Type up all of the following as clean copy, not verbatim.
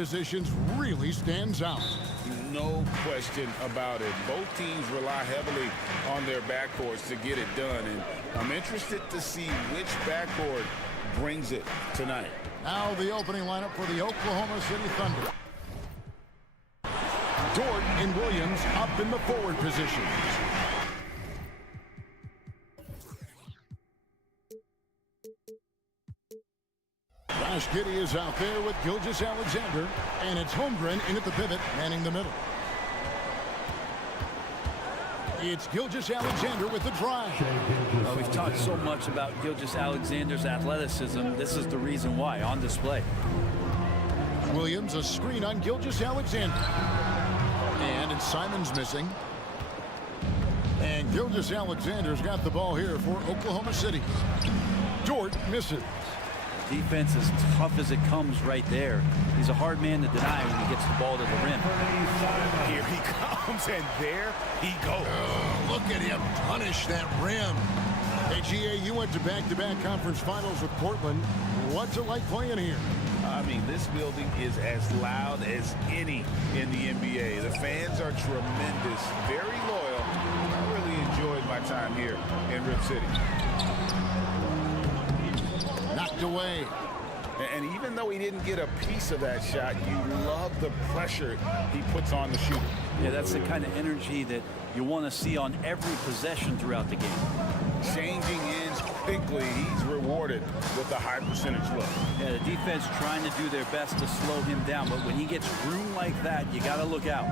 positions really stands out. No question about it. Both teams rely heavily on their backcourts to get it done, and I'm interested to see which backcourt brings it tonight. Now the opening lineup for the Oklahoma City Thunder. Dort and Williams up in the forward positions. Josh Giddey is out there with Gilgeous-Alexander, and it's Holmgren in at the pivot, manning the middle. It's Gilgeous-Alexander with the drive. Well, we've talked so much about Gilgeous-Alexander's athleticism. This is the reason why, on display. Williams, a screen on Gilgeous-Alexander. And it's Simons missing. And Gilgeous-Alexander's got the ball here for Oklahoma City. Dort misses. Defense is tough as it comes right there. He's a hard man to deny when he gets the ball to the rim. Here he comes, and there he goes. Look at him punish that rim. Hey, GA, you went to back-to-back conference finals with Portland. What's it like playing here? I mean, this building is as loud as any in the NBA. The fans are tremendous, very loyal. I really enjoyed my time here in Rip City. Knocked away. And even though he didn't get a piece of that shot, you love the pressure he puts on the shooter. Yeah, that's the kind of energy that you want to see on every possession throughout the game. Changing ends quickly, he's rewarded with a high percentage look. Yeah, the defense trying to do their best to slow him down, but when he gets room like that, you got to look out.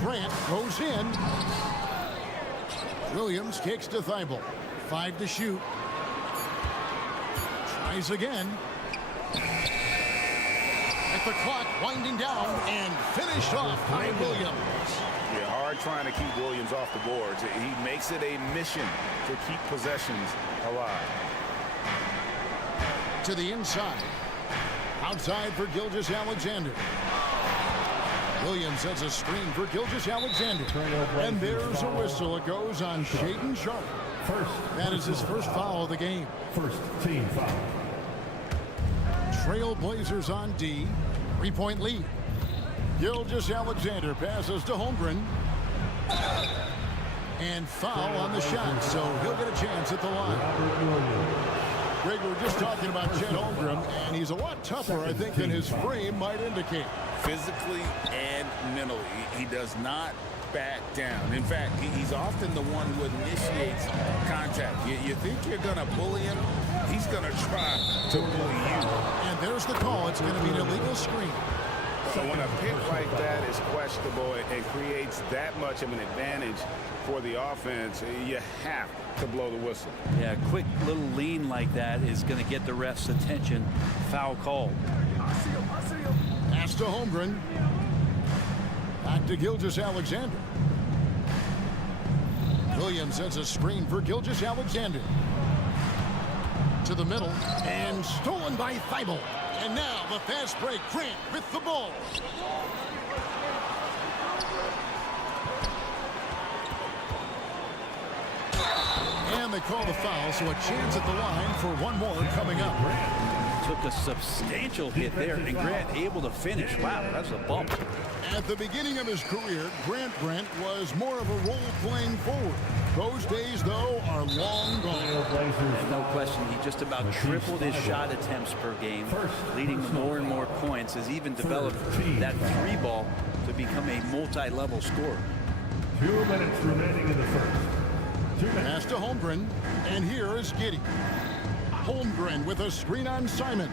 Grant goes in. Williams kicks to Thibault. 5 to shoot. Tries again. At the clock, winding down and finished off by Williams. Yeah, hard trying to keep Williams off the boards. He makes it a mission to keep possessions alive. To the inside. Outside for Gilgeous-Alexander. Williams sets a screen for Gilgeous-Alexander. And there's a whistle. It goes on Shaedon Sharpe. That is his first foul of the game. First team foul. Trail Blazers on D. 3-point lead. Gilgeous-Alexander passes to Holmgren. And foul on the shot, so he'll get a chance at the line. Greg, we were just talking about Chet Holmgren, and he's a lot tougher, I think, than his frame might indicate. Physically and mentally, he does not back down. In fact, he's often the one who initiates contact. You think you're going to bully him? He's going to try to bully you. And there's the call. It's going to be an illegal screen. So when a pick like that is questionable and creates that much of an advantage for the offense, you have to blow the whistle. Yeah, a quick little lean like that is going to get the ref's attention. Foul call. Pass to Holmgren. Back to Gilgeous-Alexander. Williams sets a screen for Gilgeous-Alexander. To the middle, and stolen by Thibault. And now the fast break. Grant with the ball. And they call the foul, so a chance at the line for one more coming up. Took a substantial hit there, and Grant able to finish. Wow, that's a bump. At the beginning of his career, Grant was more of a role-playing forward. Those days, though, are long gone. And no question, he just about tripled his shot attempts per game, leading to more and more points, has even developed that three ball to become a multi-level scorer. 2 minutes remaining in the first. 2 minutes. Pass to Holmgren, and here is Giddey. Holmgren with a screen on Simons.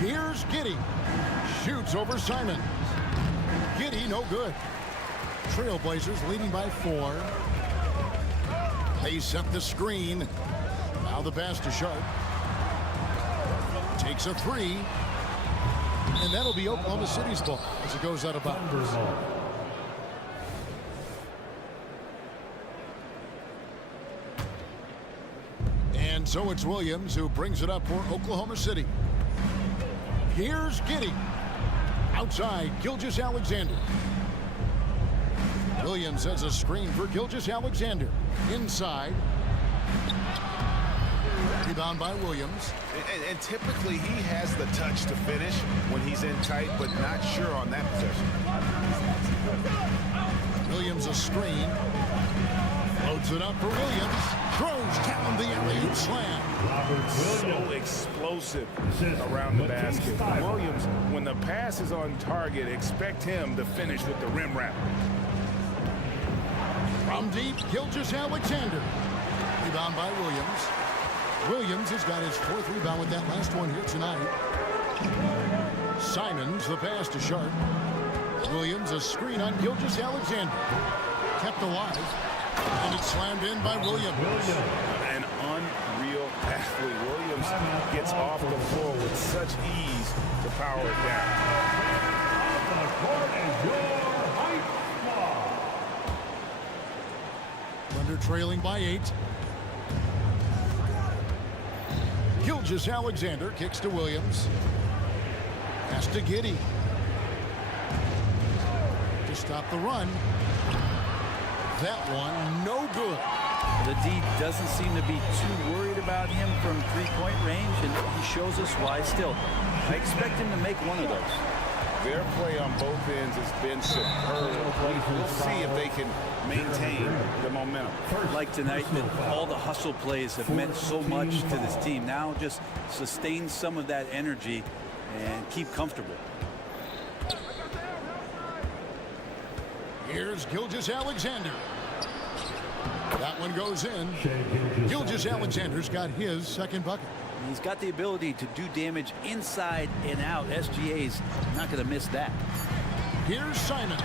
Here's Giddey. Shoots over Simons. Giddey, no good. Trailblazers leading by 4. They set the screen. Now the pass to Sharpe. Takes a 3. And that'll be Oklahoma City's ball as it goes out of bounds. And so it's Williams who brings it up for Oklahoma City. Here's Giddey. Outside, Gilgeous-Alexander. Williams sets a screen for Gilgeous-Alexander. Inside. Rebound by Williams. And typically he has the touch to finish when he's in tight, but not sure on that possession. Williams a screen. Loads it up for Williams. Throws down the alley-oop slam. So explosive around the basket. Williams, when the pass is on target, expect him to finish with the rim wrap. From deep, Gilgeous-Alexander. Rebound by Williams. Williams has got his 4th rebound with that last one here tonight. Simons, the pass to Sharp. Williams, a screen on Gilgeous-Alexander. Kept alive. And it's slammed in by Williams. An unreal athlete. Williams gets off the floor with such ease to power it down. The court is your height squad. Thunder trailing by 8. Gilgeous-Alexander kicks to Williams. Pass to Giddey. To stop the run. That one, no good. The D doesn't seem to be too worried about him from three-point range, and he shows us why still. I expect him to make one of those. Their play on both ends has been superb. We'll see if they can maintain the momentum. Like tonight, that all the hustle plays have meant so much to this team. Now just sustain some of that energy and keep comfortable. Here's Gilgeous-Alexander. That one goes in. Gilgeous-Alexander's got his 2nd bucket. He's got the ability to do damage inside and out. SGA's not going to miss that. Here's Simons.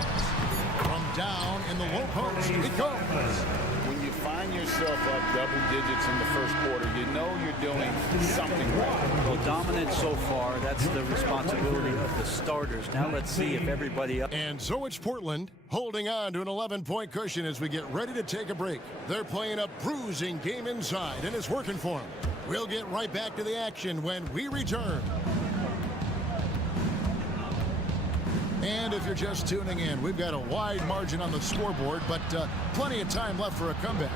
From down in the low post, it goes. When you find yourself up double digits in the first quarter, you know you're doing something right. Well, dominant so far. That's the responsibility of the starters. Now let's see if everybody else. And so it's Portland holding on to an 11-point cushion as we get ready to take a break. They're playing a bruising game inside, and it's working for them. We'll get right back to the action when we return. And if you're just tuning in, we've got a wide margin on the scoreboard, but plenty of time left for a comeback.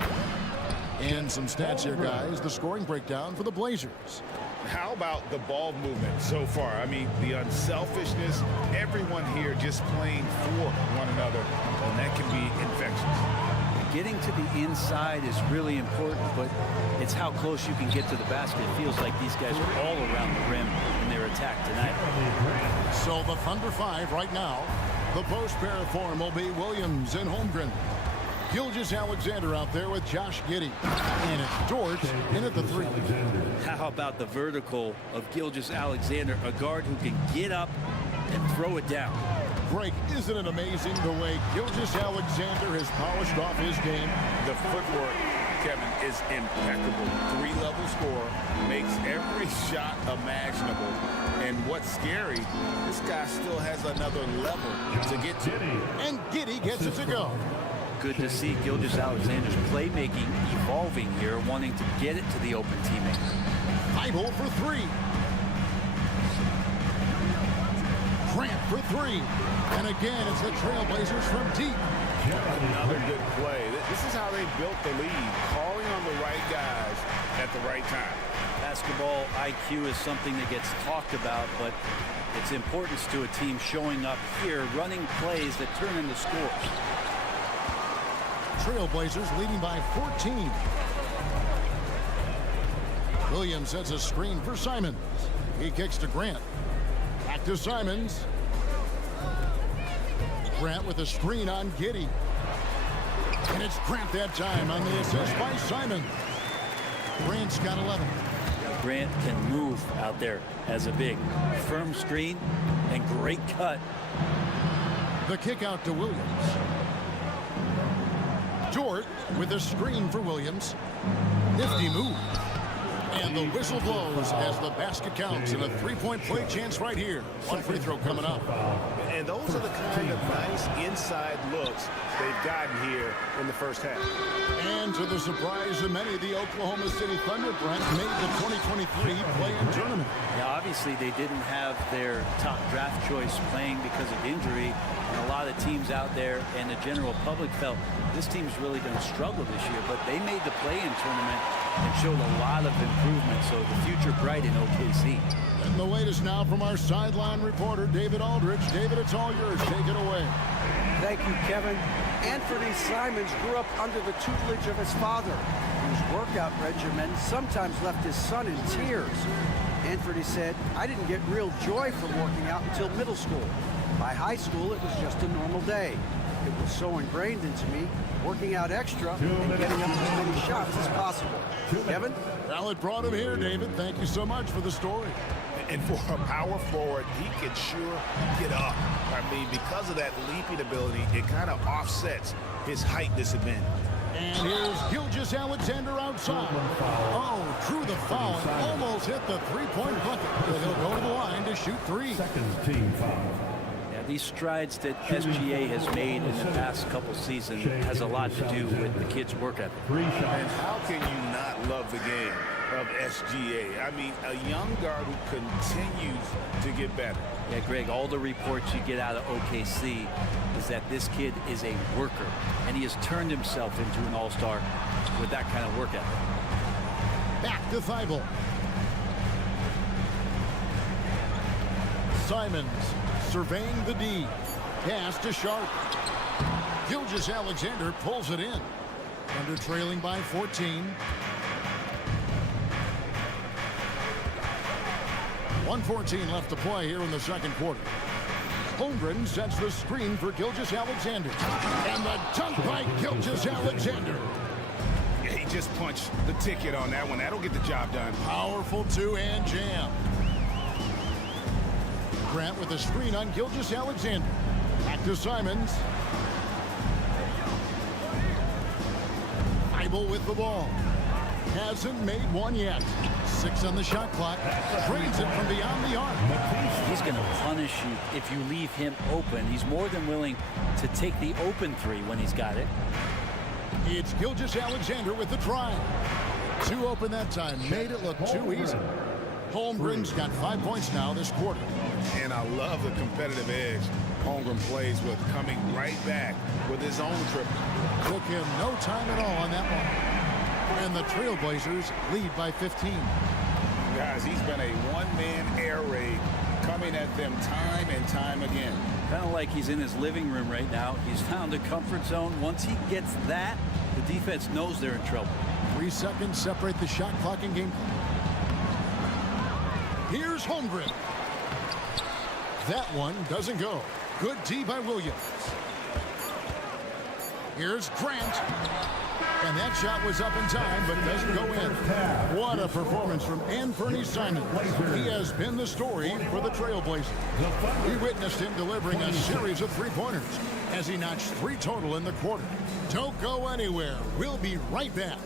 And some stats here, guys. The scoring breakdown for the Blazers. How about the ball movement so far? I mean, the unselfishness, everyone here just playing for one another, and that can be infectious. Getting to the inside is really important, but it's how close you can get to the basket. It feels like these guys are all around the rim in their attack tonight. So the Thunder 5 right now. The post pair form will be Williams and Holmgren. Gilgeous-Alexander out there with Josh Giddey. And it's George in at the 3. How about the vertical of Gilgeous-Alexander, a guard who can get up and throw it down. Greg, isn't it amazing the way Gilgeous-Alexander has polished off his game? The footwork, Kevin, is impeccable. 3-level score, makes every shot imaginable. And what's scary, this guy still has another level to get to. And Giddey gets it to go. Good to see Gilgeous-Alexander's playmaking evolving here, wanting to get it to the open teammate. Idle for 3. Grant for 3. And again, it's the Trailblazers from deep. Another good play. This is how they built the lead, calling on the right guys at the right time. Basketball IQ is something that gets talked about, but its importance to a team showing up here, running plays that turn into scores. Trailblazers leading by 14. Williams sets a screen for Simons. He kicks to Grant. Back to Simons. Grant with a screen on Giddey. And it's Grant that time on the assist by Simons. Grant's got 11. Grant can move out there as a big. Firm screen and great cut. The kick out to Williams. Dort with a screen for Williams. Nifty move. And the whistle blows as the basket counts and a 3-point play chance right here. One free throw coming up. And those are the kind of nice inside looks they've gotten here in the first half. And to the surprise of many, the Oklahoma City Thunder, Brent, made the 2023 play-in tournament. Yeah, obviously they didn't have their top draft choice playing because of injury. And a lot of teams out there and the general public felt this team's really going to struggle this year. But they made the play-in tournament and showed a lot of improvement. So the future bright in OKC. And the latest now from our sideline reporter, David Aldridge. David, it's all yours. Take it away. Thank you, Kevin. Anthony Simons grew up under the tutelage of his father, whose workout regimen sometimes left his son in tears. Anthony said, "I didn't get real joy from working out until middle school. By high school, it was just a normal day. It was so ingrained into me, working out extra and getting up as many shots as possible." Kevin? Well, it brought him here, David. Thank you so much for the story. And for a power forward, he can sure get up. I mean, because of that leaping ability, it kind of offsets his height disadvantage. And here's Gilgeous-Alexander outside. Oh, drew the foul and almost hit the three-point bucket. But he'll go to the line to shoot three. Second team foul. Yeah, these strides that SGA has made in the past couple seasons has a lot to do with the kid's work ethic. And how can you not love the game of SGA? I mean, a young guard who continues to get better. Yeah, Greg, all the reports you get out of OKC is that this kid is a worker, and he has turned himself into an all-star with that kind of work ethic. Back to Thibault. Simons surveying the D. Pass to Sharp. Gilgeous-Alexander pulls it in. Thunder trailing by 14. 1:14 left to play here in the second quarter. Holmgren sets the screen for Gilgeous-Alexander. And the dunk by Gilgeous-Alexander. Yeah, he just punched the ticket on that one. That'll get the job done. Powerful two-hand jam. Grant with a screen on Gilgeous-Alexander. Back to Simons. Thibault with the ball. Hasn't made one yet. 6 on the shot clock. Drains it from beyond the arc. He's going to punish you if you leave him open. He's more than willing to take the open three when he's got it. It's Gilgeous-Alexander with the try. Too open that time. Made it look too easy. Holmgren's got 5 points now this quarter. And I love the competitive edge Holmgren plays with, coming right back with his own triple. Took him no time at all on that one. And the Trailblazers lead by 15. Guys, he's been a one-man air raid coming at them time and time again. Kind of like he's in his living room right now. He's found a comfort zone. Once he gets that, the defense knows they're in trouble. 3 seconds separate the shot clock and game clock. Here's Holmgren. That one doesn't go. Good D by Williams. Here's Grant. And that shot was up in time, but doesn't go in. What a performance from Anthony Simons. He has been the story for the Trailblazers. We witnessed him delivering a series of three-pointers as he notched 3 total in the quarter. Don't go anywhere. We'll be right back.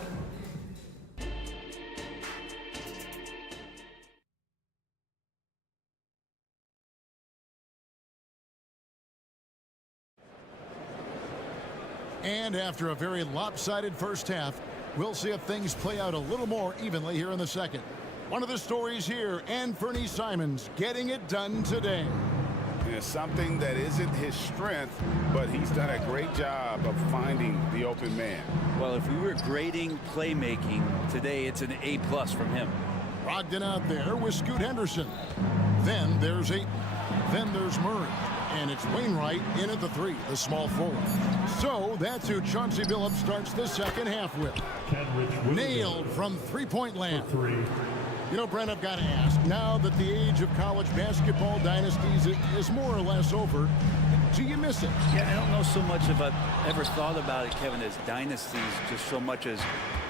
And after a very lopsided first half, we'll see if things play out a little more evenly here in the second. One of the stories here, Anthony Simons getting it done today. It's something that isn't his strength, but he's done a great job of finding the open man. Well, if we were grading playmaking today, it's an A+ from him. Brogdon out there with Scoot Henderson. Then there's Ayton. Then there's Murray. And it's Wainwright in at the 3, the small forward. So that's who Chauncey Billups starts the second half with. Nailed from three-point land. You know, Brent, I've got to ask, now that the age of college basketball dynasties is more or less over, do you miss it? Yeah, I don't know so much if I've ever thought about it, Kevin, as dynasties, just so much as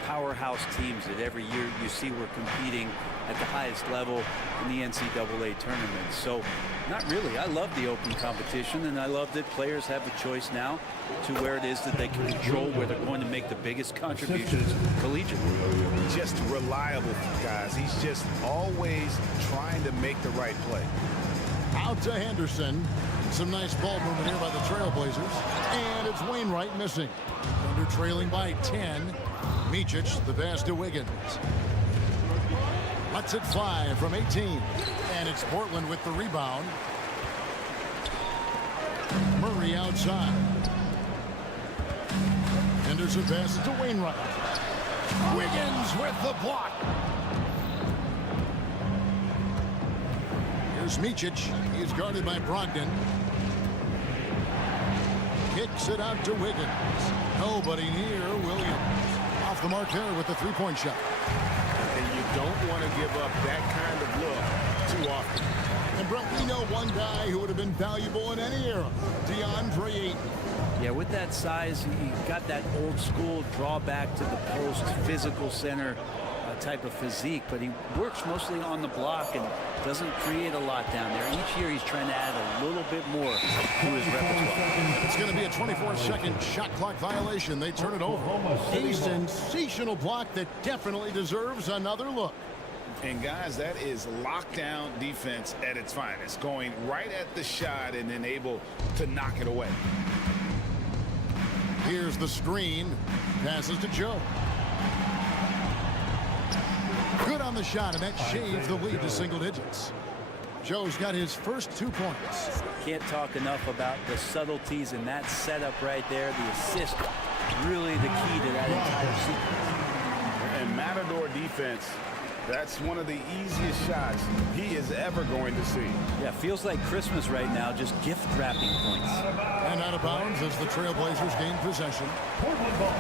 powerhouse teams that every year you see we're competing at the highest level in the NCAA tournament. So not really. I love the open competition, and I love that players have a choice now to where it is that they can control where they're going to make the biggest contributions collegiately. Just reliable, guys. He's just always trying to make the right play. Out to Henderson. Some nice ball movement here by the Trailblazers. And it's Wainwright missing. Thunder trailing by 10. Micic, the pass to Wiggins. Lets it fly from 18. And it's Portland with the rebound. Murray outside. Henderson passes to Wainwright. Wiggins with the block. Here's Micic. He's guarded by Brogdon. Kicks it out to Wiggins. Nobody near Williams. Off the mark there with the three-point shot. And you don't want to give up that kind of look too often. And Brett, we know one guy who would have been valuable in any era, DeAndre Ayton. Yeah, with that size, he got that old school drawback to the post, physical center type of physique, but he works mostly on the block and doesn't create a lot down there. Each year he's trying to add a little bit more to his repertoire. It's going to be a 24-second shot clock violation. They turn it over. A sensational block that definitely deserves another look. And guys, that is lockdown defense at its finest, going right at the shot and then able to knock it away. Here's the screen. Passes to Joe. Good on the shot, and that shaves the lead to single digits. Joe's got his first 2 points. Can't talk enough about the subtleties in that setup right there. The assist, really the key to that entire sequence. And Matador defense, that's one of the easiest shots he is ever going to see. Yeah, feels like Christmas right now, just gift wrapping points. And out of bounds as the Trailblazers gain possession. Portland ball.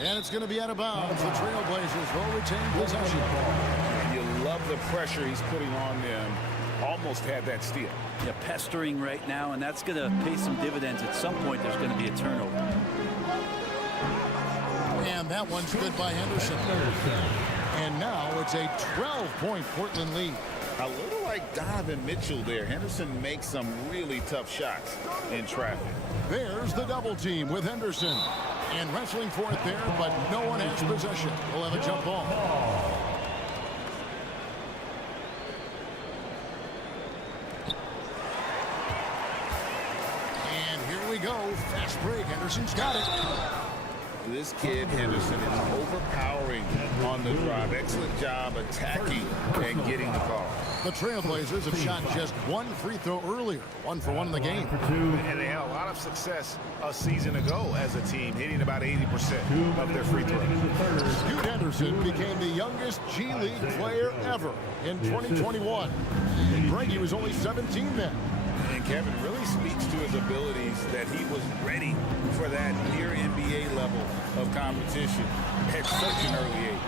And it's going to be out of bounds. The Trailblazers will retain possession. And you love the pressure he's putting on them. Almost had that steal. Yeah, pestering right now, and that's going to pay some dividends. At some point, there's going to be a turnover. And that one's good by Henderson. And now it's a 12-point Portland lead. A little like Donovan Mitchell there. Henderson makes some really tough shots in traffic. There's the double team with Henderson. And wrestling for it there, but no one has possession. We'll have a jump ball. And here we go. Fast break. Henderson's got it. This kid, Henderson, is overpowering on the drive. Excellent job attacking and getting the call. The Trailblazers have shot just one free throw earlier. 1 for 1 in the game. And they had a lot of success a season ago as a team, hitting about 80% of their free throws. Scoot Henderson became the youngest G League player ever in 2021. Greg, was only 17 then. And Kevin really speaks to his abilities that he was ready for that near NBA level of competition at such an early age.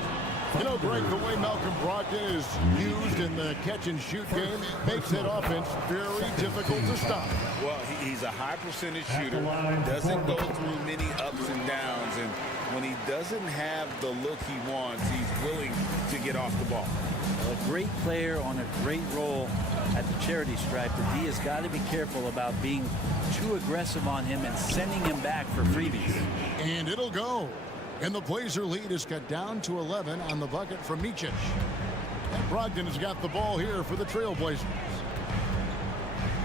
You know, Greg, the way Malcolm Brogdon is used in the catch-and-shoot game makes that offense very difficult to stop. Well, he's a high percentage shooter, doesn't go through many ups and downs, and when he doesn't have the look he wants, he's willing to get off the ball. A great player on a great role at the charity stripe. The D has got to be careful about being too aggressive on him and sending him back for freebies. And it'll go. And the Blazer lead is cut down to 11 on the bucket from Micic. And Brogdon has got the ball here for the Trailblazers.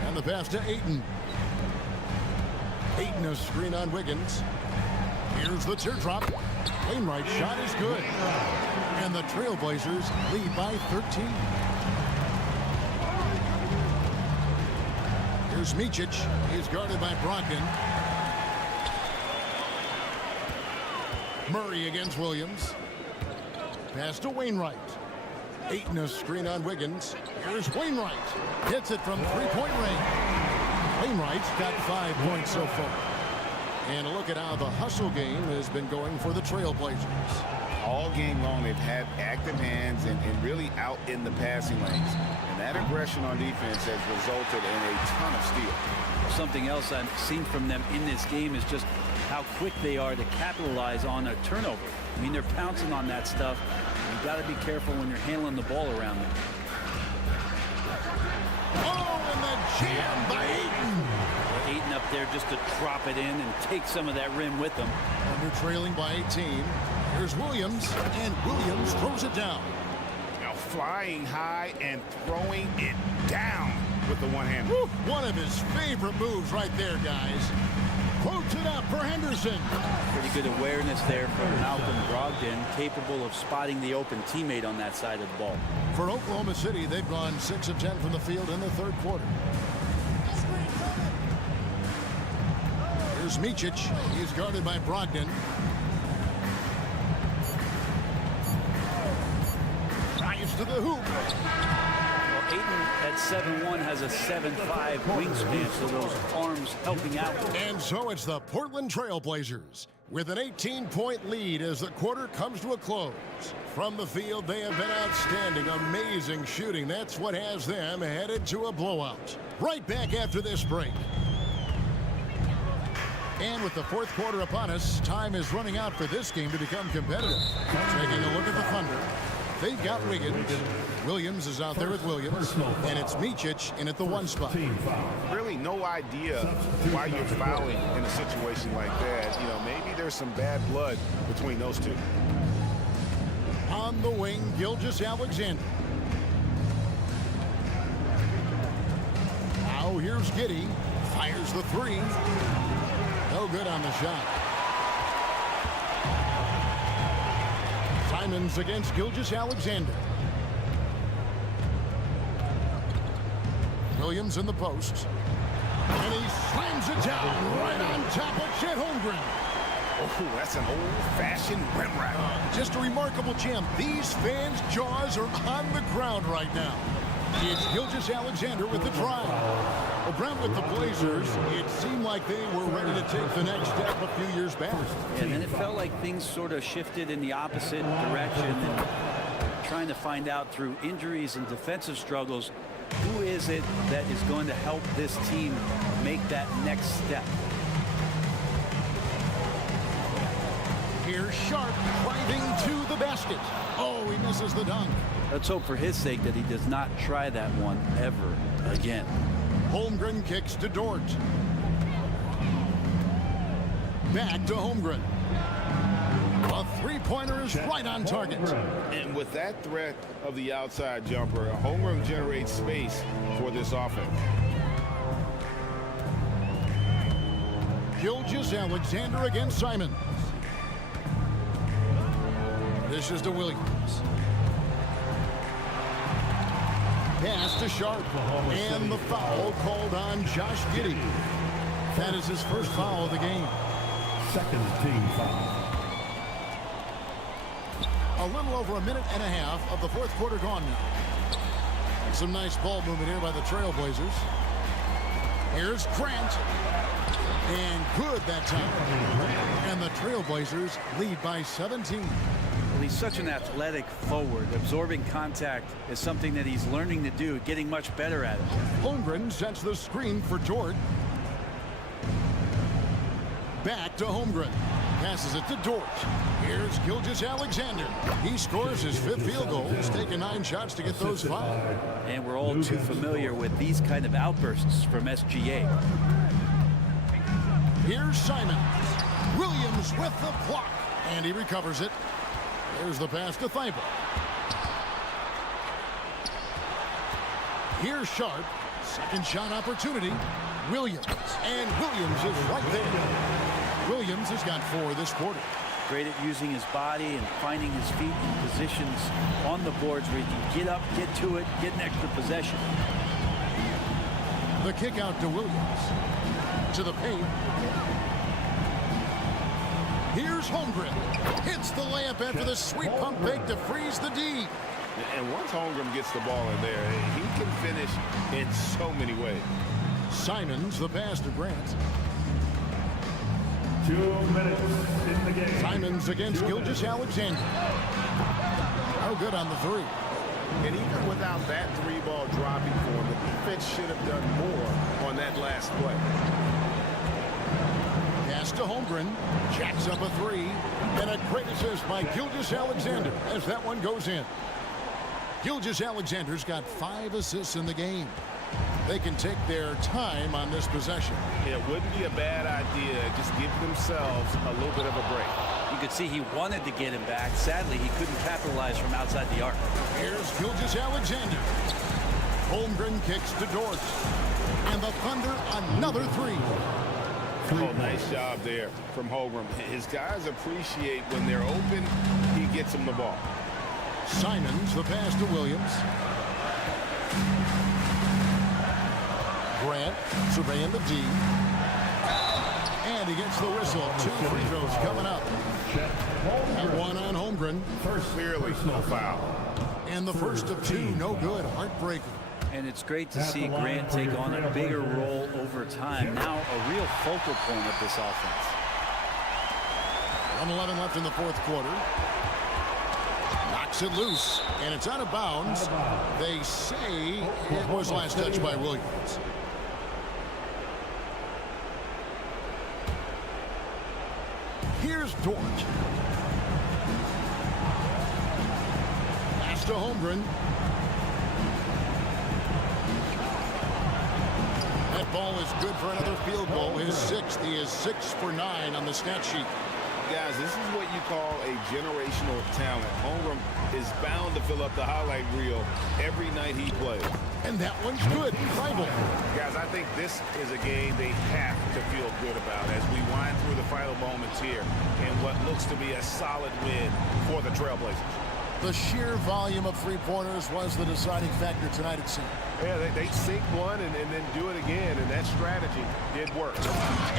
And the pass to Ayton. Ayton a screen on Wiggins. Here's the teardrop. Wainwright's shot is good. And the Trailblazers lead by 13. Here's Micic. He's guarded by Brogdon. Murray against Williams. Pass to Wainwright. Ayton a screen on Wiggins. Here's Wainwright. Hits it from three-point range. Wainwright's got 5 points so far. And a look at how the hustle game has been going for the Trailblazers. All game long, they've had active hands and really out in the passing lanes. And that aggression on defense has resulted in a ton of steals. Something else I've seen from them in this game is just how quick they are to capitalize on a turnover. I mean, they're pouncing on that stuff. You've got to be careful when you're handling the ball around them. Oh, and the jam by Ayton. Ayton up there just to drop it in and take some of that rim with them. And they're trailing by 18. Here's Williams, and Williams throws it down. Now flying high and throwing it down with the one hand. Woo, one of his favorite moves right there, guys. Quotes it up for Henderson. Pretty good awareness there from Malcolm Brogdon, capable of spotting the open teammate on that side of the ball. For Oklahoma City, they've gone 6 of 10 from the field in the third quarter. Here's Micic. He's guarded by Brogdon. Drives to the hoop. Well, Ayton at 7'1" has a 7'5" wingspan, so those arms helping out. And so it's the Portland Trail Blazers with an 18-point lead as the quarter comes to a close. From the field, they have been outstanding, amazing shooting. That's what has them headed to a blowout. Right back after this break. And with the fourth quarter upon us, time is running out for this game to become competitive. Taking a look at the Thunder. They've got Wiggins. Williams is out there with Williams. And it's Micic in at the 1 spot. Really no idea why you're fouling in a situation like that. You know, maybe there's some bad blood between those two. On the wing, Gilgeous-Alexander. Now here's Giddey. Fires the 3. No good on the shot. Simons against Gilgeous-Alexander. Williams in the post. And he slams it down right on top of Chet Holmgren. Oh, that's an old-fashioned rim rack. Just a remarkable jam. These fans' jaws are on the ground right now. It's Gilgeous-Alexander with the drive. Well, Brent, with the Blazers, it seemed like they were ready to take the next step a few years back. And then it felt like things sort of shifted in the opposite direction. And trying to find out through injuries and defensive struggles, who is it that is going to help this team make that next step? Here's Sharp driving to the basket. Oh, he misses the dunk. Let's hope for his sake that he does not try that one ever again. Holmgren kicks to Dort. Back to Holmgren. A three-pointer is right on target. And with that threat of the outside jumper, Holmgren generates space for this offense. Gilgeous-Alexander against Simons. This is to Williams. Pass to Sharp. And the foul called on Josh Giddey. That is his first foul of the game. Second team foul. A little over a minute and a half of the fourth quarter gone now. Some nice ball movement here by the Trailblazers. Here's Grant. And good that time. And the Trailblazers lead by 17. Well, he's such an athletic forward. Absorbing contact is something that he's learning to do, getting much better at it. Holmgren sets the screen for Dort. Back to Holmgren. Passes it to Dort. Here's Gilgeous-Alexander. He scores his 5th field goal. He's taken 9 shots to get those 5. And we're all too familiar with these kind of outbursts from SGA. Here's Simons. Williams with the block. And he recovers it. There's the pass to Thibault. Here's Sharp. Second shot opportunity. Williams. And Williams is right there. Williams has got 4 this quarter. Great at using his body and finding his feet in positions on the boards where he can get up, get to it, get an extra possession. The kick out to Williams. To the paint. Here's Holmgren. Hits the layup after the sweet pump fake to freeze the D. And once Holmgren gets the ball in there, he can finish in so many ways. Simons, the pass to Grant. 2 minutes in the game. Simons against Gilgeous-Alexander. Oh, good on the 3. And even without that 3-ball dropping for him, the defense should have done more on that last play. Pass to Holmgren. Jacks up a 3. And a great assist by Gilgeous-Alexander as that one goes in. Gilgeous-Alexander's got 5 assists in the game. They can take their time on this possession. It wouldn't be a bad idea. Just give themselves a little bit of a break. You could see he wanted to get him back. Sadly, he couldn't capitalize from outside the arc. Here's Gilgeous Alexander. Holmgren kicks to Dort. And the Thunder, another three. Oh, nice job there from Holmgren. His guys appreciate when they're open, he gets them the ball. Simons, the pass to Williams. Grant surveying the D. And he gets the whistle. 2 free throws coming up. And one on Holmgren. Clearly no foul. And the first of 2, no good. Heartbreaker. And it's great to see Grant take on a bigger role over time. Now a real focal point of this offense. 1:11 left in the fourth quarter. Knocks it loose. And it's out of bounds. They say it was last touched by Williams. Here's Dort. Pass to Holmgren. That ball is good for another field goal. His 6th. He is 6 for 9 on the stat sheet. Guys, this is what you call a generational talent. Holmgren is bound to fill up the highlight reel every night he plays. And that one's good. Tribal. Guys, I think this is a game they have to feel good about as we wind through the final moments here in what looks to be a solid win for the Trailblazers. The sheer volume of three-pointers was the deciding factor tonight, it seemed. Yeah, they sink one and then do it again, and that strategy did work.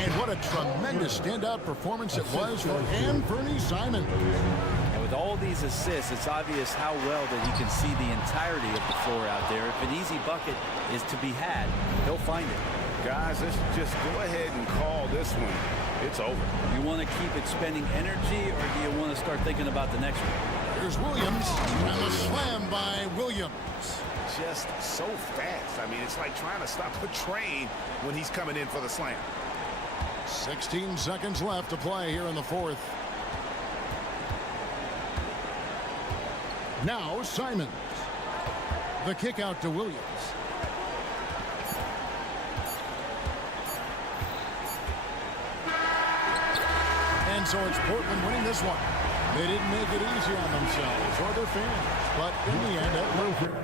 And what a tremendous standout performance it was for Anthony Simons. And with all these assists, it's obvious how well that he can see the entirety of the floor out there. If an easy bucket is to be had, he'll find it. Guys, let's just go ahead and call this one. It's over. You want to keep it spending energy, or do you want to start thinking about the next one? Here's Williams, and the slam by Williams. Just so fast. I mean, it's like trying to stop a train when he's coming in for the slam. 16 seconds left to play here in the fourth. Now Simons. The kick out to Williams. And so it's Portland winning this one. They didn't make it easy on themselves or their fans, but in the end, it worked.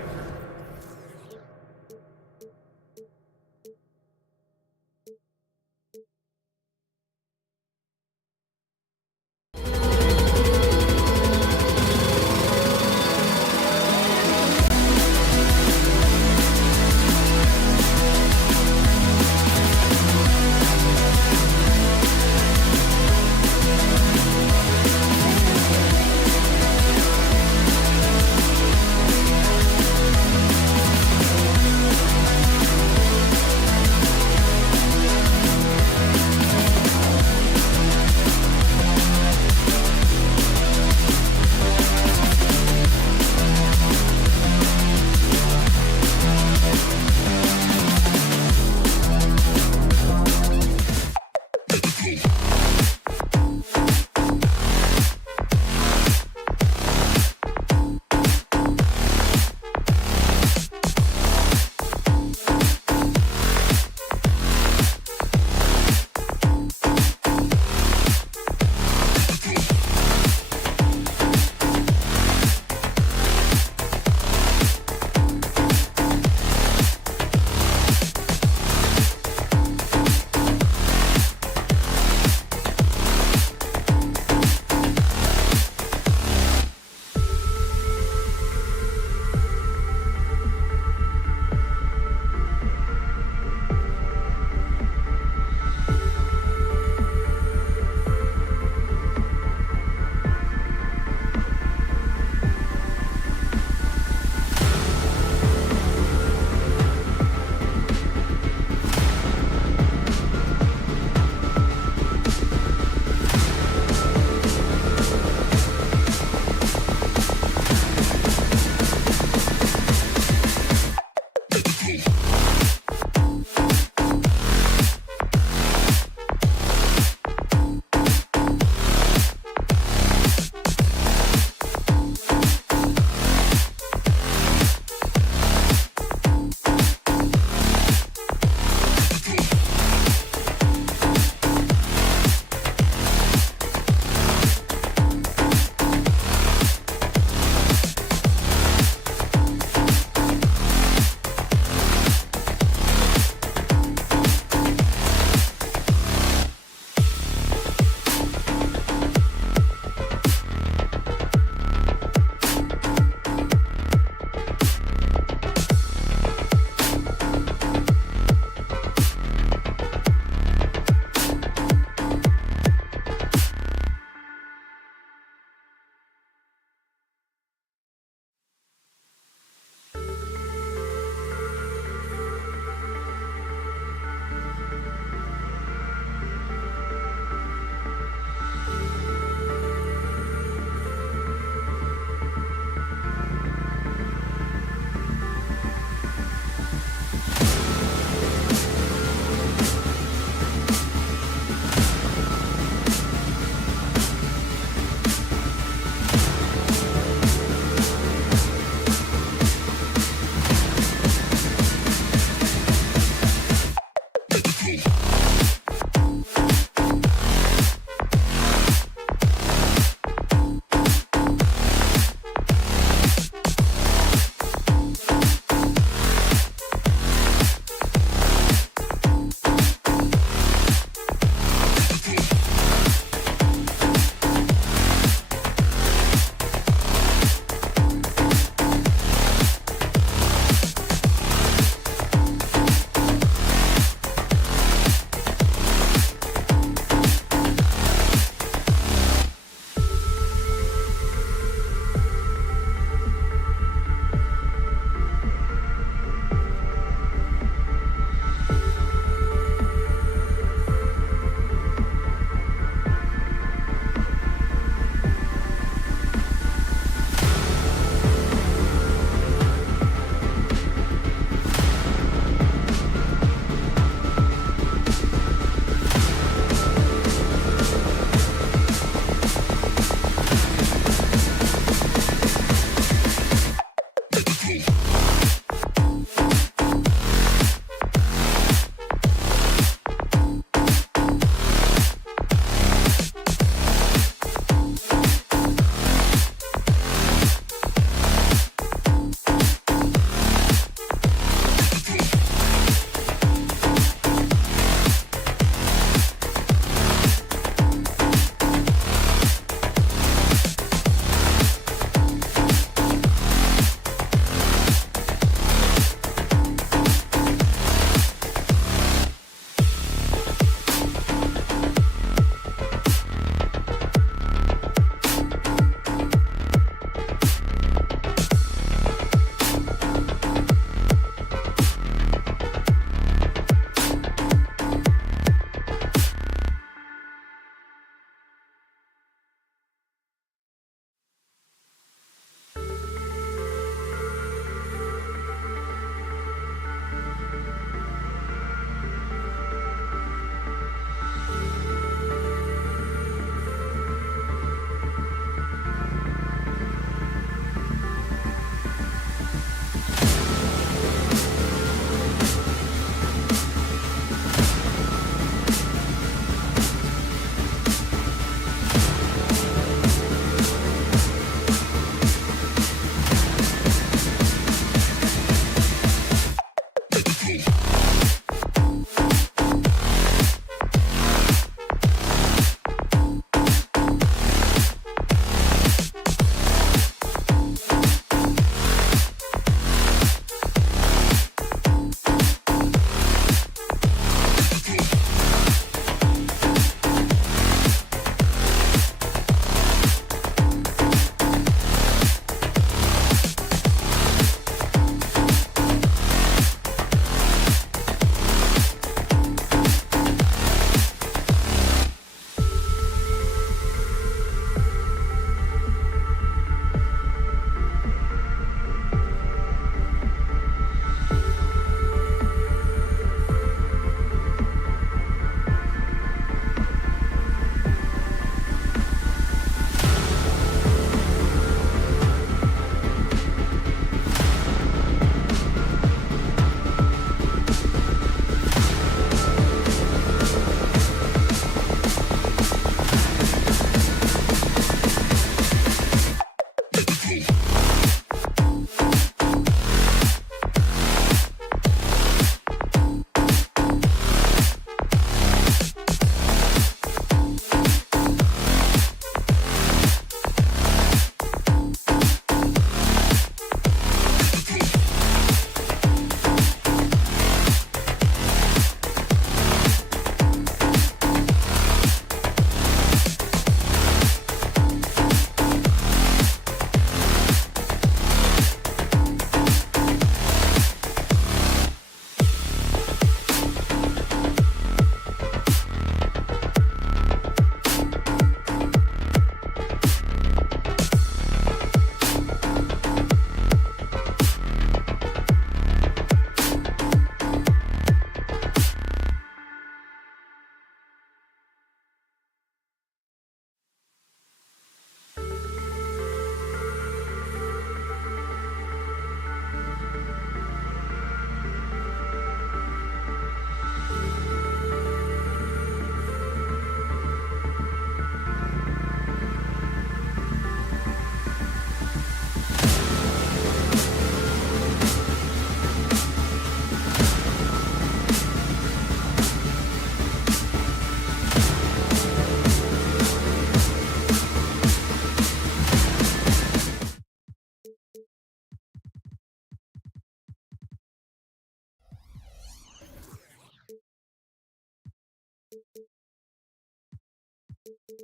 For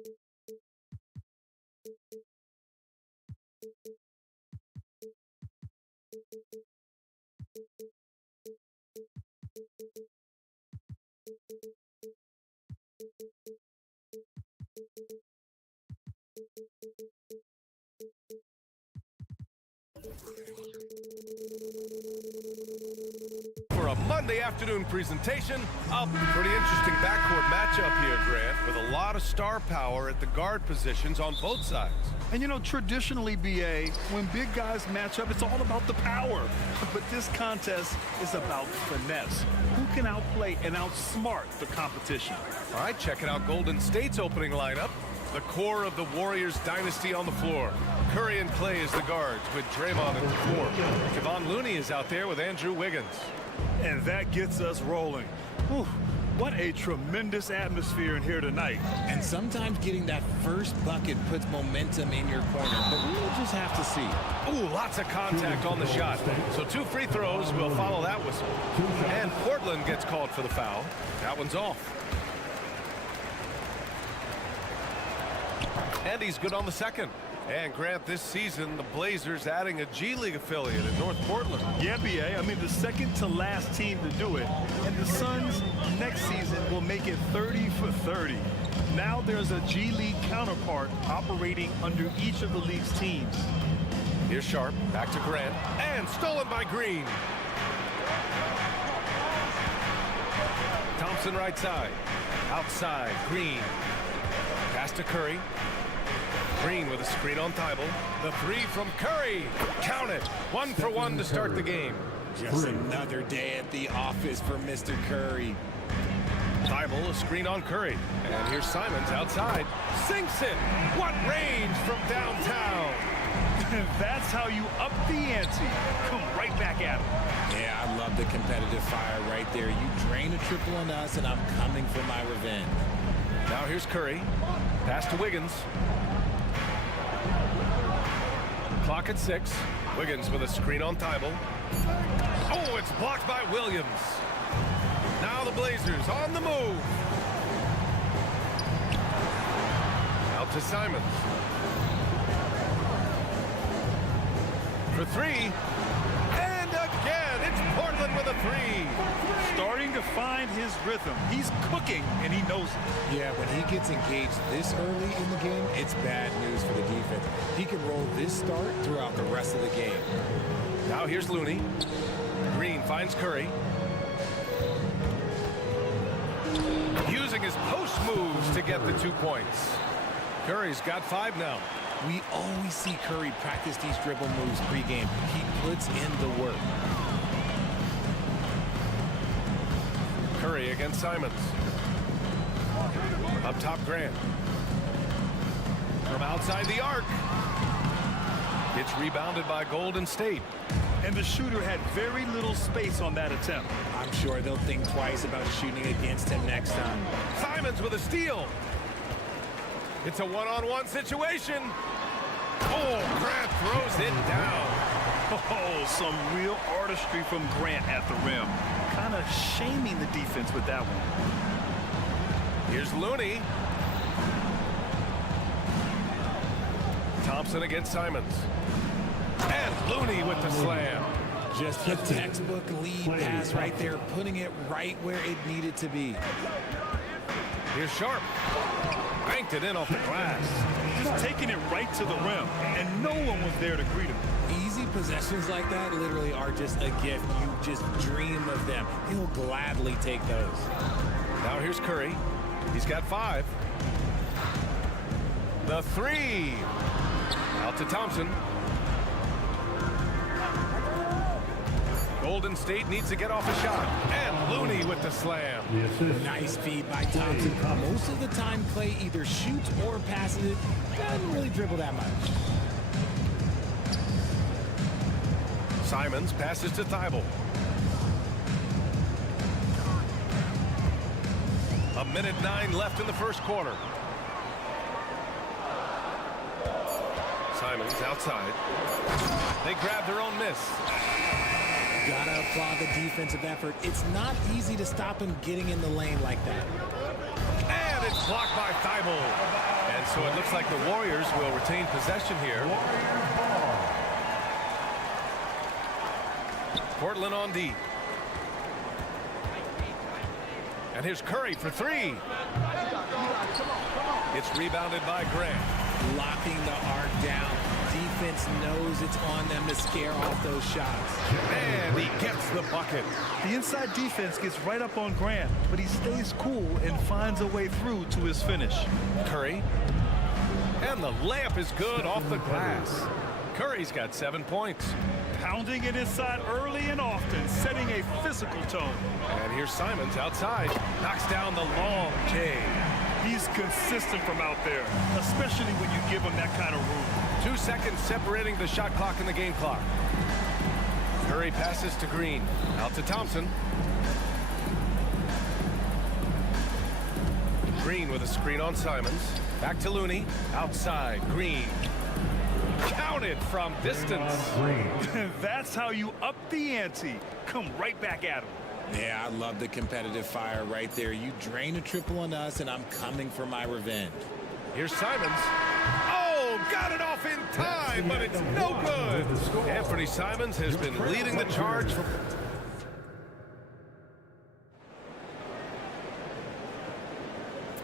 a Monday afternoon presentation, a pretty interesting backcourt matchup here, Grant, with a lot of star power at the guard positions on both sides. And you know, traditionally, BA, when big guys match up, it's all about the power. But this contest is about finesse. Who can outplay and outsmart the competition? All right, checking out Golden State's opening lineup. The core of the Warriors dynasty on the floor. Curry and Clay as the guards with Draymond at the 4. Kevon Looney is out there with Andrew Wiggins. And that gets us rolling. Whew, what a tremendous atmosphere in here tonight. And sometimes getting that first bucket puts momentum in your corner, but we'll just have to see. Ooh, lots of contact on the shot. So 2 free throws will follow that whistle. And Portland gets called for the foul. That one's off. And he's good on the second. And Grant, this season, the Blazers adding a G League affiliate in North Portland. Yeah, BA. I mean, the second to last team to do it. And the Suns next season will make it 30 for 30. Now there's a G League counterpart operating under each of the league's teams. Here's Sharp, back to Grant, and stolen by Green. Thompson right side. Outside, Green. Pass to Curry. Green with a screen on Thibault. The 3 from Curry. Count it. 1 for 1 to start the game. Just another day at the office for Mr. Curry. Thibault, a screen on Curry. And here's Simons outside. Sinks it. What range from downtown. That's how you up the ante. Come right back at him. Yeah, I love the competitive fire right there. You drain a triple on us, and I'm coming for my revenge. Now here's Curry. Pass to Wiggins. Clock at 6. Wiggins with a screen on Thibault. Oh, it's blocked by Williams. Now the Blazers on the move. Out to Simons. For 3. And again, it's Portland with a 3. Starting to find his rhythm. He's cooking, and he knows it. Yeah, when he gets engaged this early in the game, it's bad news for the defense. He can roll this start throughout the rest of the game. Now here's Looney. Green finds Curry. Using his post moves to get the 2 points. Curry's got 5 now. We always see Curry practice these dribble moves pregame. He puts in the work. Curry against Simons. Up top, Grant. From outside the arc. It's rebounded by Golden State. And the shooter had very little space on that attempt. I'm sure they'll think twice about shooting against him next time. Simons with a steal. It's a one-on-one situation. Oh, Grant throws it down. Oh, some real artistry from Grant at the rim. Kind of shaming the defense with that one. Here's Looney. Thompson against Simons. And Looney with the slam. Just a textbook lead pass right there, putting it right where it needed to be. Here's Sharp. Banked it in off the glass. Just taking it right to the rim, and no one was there to greet him. Easy possessions like that literally are just a gift. You just dream of them. He'll gladly take those. Now here's Curry. He's got 5. The 3. Out to Thompson. Golden State needs to get off a shot. And Looney with the slam. Nice feed by Thompson. Most of the time, Clay either shoots or passes it. Doesn't really dribble that much. Simons passes to Thibault. A minute 9 left in the first quarter. Simons outside. They grab their own miss. Gotta applaud the defensive effort. It's not easy to stop him getting in the lane like that. And it's blocked by Thibault. And so it looks like the Warriors will retain possession here. Portland on D. And here's Curry for three. It's rebounded by Grant. Locking the arc down. Defense knows it's on them to scare off those shots. And he gets the bucket. The inside defense gets right up on Grant, but he stays cool and finds a way through to his finish. Curry. And the layup is good off the glass. Curry's got 7 points. Pounding it inside early and often, setting a physical tone. And here's Simons outside. Knocks down the long J. He's consistent from out there, especially when you give him that kind of room. 2 seconds separating the shot clock and the game clock. Curry passes to Green. Out to Thompson. Green with a screen on Simons. Back to Looney. Outside. Green. Counted from distance. That's how you up the ante. Come right back at him. Yeah, I love the competitive fire right there. You drain a triple on us, and I'm coming for my revenge. Here's Simons. Oh, got it off in time, but it's no good. Anthony Simons has been leading the charge.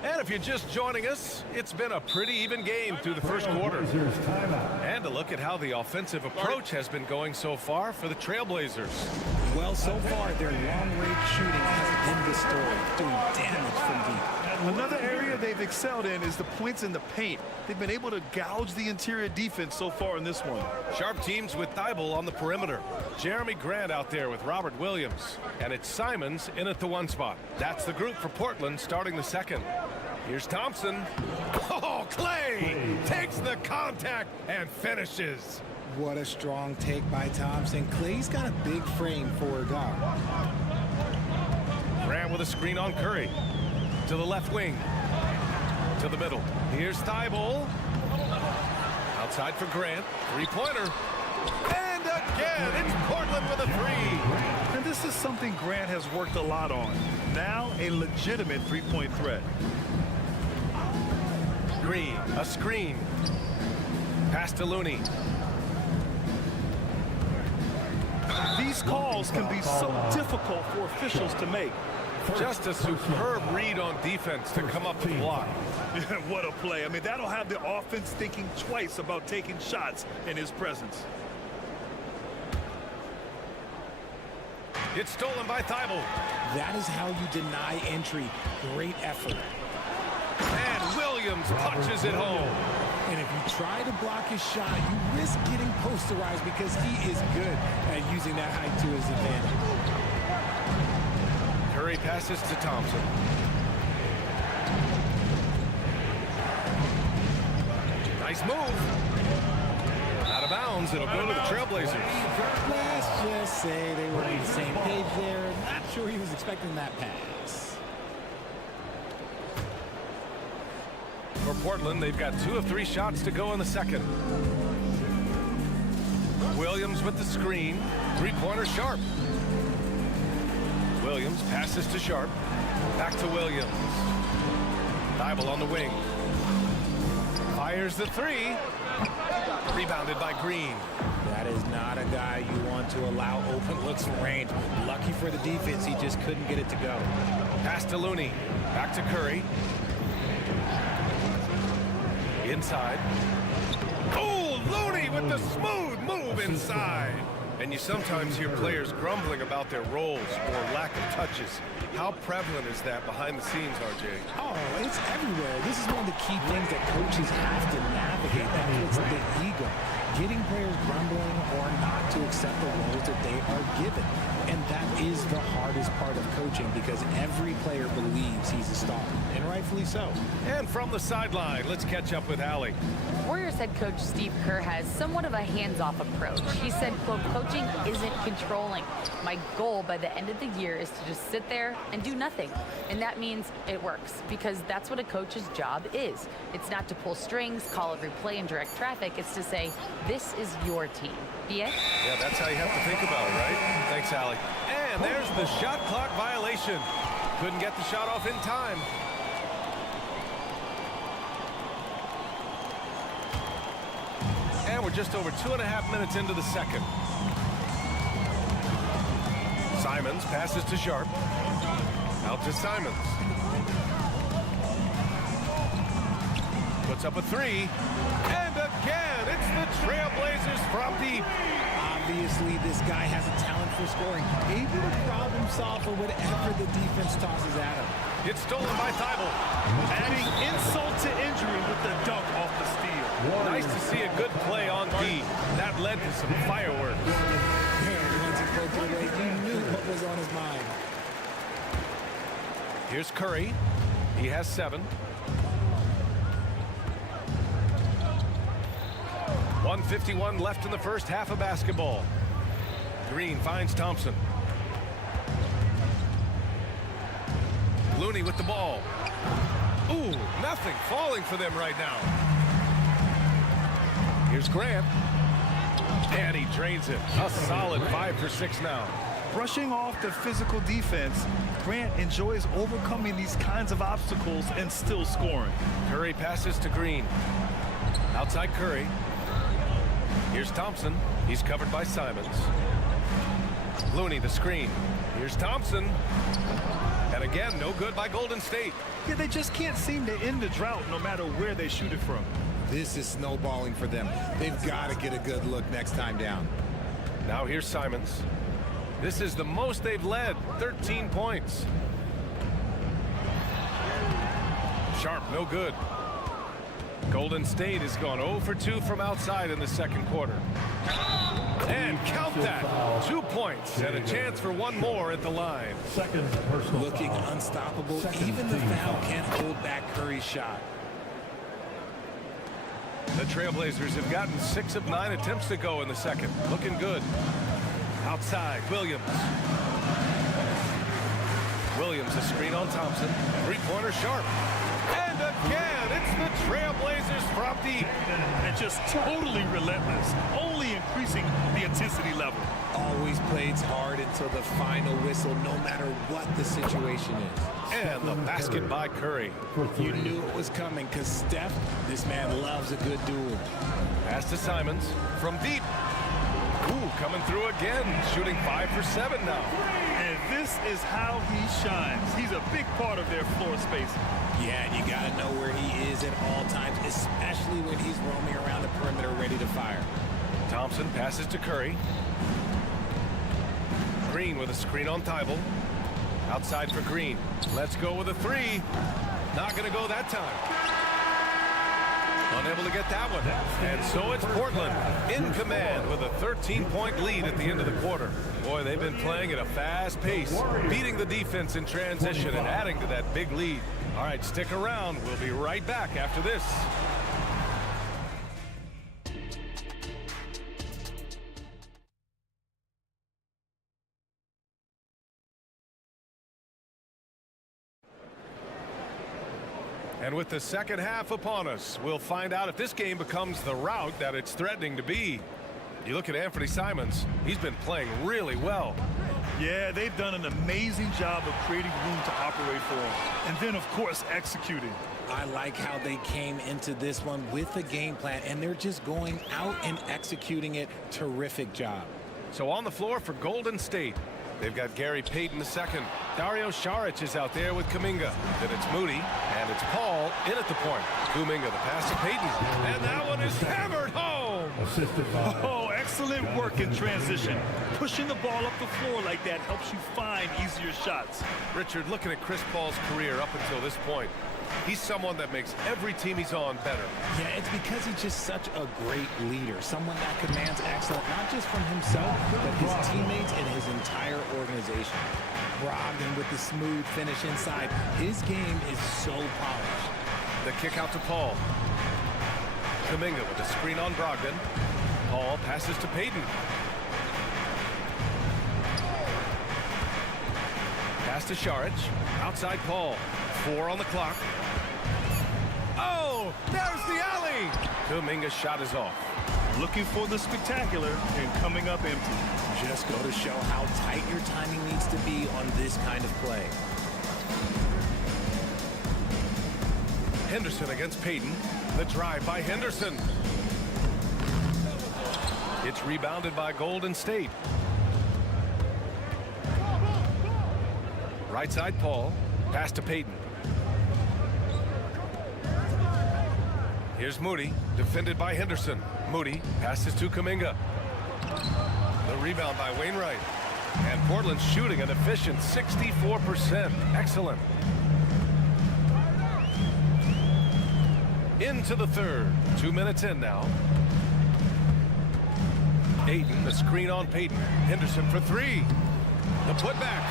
And if you're just joining us, it's been a pretty even game through the first quarter. And a look at how the offensive approach has been going so far for the Trailblazers. Well, so far, their long-range shooting has been the story, doing damage from deep. Another area they've excelled in is the points in the paint. They've been able to gouge the interior defense so far in this one. Sharp teams with Thibault on the perimeter. Jeremy Grant out there with Robert Williams. And it's Simons in at the 1 spot. That's the group for Portland starting the second. Here's Thompson. Oh, Clay takes the contact and finishes. What a strong take by Thompson. Clay's got a big frame for a guard. Grant with a screen on Curry. To the left wing. To the middle. Here's Thibault. Outside for Grant. Three-pointer. And again, it's Portland with a three. And this is something Grant has worked a lot on. Now a legitimate three-point threat. Green, a screen. Pass to Looney. These calls can be so difficult for officials to make. Just a superb read on defense to come up and block. What a play. I mean, that'll have the offense thinking twice about taking shots in his presence. It's stolen by Thibault. That is how you deny entry. Great effort. And Williams punches it home. And if you try to block his shot, you risk getting posterized because he is good at using that height to his advantage. Curry passes to Thompson. Nice move. Out of bounds. It'll go to the Trailblazers. Let's just say they were on the same page there. Not sure he was expecting that pass. For Portland, they've got 2 of 3 shots to go in the second. Williams with the screen. Three-pointer Sharp. Williams passes to Sharp. Back to Williams. Thibault on the wing. Fires the three. Rebounded by Green. That is not a guy you want to allow open looks from range. Lucky for the defense, he just couldn't get it to go. Pass to Looney. Back to Curry. Inside. Oh, Looney with the smooth move inside. And you sometimes hear players grumbling about their roles or lack of touches. How prevalent is that behind the scenes, RJ? Oh, it's everywhere. This is one of the key things that coaches have to navigate. That's the ego. Getting players grumbling or not to accept the roles that they are given. And that is the hardest part of coaching because every player believes he's a star, and rightfully so. And from the sideline, let's catch up with Allie. Warriors head coach Steve Kerr has somewhat of a hands-off approach. He said, quote, coaching isn't controlling. My goal by the end of the year is to just sit there and do nothing. And that means it works because that's what a coach's job is. It's not to pull strings, call every play, and direct traffic. It's to say, this is your team. Yeah, that's how you have to think about it, right? Thanks, Allie. And there's the shot clock violation. Couldn't get the shot off in time. we're just over 2.5 minutes into the second. Simons passes to Sharp. Out to Simons. Puts up a three. And again, it's the Trailblazers from deep. Obviously, this guy has a talent for scoring. Able to problem solve for whatever the defense tosses at him. It's stolen by Thibault. Adding insult to injury with the dunk off the steal. Nice to see a good play on D. That led to some fireworks. Once he broke it away, you knew what was on his mind. Here's Curry. He has 7. 1:51 left in the first half of basketball. Green finds Thompson. Looney with the ball. Ooh, nothing falling for them right now. Here's Grant. And he drains it. A solid 5 for 6 now. Brushing off the physical defense, Grant enjoys overcoming these kinds of obstacles and still scoring. Curry passes to Green. Outside Curry. Here's Thompson. He's covered by Simons. Looney the screen. Here's Thompson. And again, no good by Golden State. Yeah, they just can't seem to end the drought no matter where they shoot it from. This is snowballing for them. They've got to get a good look next time down. Now here's Simons. This is the most they've led, 13 points. Sharp, no good. Golden State has gone 0 for 2 from outside in the second quarter. And count that, 2 points and a chance for one more at the line. Second personal Looking foul. unstoppable. Second Even the team foul foul. can't hold back Curry's shot. The Trailblazers have gotten 6 of 9 attempts to go in the second. Looking good. Outside, Williams. Williams, a screen on Thompson. Three-pointer Sharp. And again, it's the Trailblazers from deep. And just totally relentless, only increasing the intensity level. Always plays hard until the final whistle, no matter what the situation is. And the basket by Curry. You knew it was coming because Steph, this man loves a good duel. Pass to Simons from deep. Ooh, coming through again, shooting 5 for 7 now. And this is how he shines. He's a big part of their floor space. Yeah, and you got to know where he is at all times, especially when he's roaming around the perimeter ready to fire. Thompson passes to Curry. Green with a screen on Thibault. Outside for Green. Let's go with a 3. Not going to go that time. Unable to get that one. And so it's Portland in command with a 13-point lead at the end of the quarter. Boy, they've been playing at a fast pace, beating the defense in transition and adding to that big lead. All right, stick around. We'll be right back after this. And with the second half upon us, we'll find out if this game becomes the rout that it's threatening to be. You look at Anthony Simons, he's been playing really well. Yeah, they've done an amazing job of creating room to operate for him. And then, of course, executing. I like how they came into this one with a game plan, and they're just going out and executing it. Terrific job. So on the floor for Golden State, they've got Gary Payton the second. Dario Saric is out there with Kuminga. Then it's Moody, and it's Paul in at the point. Kuminga, the pass to Payton, and that one is hammered home. Assisted by Oh, excellent work in transition. Pushing the ball up the floor like that helps you find easier shots. Richard, looking at Chris Paul's career up until this point, he's someone that makes every team he's on better. Yeah, it's because he's just such a great leader, someone that commands excellence, not just from himself, but his teammates and his entire organization. Brogdon with the smooth finish inside. His game is so polished. The kick out to Paul. Kuminga with the screen on Brogdon. Paul passes to Payton. Pass to Saric. Outside Paul. 4 on the clock. Oh, there's the alley. Kuminga's shot is off. Looking for the spectacular and coming up empty. Just go to show how tight your timing needs to be on this kind of play. Henderson against Payton. The drive by Henderson. It's rebounded by Golden State. Right side, Paul. Pass to Payton. Here's Moody, defended by Henderson. Moody passes to Kuminga. The rebound by Wainwright. And Portland's shooting an efficient 64%. Excellent. Into the third. 2 minutes in now. Ayton, the screen on Payton. Henderson for three. The putback.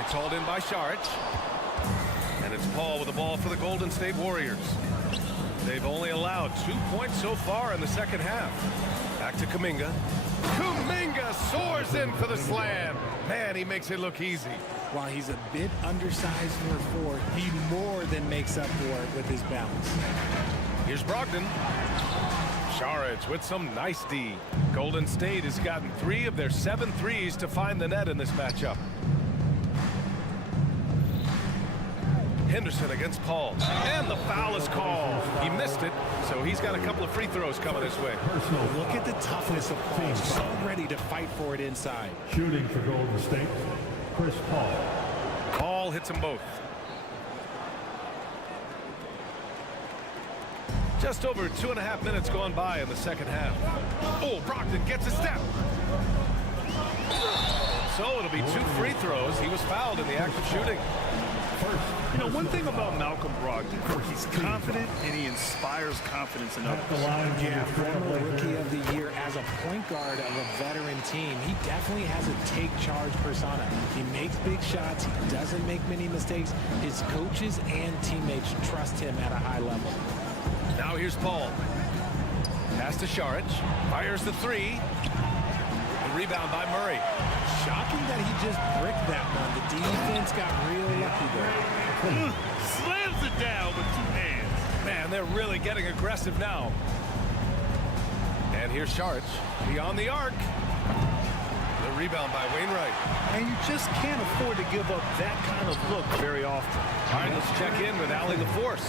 It's hauled in by Saric. And it's Paul with the ball for the Golden State Warriors. They've only allowed 2 points so far in the second half. Back to Kuminga. Kuminga soars in for the slam. Man, he makes it look easy. While he's a bit undersized for a four, he more than makes up for it with his bounce. Here's Brogdon. Saric with some nice D. Golden State has gotten 3 of their 7 threes to find the net in this matchup. Henderson against Paul. And the foul is called. He missed it, so he's got a couple of free throws coming his way. Look at the toughness of Paul. So ready to fight for it inside. Shooting for Golden State, Chris Paul. Paul hits them both. Just over 2.5 minutes gone by in the second half. Oh, Brogdon gets a step. So it'll be 2 free throws. He was fouled in the act of shooting. You know, one thing about Malcolm Brogdon, he's confident and he inspires confidence in others. Yeah, former rookie of the year as a point guard of a veteran team. He definitely has a take charge persona. He makes big shots. He doesn't make many mistakes. His coaches and teammates trust him at a high level. Now here's Paul. Pass to Saric. Fires the three. The rebound by Murray. Shocking that he just bricked that one. The defense got real lucky there. Slams it down with 2 hands. Man, they're really getting aggressive now. And here's Saric. Beyond the arc. The rebound by Wainwright. And you just can't afford to give up that kind of look very often. All right, let's check in with Allie LaForce.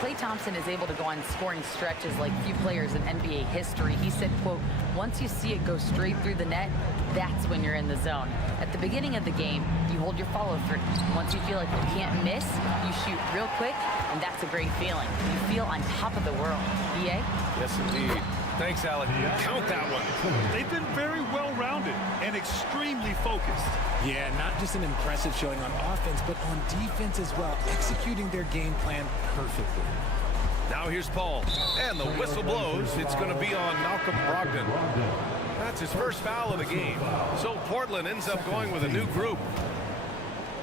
Klay Thompson is able to go on scoring stretches like few players in NBA history. He said, quote, once you see it go straight through the net, that's when you're in the zone. At the beginning of the game, you hold your follow through. Once you feel like you can't miss, you shoot real quick, and that's a great feeling. You feel on top of the world. EA? Yes, indeed. Thanks, Alec. Count that one. They've been very well-rounded and extremely focused. Yeah, not just an impressive showing on offense, but on defense as well, executing their game plan perfectly. Now here's Paul. And the whistle blows. It's going to be on Malcolm Brogdon. That's his first foul of the game. So Portland ends up going with a new group.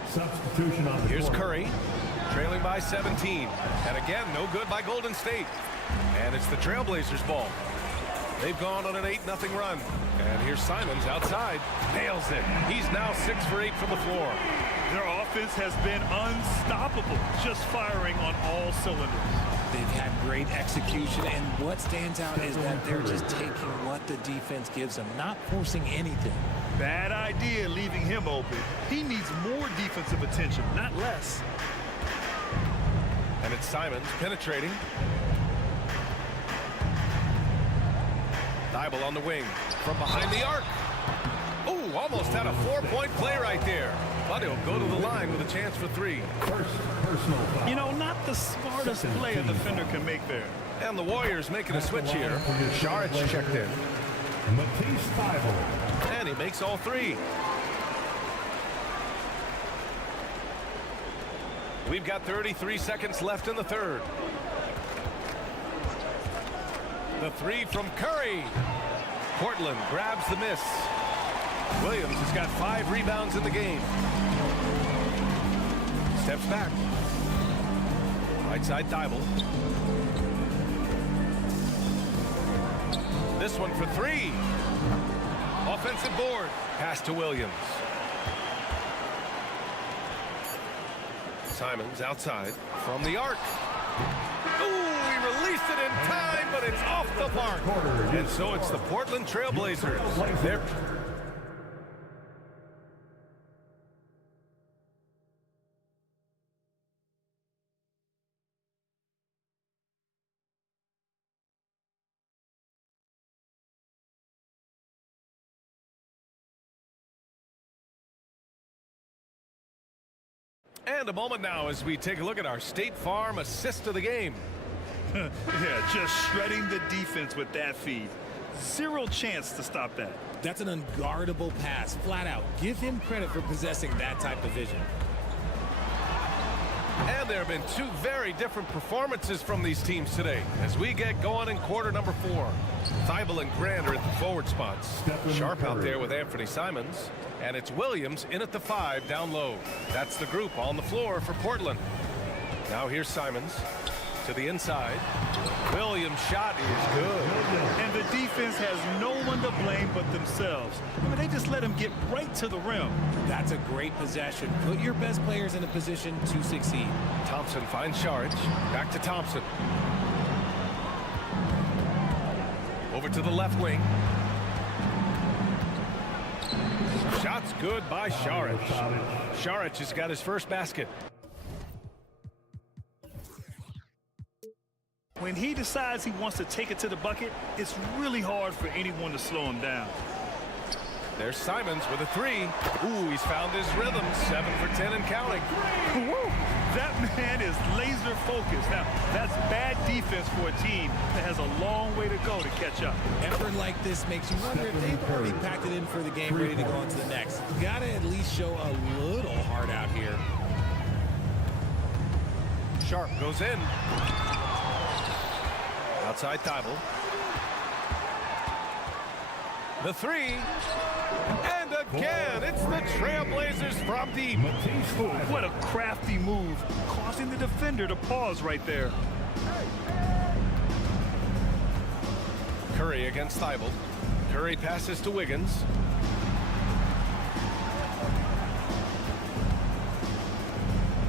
Substitution on the Here's court. Curry, trailing by 17. And again, no good by Golden State. And it's the Trailblazers' ball. They've gone on an 8-0 run. And here's Simons outside. Nails it. He's now 6 for 8 from the floor. Their offense has been unstoppable, just firing on all cylinders. They've had great execution, and what stands out is that they're just taking what the defense gives them, not forcing anything. Bad idea leaving him open. He needs more defensive attention, not less. And it's Simons penetrating. Thibault on the wing from behind the arc. Oh, almost had a 4-point play right there. But he'll go to the line with a chance for 3. First personal foul. You know, not the smartest play a defender can make there. And the Warriors making a switch here. Saric checked in. Matisse Thibault. And he makes all 3. We've got 33 seconds left in the third. The 3 from Curry. Portland grabs the miss. Williams has got 5 rebounds in the game. Steps back. Right side Thibault. This one for 3. Offensive board. Pass to Williams. Simons outside from the arc. Ooh, he released it in time, but it's off the mark. And so it's the Portland Trailblazers. They're And a moment now as we take a look at our State Farm assist of the game. Yeah, just shredding the defense with that feed. Zero chance to stop that. That's an unguardable pass, flat out. Give him credit for possessing that type of vision. And there have been two very different performances from these teams today as we get going in quarter number 4. Thibault and Grant are at the forward spots. Sharp out there with Anthony Simons. And it's Williams in at the 5 down low. That's the group on the floor for Portland. Now here's Simons to the inside. Williams' shot is good. And the defense has no one to blame but themselves. I mean, they just let him get right to the rim. That's a great possession. Put your best players in a position to succeed. Thompson finds Sharich. Back to Thompson. Over to the left wing. Shot's good by Sharich. Sharich has got his first basket. When he decides he wants to take it to the bucket, it's really hard for anyone to slow him down. There's Simons with a 3. Ooh, he's found his rhythm. 7 for 10 and counting. Woo! That man is laser focused. Now, that's bad defense for a team that has a long way to go to catch up. Effort like this makes you wonder if they've already packed it in for the game, ready to go on to the next. You gotta at least show a little heart out here. Sharp goes in. Outside Thibault. The 3. And again, it's the Trailblazers from deep. Oh, what a crafty move, causing the defender to pause right there. Curry against Thibault. Curry passes to Wiggins.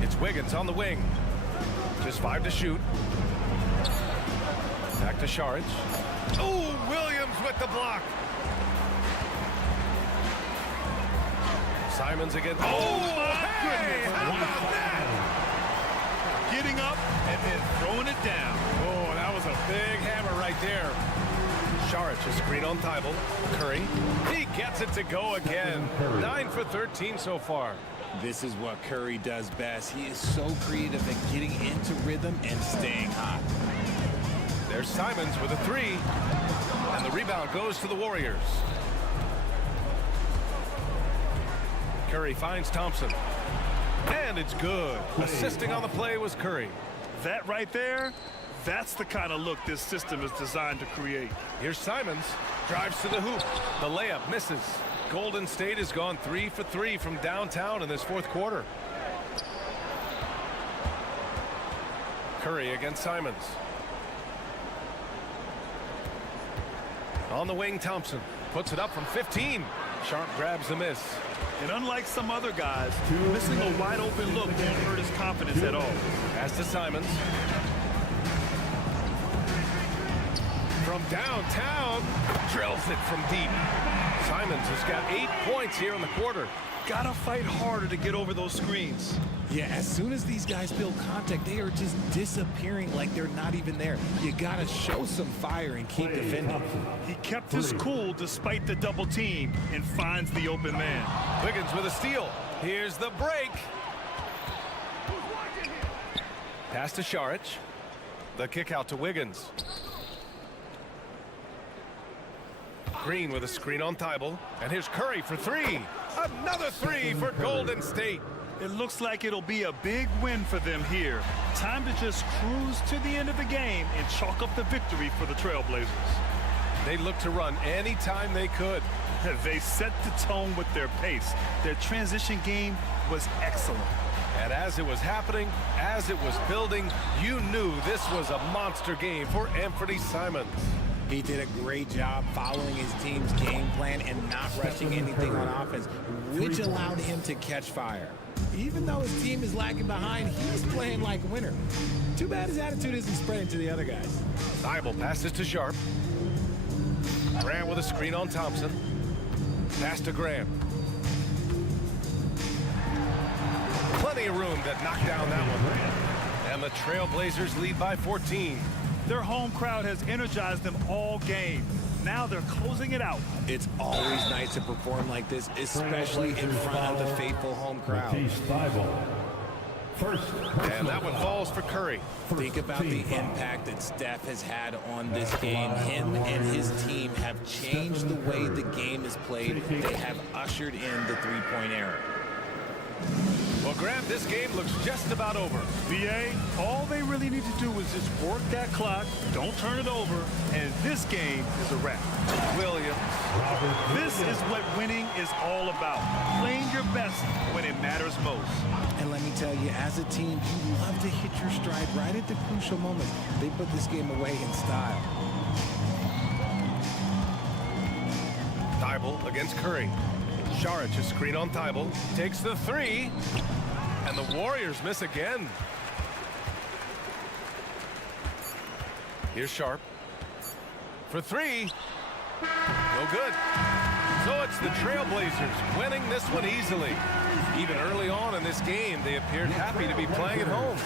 It's Wiggins on the wing. Just 5 to shoot. Back to Sharich. Oh, Williams with the block. Simons again. Oh, my goodness. How about that? Getting up and then throwing it down. Oh, that was a big hammer right there. Sharich, a screen on Thibault. Curry. He gets it to go again. 9 for 13 so far. This is what Curry does best. He is so creative at getting into rhythm and staying hot. There's Simons with a 3. And the rebound goes to the Warriors. Curry finds Thompson. And it's good. Assisting on the play was Curry. That right there, that's the kind of look this system is designed to create. Here's Simons. Drives to the hoop. The layup misses. Golden State has gone 3 for 3 from downtown in this fourth quarter. Curry against Simons. On the wing, Thompson puts it up from 15. Sharp grabs the miss. And unlike some other guys, missing a wide open look won't hurt his confidence at all. Pass to Simons. From downtown, drills it from deep. Simons has got 8 points here in the quarter. Gotta fight harder to get over those screens. Yeah, as soon as these guys feel contact, they are just disappearing like they're not even there. You gotta show some fire and keep defending. He kept his cool despite the double team and finds the open man. Wiggins with a steal. Here's the break. Pass to Sharich. The kick out to Wiggins. Green with a screen on Thibault. And here's Curry for 3. Another 3 for Golden State. It looks like it'll be a big win for them here. Time to just cruise to the end of the game and chalk up the victory for the Trailblazers. They looked to run anytime they could. They set the tone with their pace. Their transition game was excellent. And as it was happening, as it was building, you knew this was a monster game for Anthony Simons. He did a great job following his team's game plan and not rushing anything on offense, which allowed him to catch fire. Even though his team is lagging behind, he's playing like a winner. Too bad his attitude isn't spreading to the other guys. Thibault passes to Sharp. Grant with a screen on Thompson. Pass to Grant. Plenty of room to knock down that one. And the Trailblazers lead by 14. Their home crowd has energized them all game. Now they're closing it out. It's always nice to perform like this, especially in front of the faithful home crowd. And that one falls for Curry. Think about the impact that Steph has had on this game. Him and his team have changed the way the game is played. They have ushered in the three-point era. Well, Grant, this game looks just about over. VA, all they really need to do is just work that clock, don't turn it over, and this game is a wrap. Williams. This is what winning is all about. Playing your best when it matters most. And let me tell you, as a team, you love to hit your stride right at the crucial moments. They put this game away in style. Thibault against Curry. Saric, a screen on Thibault, takes the three, and the Warriors miss again. Here's Sharp for three. No good. So it's the Trailblazers winning this one easily. Even early on in this game, they appeared happy to be playing at home.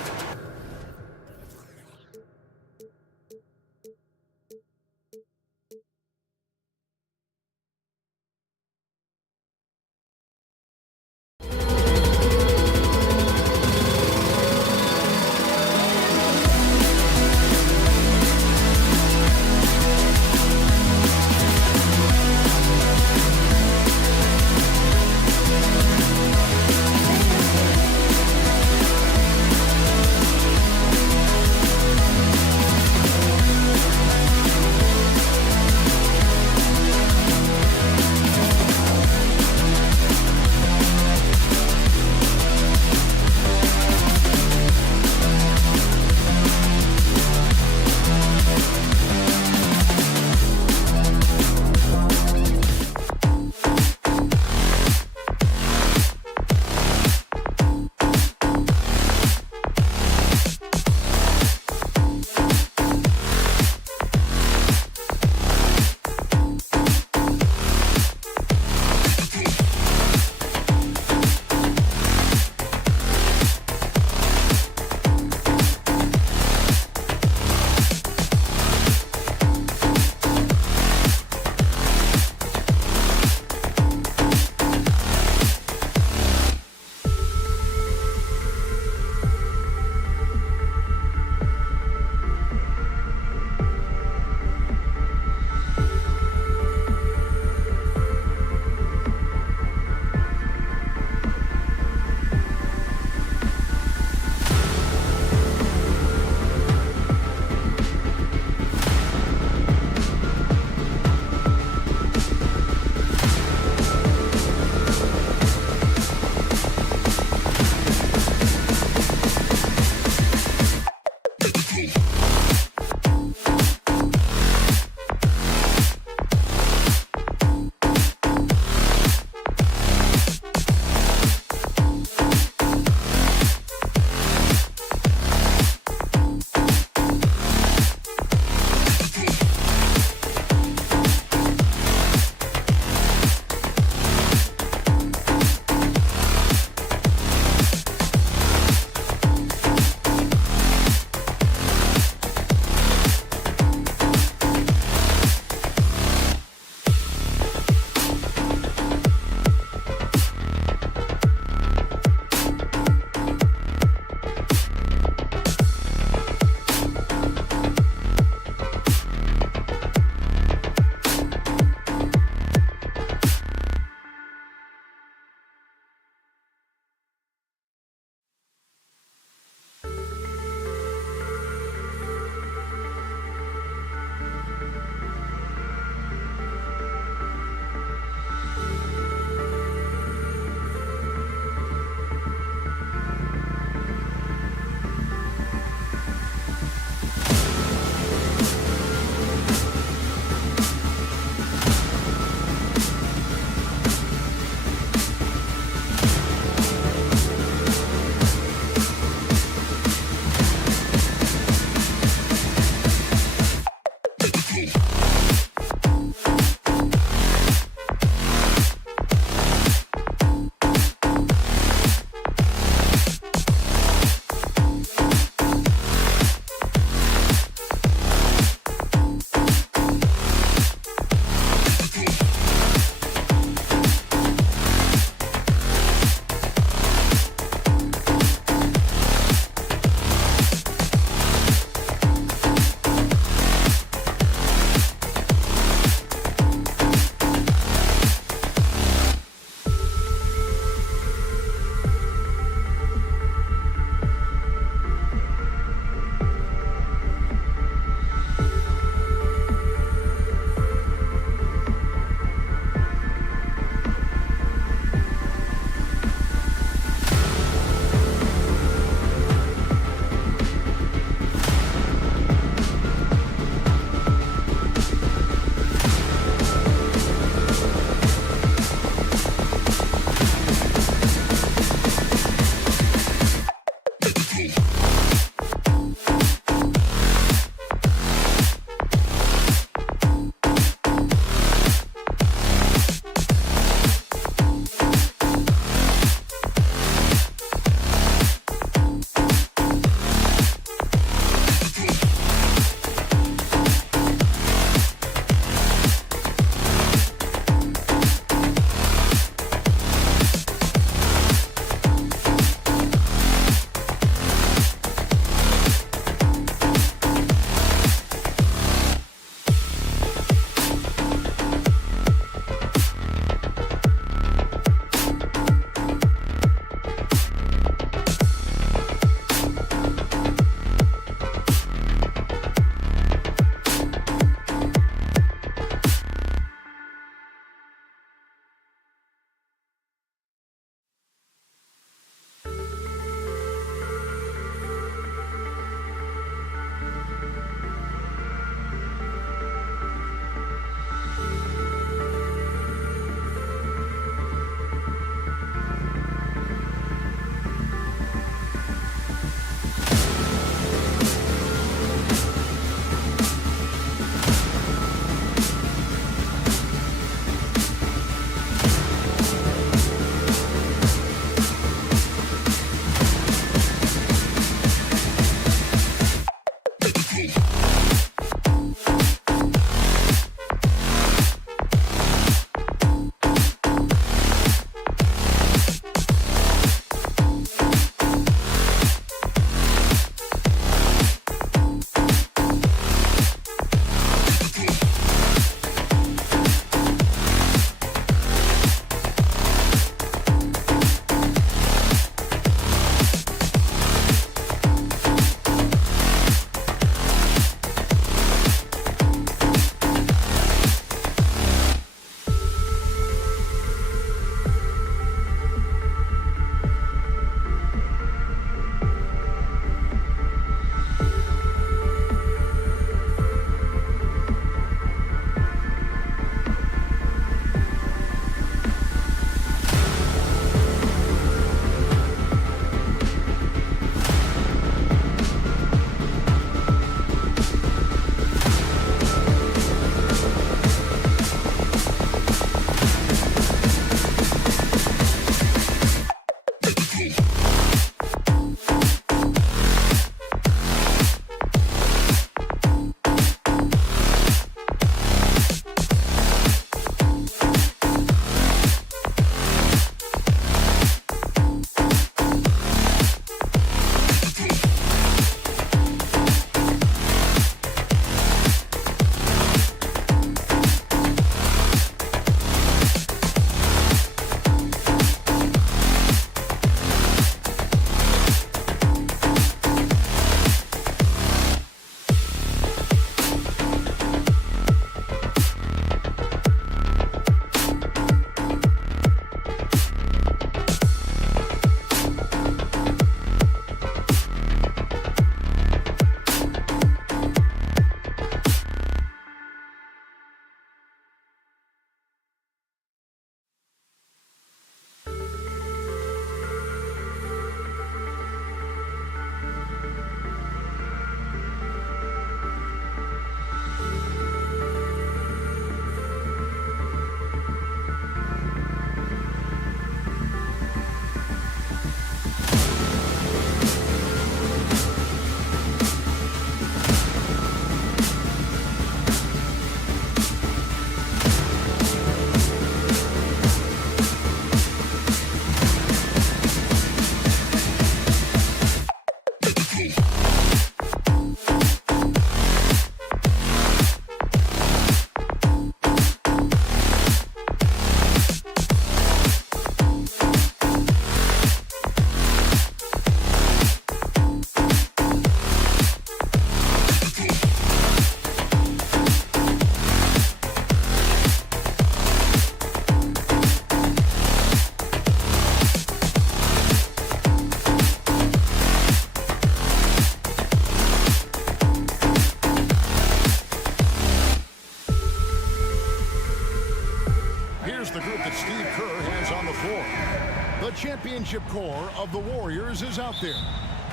championship core of the Warriors is out there.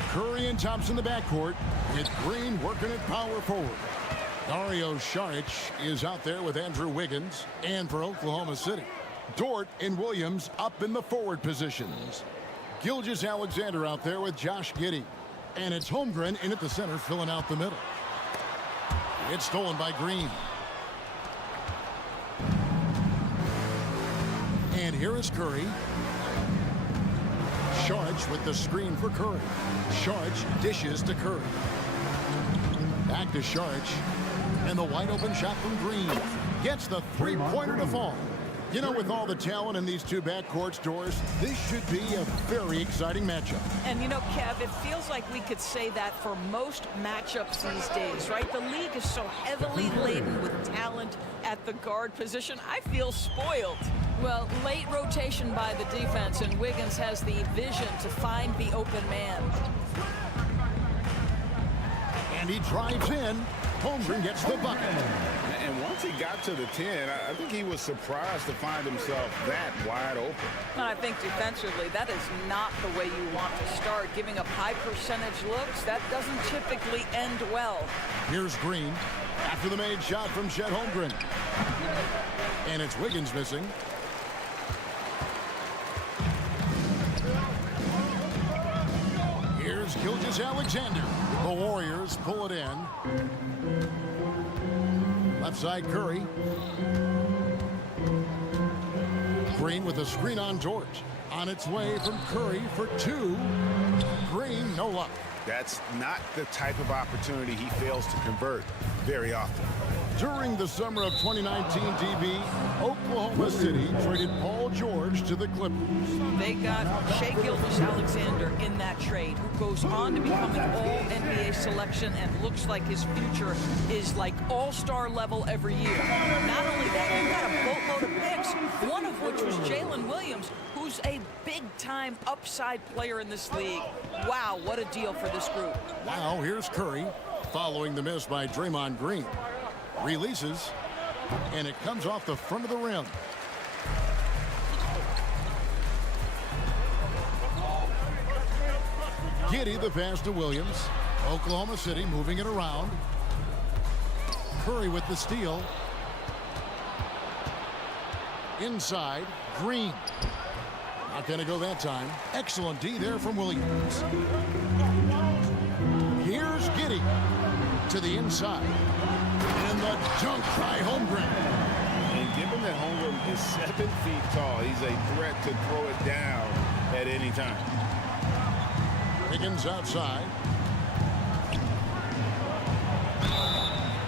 Curry and Thompson in the backcourt, with Green working at power forward. Dario Saric is out there with Andrew Wiggins, and for Oklahoma City, Dort and Williams up in the forward positions. Gilgeous-Alexander out there with Josh Giddey, and it's Holmgren in at the center filling out the middle. It's stolen by Green. And here is Curry. Saric with the screen for Curry. Saric dishes to Curry. Back to Saric. And the wide open shot from Green. Gets the three-pointer to fall. You know, with all the talent in these two backcourts, Doris, this should be a very exciting matchup. And you know, Kev, it feels like we could say that for most matchups these days, right? The league is so heavily laden with talent at the guard position. I feel spoiled. Well, late rotation by the defense, and Wiggins has the vision to find the open man. And he drives in. Holmgren gets the bucket. And once he got to the 10, I think he was surprised to find himself that wide open. And I think defensively, that is not the way you want to start. Giving up high percentage looks, that doesn't typically end well. Here's Green after the made shot from Chet Holmgren. And it's Wiggins missing. Here's Gilgeous-Alexander. The Warriors pull it in. Left side, Curry. Green with a screen on Dort. On its way from Curry for two. Green, no luck. That's not the type of opportunity he fails to convert very often. During the summer of 2019, DB, Oklahoma City traded Paul George to the Clippers. They got Shai Gilgeous-Alexander in that trade, who goes on to become an all-NBA selection and looks like his future is like all-star level every year. Not only that, you got a boatload of picks, one of which was Jalen Williams, who's a big-time upside player in this league. Wow, what a deal for this group. Now here's Curry, following the miss by Draymond Green. Releases, and it comes off the front of the rim. Giddey the pass to Williams. Oklahoma City moving it around. Curry with the steal. Inside, Green. Not going to go that time. Excellent D there from Williams. Here's Giddey to the inside. And the dunk by Holmgren. And given that Holmgren is 7 feet tall, he's a threat to throw it down at any time. Wiggins outside.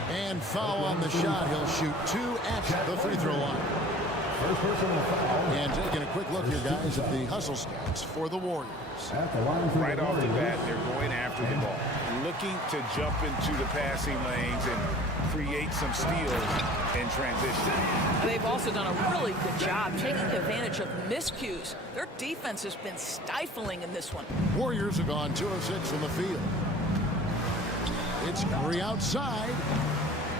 And foul on the shot. He'll shoot two at the free throw line. First personal foul. And taking a quick look here, guys, at the hustle stats for the Warriors. At the line for Right the off the Warriors. bat, they're going after the ball, looking to jump into the passing lanes and create some steals in transition. They've also done a really good job taking advantage of miscues. Their defense has been stifling in this one. Warriors have gone 2 of 6 from the field. It's Curry outside,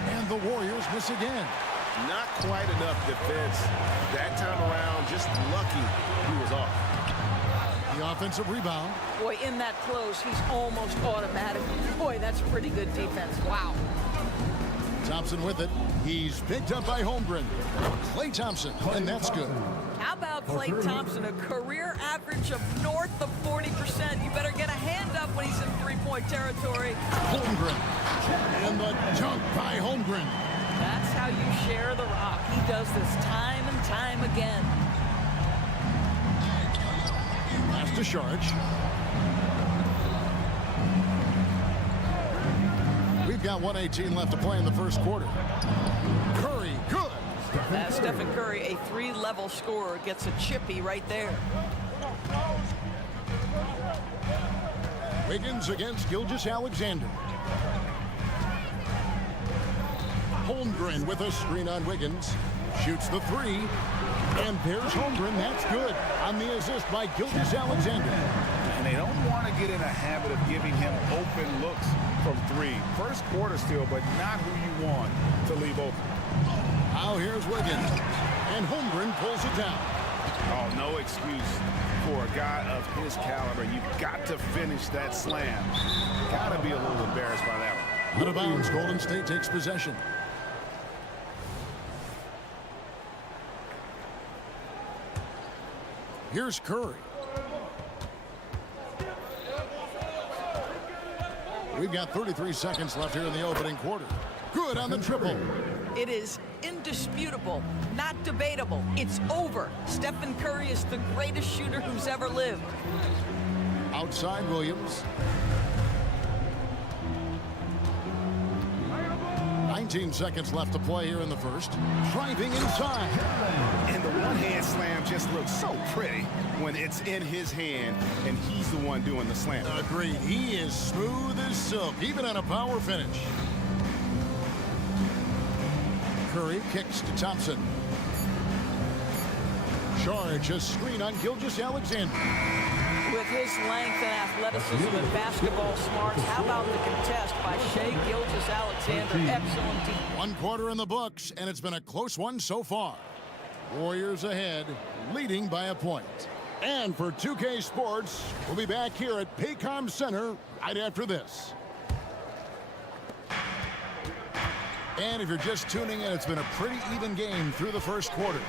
and the Warriors miss again. Not quite enough defense that time around. Just lucky he was off. The offensive rebound. Boy, in that close, he's almost automatic. Boy, that's pretty good defense. Wow. Thompson with it. He's picked up by Holmgren. Klay Thompson, and that's good. How about Klay Thompson, a career average of north of 40%? You better get a hand up when he's in three-point territory. Holmgren. And the dunk by Holmgren. That's how you share the rock. He does this time and time again. Pass to Saric. We've got 1:18 left to play in the first quarter. Curry, good. Stephen Curry, a three-level scorer, gets a chippy right there. Wiggins against Gilgeous-Alexander. Holmgren with a screen on Wiggins. Shoots the three. And there's Holmgren. That's good. On the assist by Gilgeous-Alexander. And they don't want to get in a habit of giving him open looks from three. First quarter still, but not who you want to leave open. Now here's Wiggins. And Holmgren pulls it down. Oh, no excuse for a guy of his caliber. You've got to finish that slam. Got to be a little embarrassed by that one. Out of bounds, Golden State takes possession. Here's Curry. We've got 33 seconds left here in the opening quarter. Good on the triple. It is indisputable, not debatable. It's over. Stephen Curry is the greatest shooter who's ever lived. Outside Williams. 19 seconds left to play here in the first. Driving inside. And the one-hand slam just looks so pretty when it's in his hand and he's the one doing the slam. Agreed. He is smooth as silk, even on a power finish. Curry kicks to Thompson. Charge a screen on Gilgeous-Alexander. With his length and athleticism and basketball smarts, how about the contest by Shai Gilgeous-Alexander? Excellent team. 1 quarter in the books, and it's been a close one so far. Warriors ahead, leading by a point. And for 2K Sports, we'll be back here at Paycom Center right after this. And if you're just tuning in, it's been a pretty even game through the first quarter.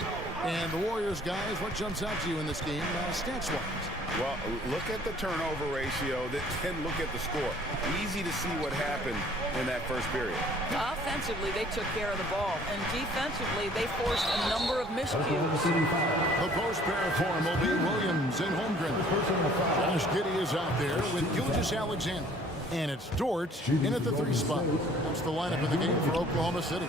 And the Warriors, guys, what jumps out to you in this game, stats-wise? Well, look at the turnover ratio, then look at the score. Easy to see what happened in that first period. Offensively, they took care of the ball. And defensively, they forced a number of miscues. The post pair form will be Williams and Holmgren. Josh Giddey is out there with Gilgeous-Alexander. And it's Dort in at the 3 spot. That's the lineup in the game for Oklahoma City.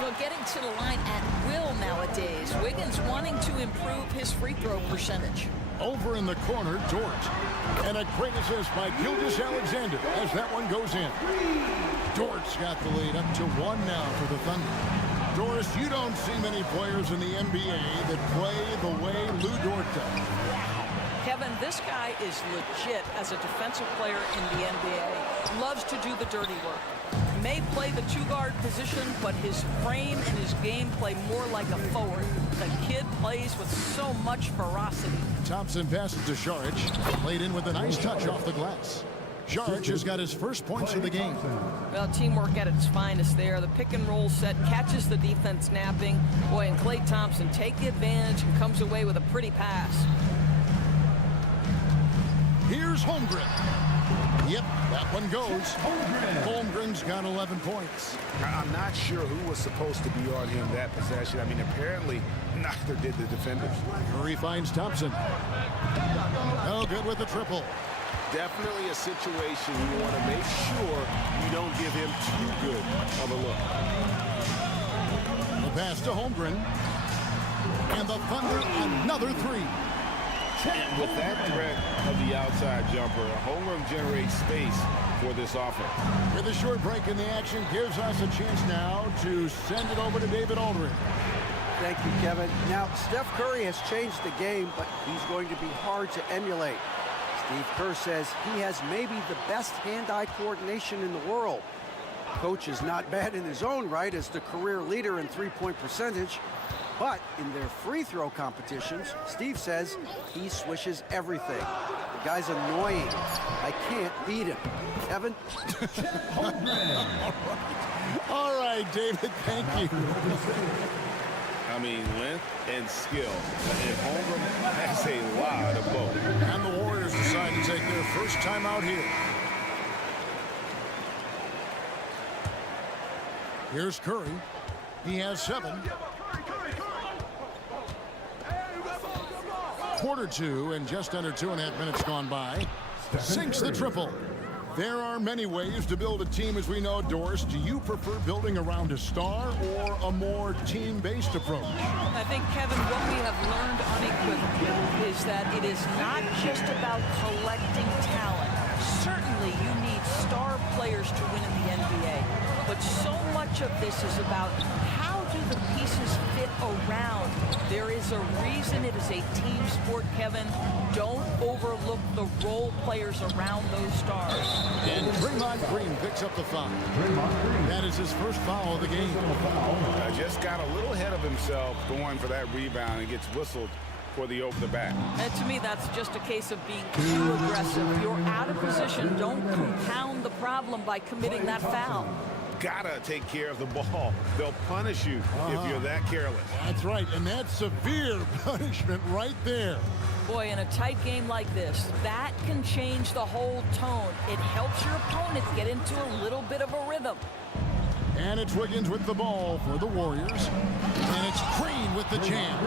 Well, getting to the line at will nowadays. Wiggins wanting to improve his free throw percentage. Over in the corner, Dort. And a great assist by Gilgeous-Alexander as that one goes in. Dort's got the lead up to 1 now for the Thunder. Doris, you don't see many players in the NBA that play the way Lou Dort does. Kevin, this guy is legit as a defensive player in the NBA. Loves to do the dirty work. May play the 2-guard position, but his frame and his game play more like a forward. The kid plays with so much ferocity. Thompson passes to Šarić. Played in with a nice touch off the glass. Šarić has got his first points of the game. Well, teamwork at its finest there. The pick and roll set catches the defense napping. Boy, and Klay Thompson take the advantage and comes away with a pretty pass. Here's Holmgren. Yep, that one goes. Holmgren's got 11 points. I'm not sure who was supposed to be on him that possession. I mean, apparently neither did the defenders. Curry finds Thompson. No good with the triple. Definitely a situation you want to make sure you don't give him too good of a look. The pass to Holmgren. And the Thunder another 3. And with that threat of the outside jumper, Holmgren generates space for this offense. With a short break in the action, gives us a chance now to send it over to David Aldridge. Thank you, Kevin. Now, Steph Curry has changed the game, but he's going to be hard to emulate. Steve Kerr says he has maybe the best hand-eye coordination in the world. Coach is not bad in his own right as the career leader in three-point percentage. But in their free throw competitions, Steve says he swishes everything. The guy's annoying. I can't beat him. Kevin? All right, David, thank you. I mean, length and skill. And Holmgren has a lot of both. And the Warriors decide to take their first time out here. Here's Curry. He has 7. Quarter 2 and just under 2.5 minutes gone by. Sinks the triple. There are many ways to build a team, as we know, Doris. Do you prefer building around a star or a more team-based approach? I think, Kevin, what we have learned unequivocally is that it is not just about collecting talent. Certainly, you need star players to win in the NBA. But so much of this is about how do the pieces fit around. There is a reason it is a team sport, Kevin. Don't overlook the role players around those stars. And Draymond Green picks up the foul. That is his first foul of the game. Just got a little ahead of himself going for that rebound and gets whistled for the over-the-back. And to me, that's just a case of being too aggressive. You're out of position. Don't compound the problem by committing that foul. Gotta take care of the ball. They'll punish you if you're that careless. That's right, and that's severe punishment right there. Boy, in a tight game like this, that can change the whole tone. It helps your opponent get into a little bit of a rhythm. And it's Wiggins with the ball for the Warriors. And it's Green with the jam.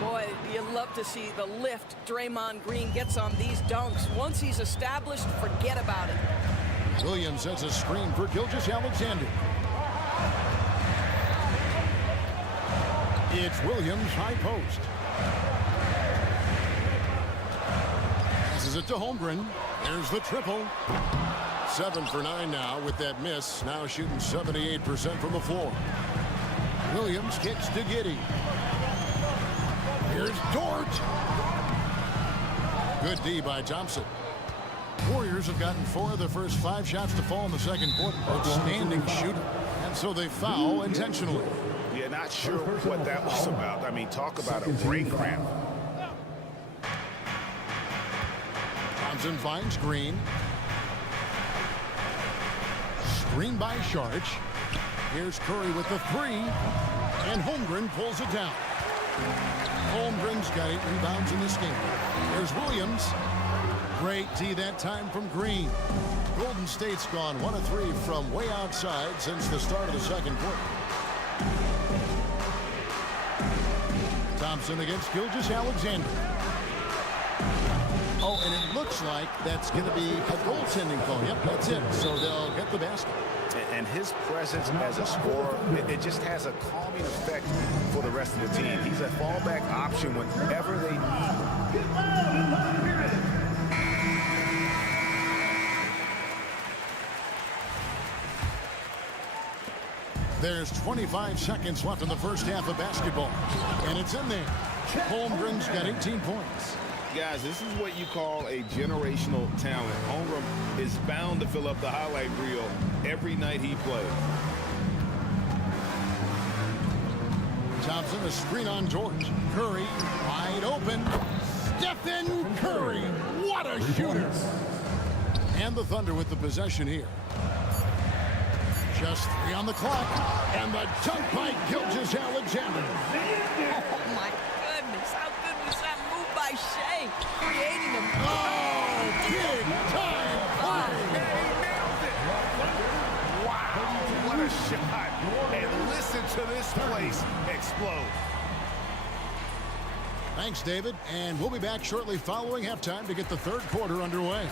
Boy, you love to see the lift Draymond Green gets on these dunks. Once he's established, forget about it. Williams sets a screen for Gilgeous-Alexander. It's Williams, high post. Passes it to Holmgren. There's the triple. 7 for 9 now with that miss. Now shooting 78% from the floor. Williams kicks to Giddey. Here's Dort. Good D by Thompson. Warriors have gotten 4 of their first 5 shots to fall in the second quarter. Outstanding shooter. And so they foul intentionally. Yeah, not sure what that was about. I mean, talk about a brain cramp. Thompson finds Green. Screen by Sharch. Here's Curry with the 3. And Holmgren pulls it down. Holmgren's got 8 rebounds in this game. There's Williams. Great D that time from Green. Golden State's gone 1 of 3 from way outside since the start of the second quarter. Thompson against Gilgeous-Alexander. Oh, and it looks like that's going to be a goaltending call. Yep, that's it. So they'll get the basket. And his presence as a scorer, it just has a calming effect for the rest of the team. He's a fallback option whenever they need. There's 25 seconds left in the first half of basketball. And it's in there. Holmgren's got 18 points. Guys, this is what you call a generational talent. Holmgren is bound to fill up the highlight reel every night he plays. Thompson, a screen on George. Curry, wide open. Stephen Curry, what a shooter. And the Thunder with the possession here. Just 3 on the clock. And the dunk by Gilgeous-Alexander. Oh, my goodness. How good was that move by Shea? Creating a... Oh, big time play. Wow, what a shot. And listen to this place explode. Thanks, David. And we'll be back shortly following halftime to get the third quarter underway.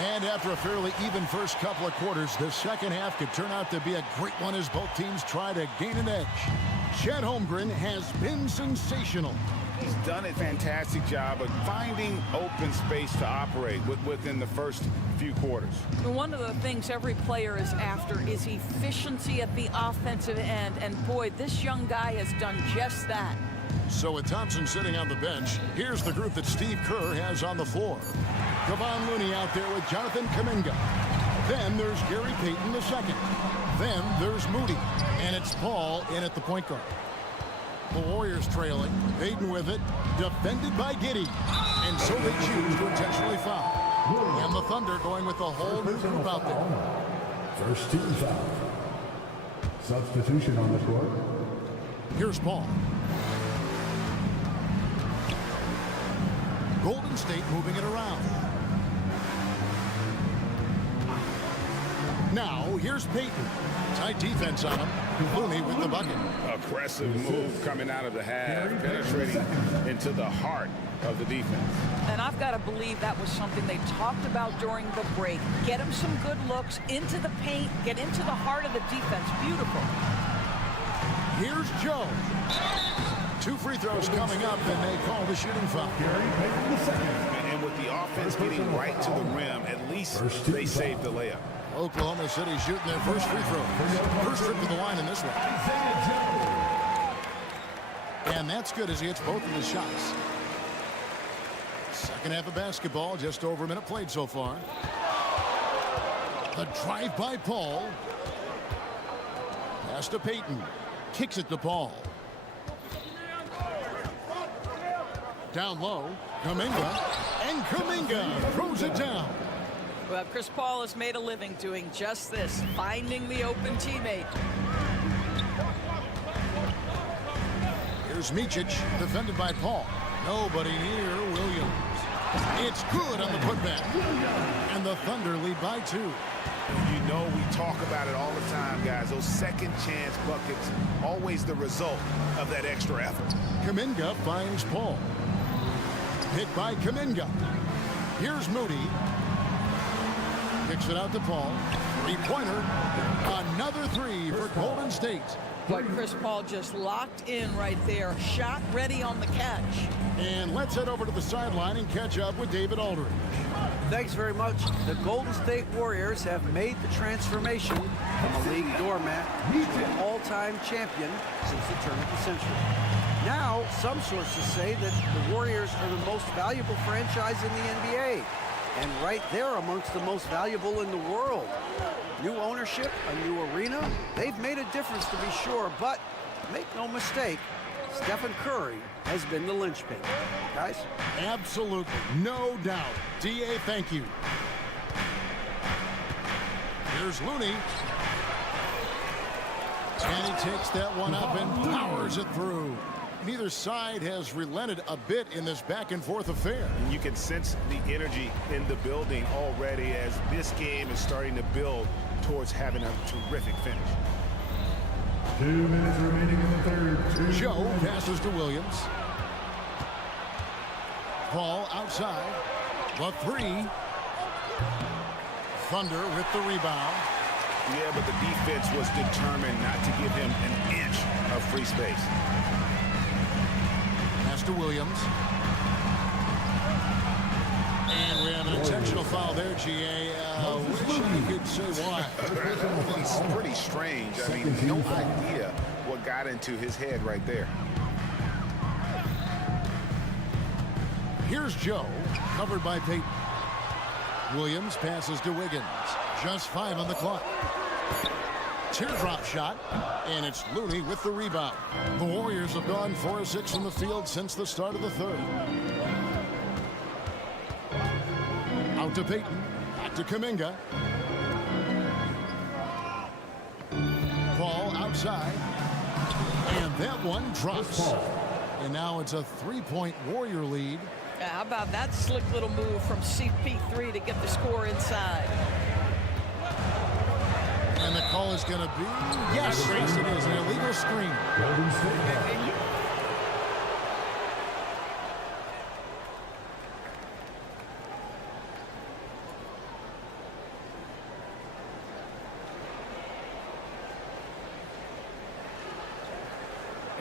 And after a fairly even first couple of quarters, the second half could turn out to be a great one as both teams try to gain an edge. Chet Holmgren has been sensational. He's done a fantastic job of finding open space to operate within the first few quarters. One of the things every player is after is efficiency at the offensive end. And boy, this young guy has done just that. So with Thompson sitting on the bench, here's the group that Steve Kerr has on the floor. Kevon Looney out there with Jonathan Kuminga. Then there's Gary Payton II. Then there's Moody. And it's Paul in at the point guard. The Warriors trailing. Payton with it. Defended by Giddey. And so they choose to intentionally foul. And the Thunder going with the whole new group out there. First team foul. Substitution on the court. Here's Paul. Golden State moving it around. Now, here's Payton. Tight defense on him. Looney with the bucket. Aggressive move coming out of the half, penetrating into the heart of the defense. And I've got to believe that was something they talked about during the break. Get him some good looks into the paint, get into the heart of the defense. Beautiful. Here's Joe. 2 free throws coming up, and they call the shooting foul. And with the offense getting right to the rim, at least they saved the layup. Oklahoma City shooting their first free throw. First trip to the line in this one. And that's good as he hits both of his shots. Second half of basketball, just over a minute played so far. The drive by Paul. Pass to Payton. Kicks it to Paul. Down low, Kuminga. And Kuminga throws it down. Well, Chris Paul has made a living doing just this, finding the open teammate. Here's Micic, defended by Paul. Nobody near Williams. It's good on the putback. And the Thunder lead by 2. You know we talk about it all the time, guys. Those second chance buckets, always the result of that extra effort. Kuminga finds Paul. Hit by Kuminga. Here's Moody. Kicks it out to Paul. Three-pointer. Another 3 for Golden State. But Chris Paul just locked in right there. Shot ready on the catch. And let's head over to the sideline and catch up with David Aldridge. Thanks very much. The Golden State Warriors have made the transformation from a league doormat to an all-time champion since the turn of the century. Now, some sources say that the Warriors are the most valuable franchise in the NBA. And right there amongst the most valuable in the world. New ownership, a new arena. They've made a difference to be sure, but make no mistake, Stephen Curry has been the linchpin. Guys? Absolutely. No doubt. D.A., thank you. Here's Looney. And he takes that one up and powers it through. Neither side has relented a bit in this back-and-forth affair. You can sense the energy in the building already as this game is starting to build towards having a terrific finish. 2 minutes remaining in the third. Joe passes to Williams. Paul outside. The 3. Thunder with the rebound. Yeah, but the defense was determined not to give him an inch of free space. Pass to Williams. And we have an intentional foul there, G.A. Wish I could say why. It's pretty strange. I mean, no idea what got into his head right there. Here's Joe, covered by Payton. Williams passes to Wiggins. Just 5 on the clock. Teardrop shot, and it's Looney with the rebound. The Warriors have gone 4 of 6 from the field since the start of the third. Out to Payton, back to Kuminga. Paul outside, and that one drops. And now it's a 3-point Warrior lead. How about that slick little move from CP3 to get the score inside? And the call is going to be, yes, it is an illegal screen.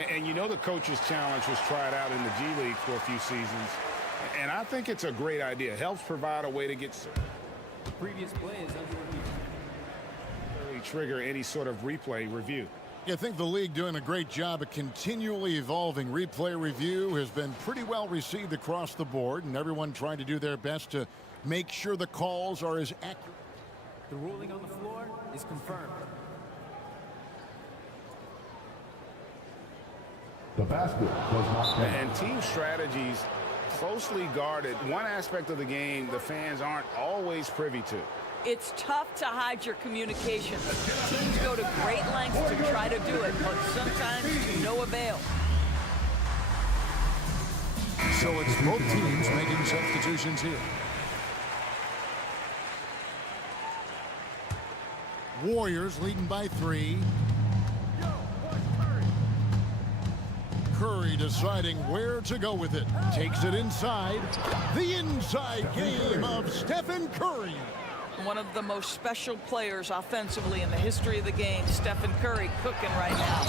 And you know the coach's challenge was tried out in the G League for a few seasons. And I think it's a great idea. It helps provide a way to get the previous play is trigger any sort of replay review. I think the league doing a great job of continually evolving. Replay review has been pretty well received across the board, and everyone trying to do their best to make sure the calls are as accurate. The ruling on the floor is confirmed. The basket does not count. And team strategies closely guarded. One aspect of the game the fans aren't always privy to. It's tough to hide your communication. Teams go to great lengths to try to do it, but sometimes to no avail. So it's both teams making substitutions here. Warriors leading by 3. Curry deciding where to go with it. Takes it inside. The inside game of Stephen Curry. One of the most special players offensively in the history of the game, Stephen Curry, cooking right now.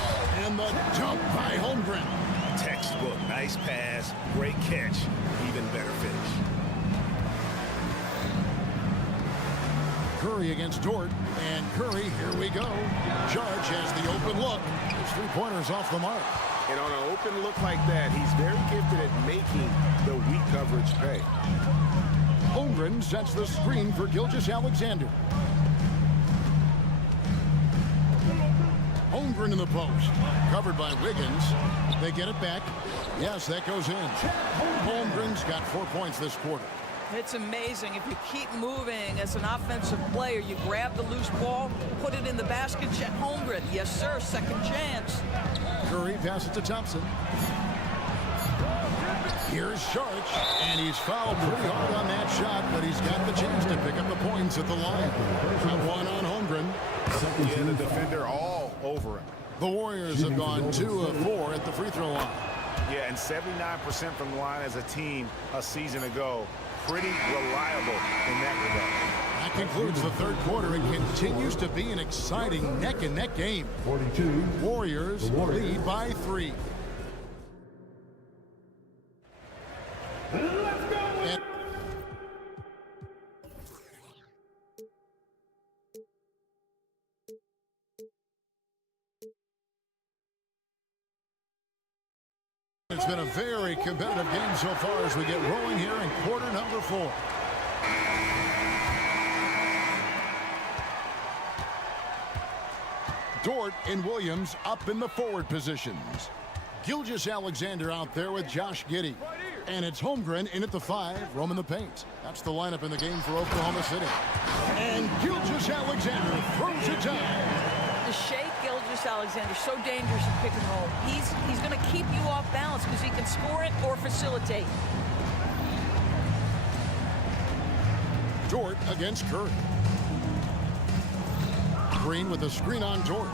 And the dunk by Holmgren. Textbook, nice pass, great catch, even better finish. Curry against Dort. And Curry, here we go. Judge has the open look. His three-pointers off the mark. And on an open look like that, he's very gifted at making the weak coverage pay. Holmgren sets the screen for Gilgeous-Alexander. Holmgren in the post. Covered by Wiggins. They get it back. Yes, that goes in. Holmgren's got 4 points this quarter. It's amazing. If you keep moving as an offensive player, you grab the loose ball, put it in the basket, Chet Holmgren. Yes, sir, second chance. Curry passes to Thompson. Here's Sharch, and he's fouled pretty hard on that shot, but he's got the chance to pick up the points at the line. One on Holmgren. Yeah, the defender all over him. The Warriors have gone 2 of 4 at the free throw line. Yeah, and 79% from the line as a team a season ago. Pretty reliable in that regard. That concludes the third quarter. It continues to be an exciting neck-and-neck game. 42. Warriors lead by 3. And it's been a very competitive game so far as we get rolling here in quarter number 4. Dort and Williams up in the forward positions. Gilgeous-Alexander out there with Josh Giddey. And it's Holmgren in at the 5, roaming the paint. That's the lineup in the game for Oklahoma City. And Gilgeous-Alexander throws it down. The shake Gilgeous-Alexander, so dangerous in pick and roll. He's going to keep you off balance because he can score it or facilitate. Dort against Curry. Green with a screen on Dort.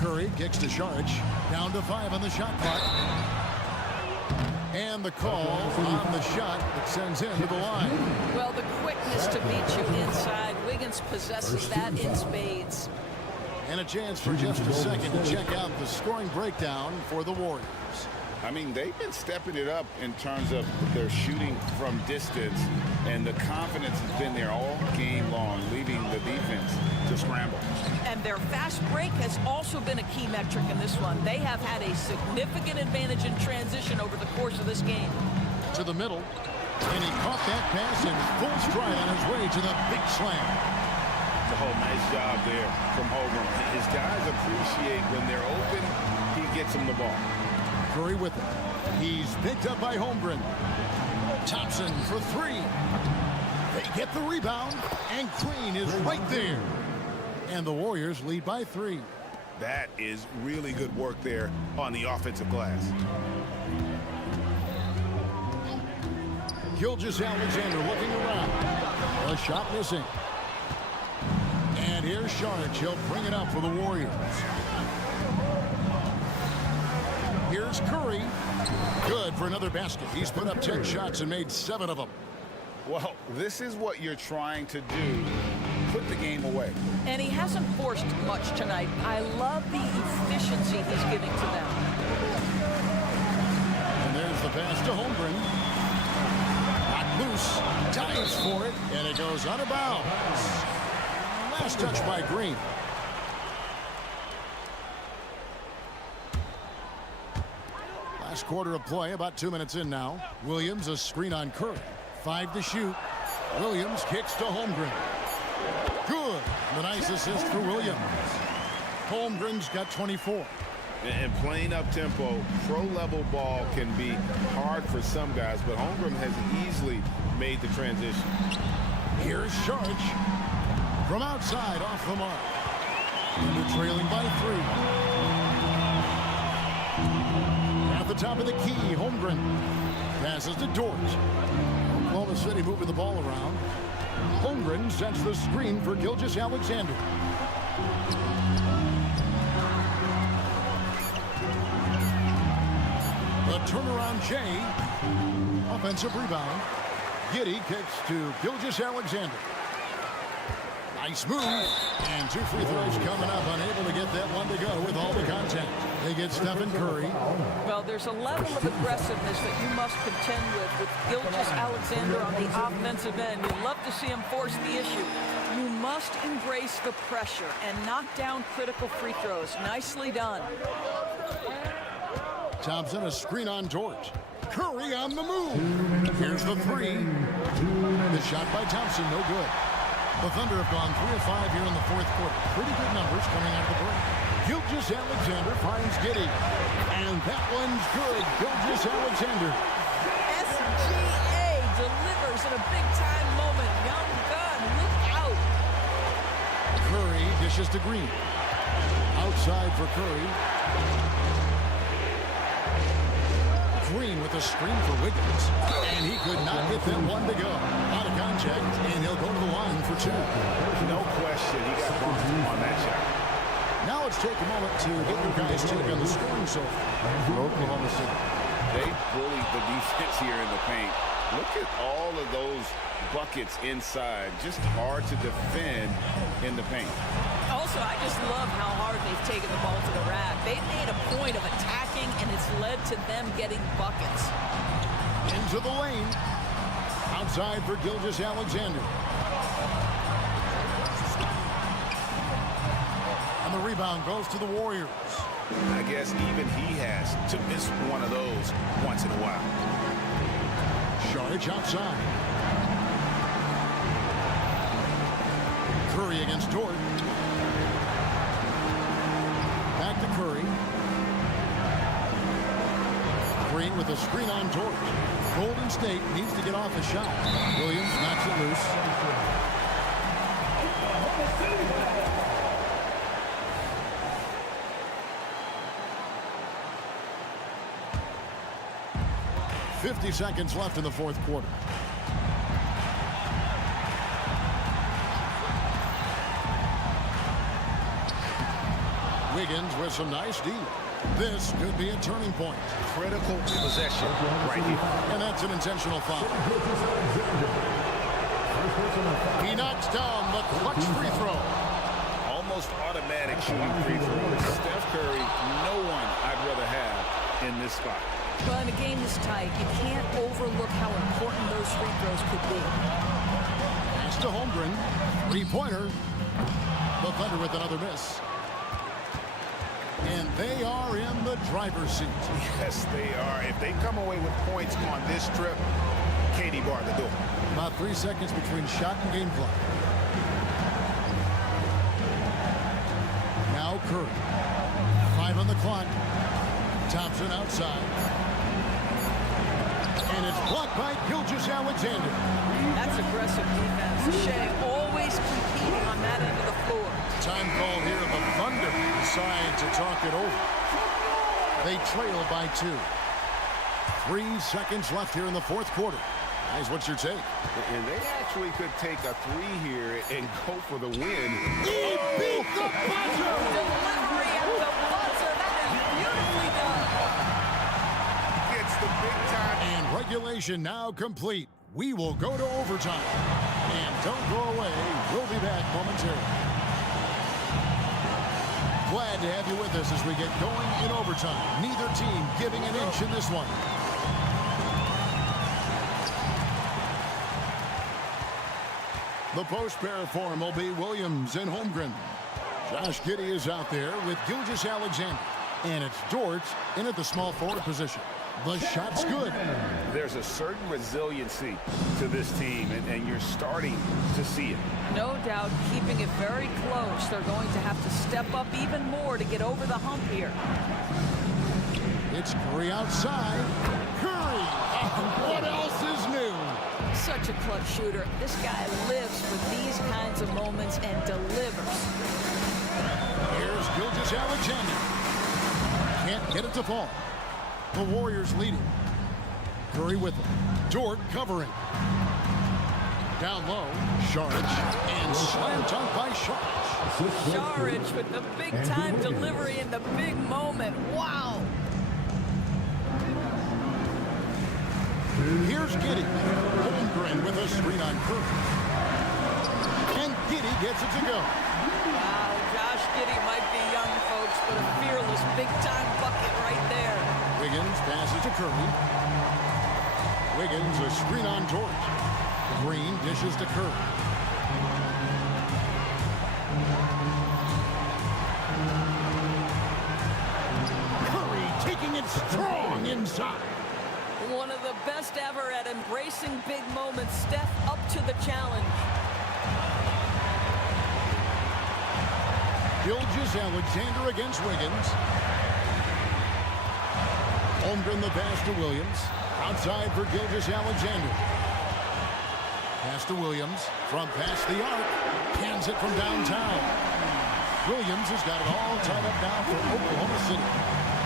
Curry kicks to Sharch. Down to 5 on the shot clock. And the call on the shot that sends him to the line. Well, the quickness to beat you inside. Wiggins possesses that in spades. And a chance for just a second to check out the scoring breakdown for the Warriors. I mean, they've been stepping it up in terms of their shooting from distance, and the confidence has been there all game long, leaving the defense to scramble. And their fast break has also been a key metric in this one. They have had a significant advantage in transition over the course of this game. To the middle, and he caught that pass in full stride on his way to the big slam. Oh, nice job there from Holmgren. His guys appreciate when they're open, he gets them the ball. Curry with it. He's picked up by Holmgren. Thompson for 3. They get the rebound, and Green is right there. And the Warriors lead by 3. That is really good work there on the offensive glass. Gilgeous-Alexander looking around. A shot missing. And here's Sharch. He'll bring it up for the Warriors. Here's Curry. Good for another basket. He's put up 10 shots and made 7 of them. Well, this is what you're trying to do. Put the game away. And he hasn't forced much tonight. I love the efficiency he's giving to them. And there's the pass to Holmgren. Not loose. Dives for it. And it goes out of bounds. Last touch by Green. Last quarter of play, about 2 minutes in now. Williams, a screen on Curry. 5 to shoot. Williams kicks to Holmgren. Good. The nice assist for Williams. Holmgren's got 24. And playing up tempo, pro-level ball can be hard for some guys, but Holmgren has easily made the transition. Here's Sharch. From outside, off the mark. And they're trailing by 3. At the top of the key, Holmgren passes to Dort. Oklahoma City moving the ball around. Holmgren sets the screen for Gilgeous-Alexander. The turnaround Jay. Offensive rebound. Giddey kicks to Gilgeous-Alexander. Nice move. And 2 free throws coming up. Unable to get that one to go with all the contact. They get Stephen Curry. Well, there's a level of aggressiveness that you must contend with Gilgeous-Alexander on the offensive end. You'd love to see him force the issue. You must embrace the pressure and knock down critical free throws. Nicely done. Thompson, a screen on Dort. Curry on the move. Here's the 3. The shot by Thompson, no good. The Thunder have gone 3 of 5 here in the 4th quarter. Pretty good numbers coming out of the break. Gilgeous-Alexander finds Giddey. And that one's good. Gilgeous-Alexander. SGA delivers in a big-time moment. Young gun, look out. Curry dishes to Green. Outside for Curry. Green with a screen for Wiggins. And he could not get that one to go. Out of contact, and he'll go to the line for 2. No question, he got bumped on that shot. Now let's take a moment to get your guys' take on the scoring so far for Oklahoma City. They bullied the defense here in the paint. Look at all of those buckets inside. Just hard to defend in the paint. Also, I just love how hard they've taken the ball to the rack. They've made a point of attacking, and it's led to them getting buckets. Into the lane. Outside for Gilgeous-Alexander. And the rebound goes to the Warriors. I guess even he has to miss one of those once in a while. Saric outside. Curry against Dort. Back to Curry. Green with a screen on Dort. Golden State needs to get off a shot. Williams knocks it loose. 50 seconds left in the 4th quarter. Wiggins with some nice D. This could be a turning point. Critical possession right here. And that's an intentional foul. He knocks down the clutch free throw. Almost automatic shooting free throw. Steph Curry, no one I'd rather have in this spot. Well, in a game this tight, you can't overlook how important those free throws could be. Pass to Holmgren. 3-pointer. The Thunder with another miss. And they are in the driver's seat. Yes, they are. If they come away with points on this trip, Katie bar the door. About 3 seconds between shot and game clock. Now Curry. 5 on the clock. Thompson outside. And it's blocked by Gilgeous-Alexander. That's aggressive defense. Shea always competing on that end of the floor. Time call here. The Thunder decide to talk it over. They trail by 2. 3 seconds left here in the 4th quarter. Guys, what's your take? And they actually could take a 3 here and go for the win. He beat the buzzer! Delivery at the buzzer. That is beautifully done. Gets the big time. And regulation now complete. We will go to overtime. And don't go away. We'll be back momentarily. Glad to have you with us as we get going in overtime. Neither team giving an inch in this one. The post pair form will be Williams and Holmgren. Josh Giddey is out there with Gilgeous-Alexander. And it's Dort in at the small forward position. The shot's good. There's a certain resiliency to this team, and you're starting to see it. No doubt, keeping it very close. They're going to have to step up even more to get over the hump here. It's Curry outside. Curry! What else is new? Such a clutch shooter. This guy lives for these kinds of moments and delivers. Here's Gilgeous-Alexander. Can't get it to fall. The Warriors leading. Curry with him. Dort covering. Down low, Saric, and slam dunk by Saric. Saric with the big-time delivery in the big moment. Wow! Here's Giddey. Holmgren with a screen on Curry. And Giddey gets it to go. Wow, Josh Giddey might be young, folks, but a fearless big-time bucket right there. Wiggins passes to Curry. Wiggins a screen on George. Green dishes to Curry. Curry taking it strong inside. One of the best ever at embracing big moments. Steph up to the challenge. Gilgeous-Alexander against Wiggins. Holmgren the pass to Williams. Outside for Gilgeous-Alexander. Pass to Williams. From past the arc. Cans it from downtown. Williams has got it all tied up now for Oklahoma City.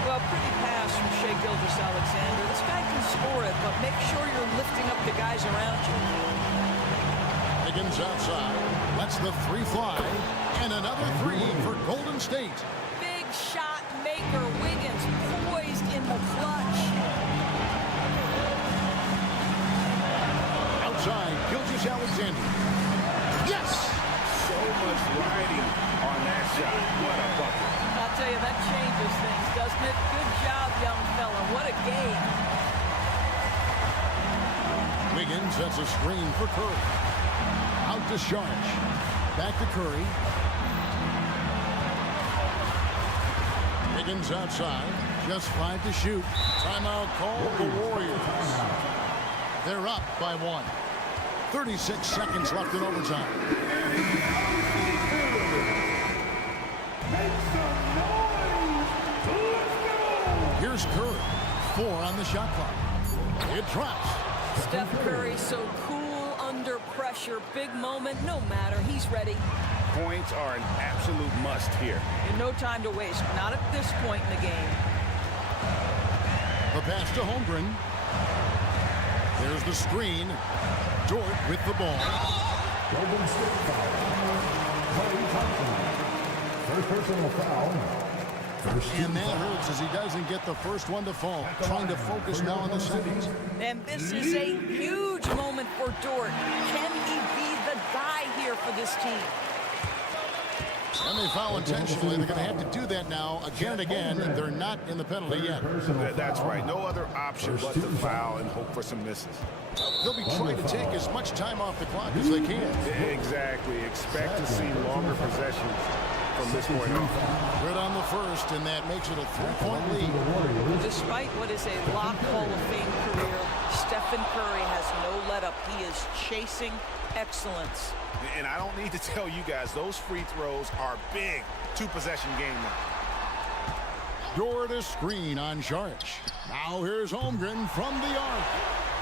Well, pretty pass from Shai Gilgeous-Alexander. This guy can score it, but make sure you're lifting up the guys around you. Wiggins outside. Lets the three fly. And another three for Golden State. Big shot maker. Wiggins poised in the clutch. Outside, Gilgeous-Alexander. Yes! So much riding on that shot. What a bucket. I'll tell you, that changes things, doesn't it? Good job, young fella. What a game. Wiggins sets a screen for Curry. Out to Sharch. Back to Curry. Wiggins outside. Just 5 to shoot. Timeout call the Warriors. They're up by 1. 36 seconds left in overtime. Here's Curry. 4 on the shot clock. It drops. Steph Curry so cool under pressure. Big moment, no matter. He's ready. Points are an absolute must here. And no time to waste. Not at this point in the game. The pass to Holmgren. There's the screen. Dort with the ball. Golden State foul. Klay Thompson. First personal foul. And that hurts as he doesn't get the first one to fall. Trying to focus now on the seconds. And this is a huge moment for Dort. Can he be the guy here for this team? And they foul intentionally. They're going to have to do that now again and again. They're not in the penalty yet. That's right. No other option but to foul and hope for some misses. They'll be trying to take as much time off the clock as they can. Exactly. Expect to see longer possessions from this point on. Right on the first, and that makes it a 3-point lead. Despite what is a lock Hall of Fame career, Stephen Curry has no let up. He is chasing excellence. And I don't need to tell you guys, those free throws are big. 2-possession game now. Dort a screen on Sharch. Now here's Holmgren from the arc.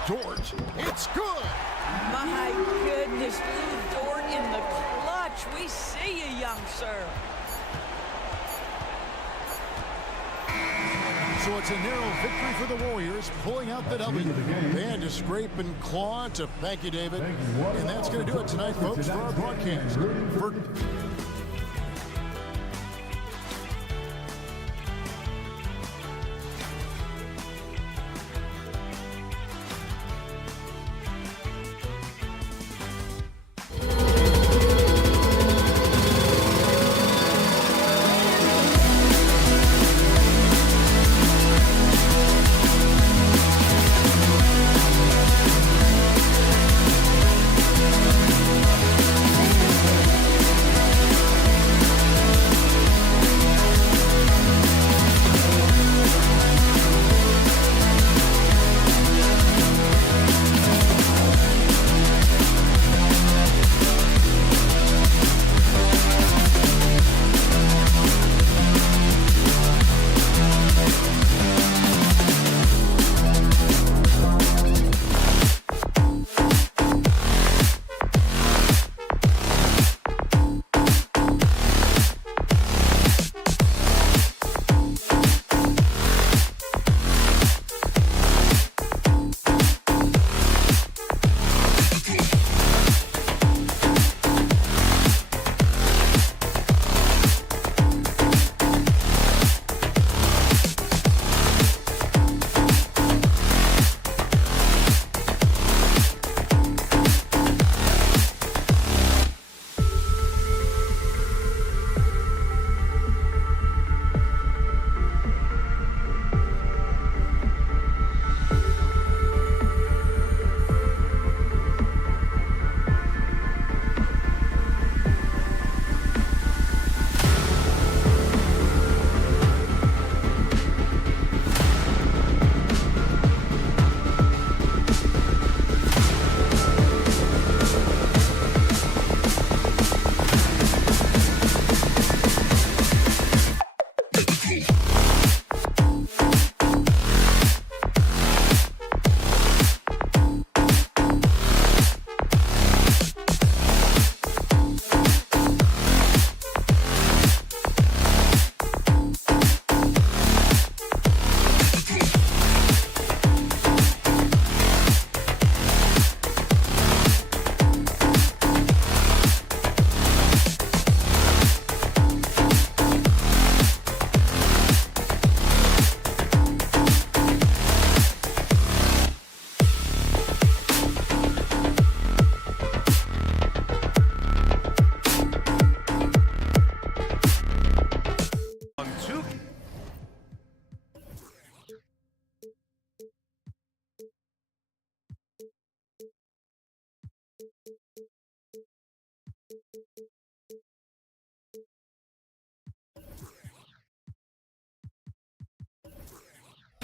Dort, it's good. My goodness, Lou Dort in the clutch. We see you, young sir. So it's a narrow victory for the Warriors, pulling out the W. They had to scrape and claw to thank you, David. And that's going to do it tonight, folks, for our broadcast.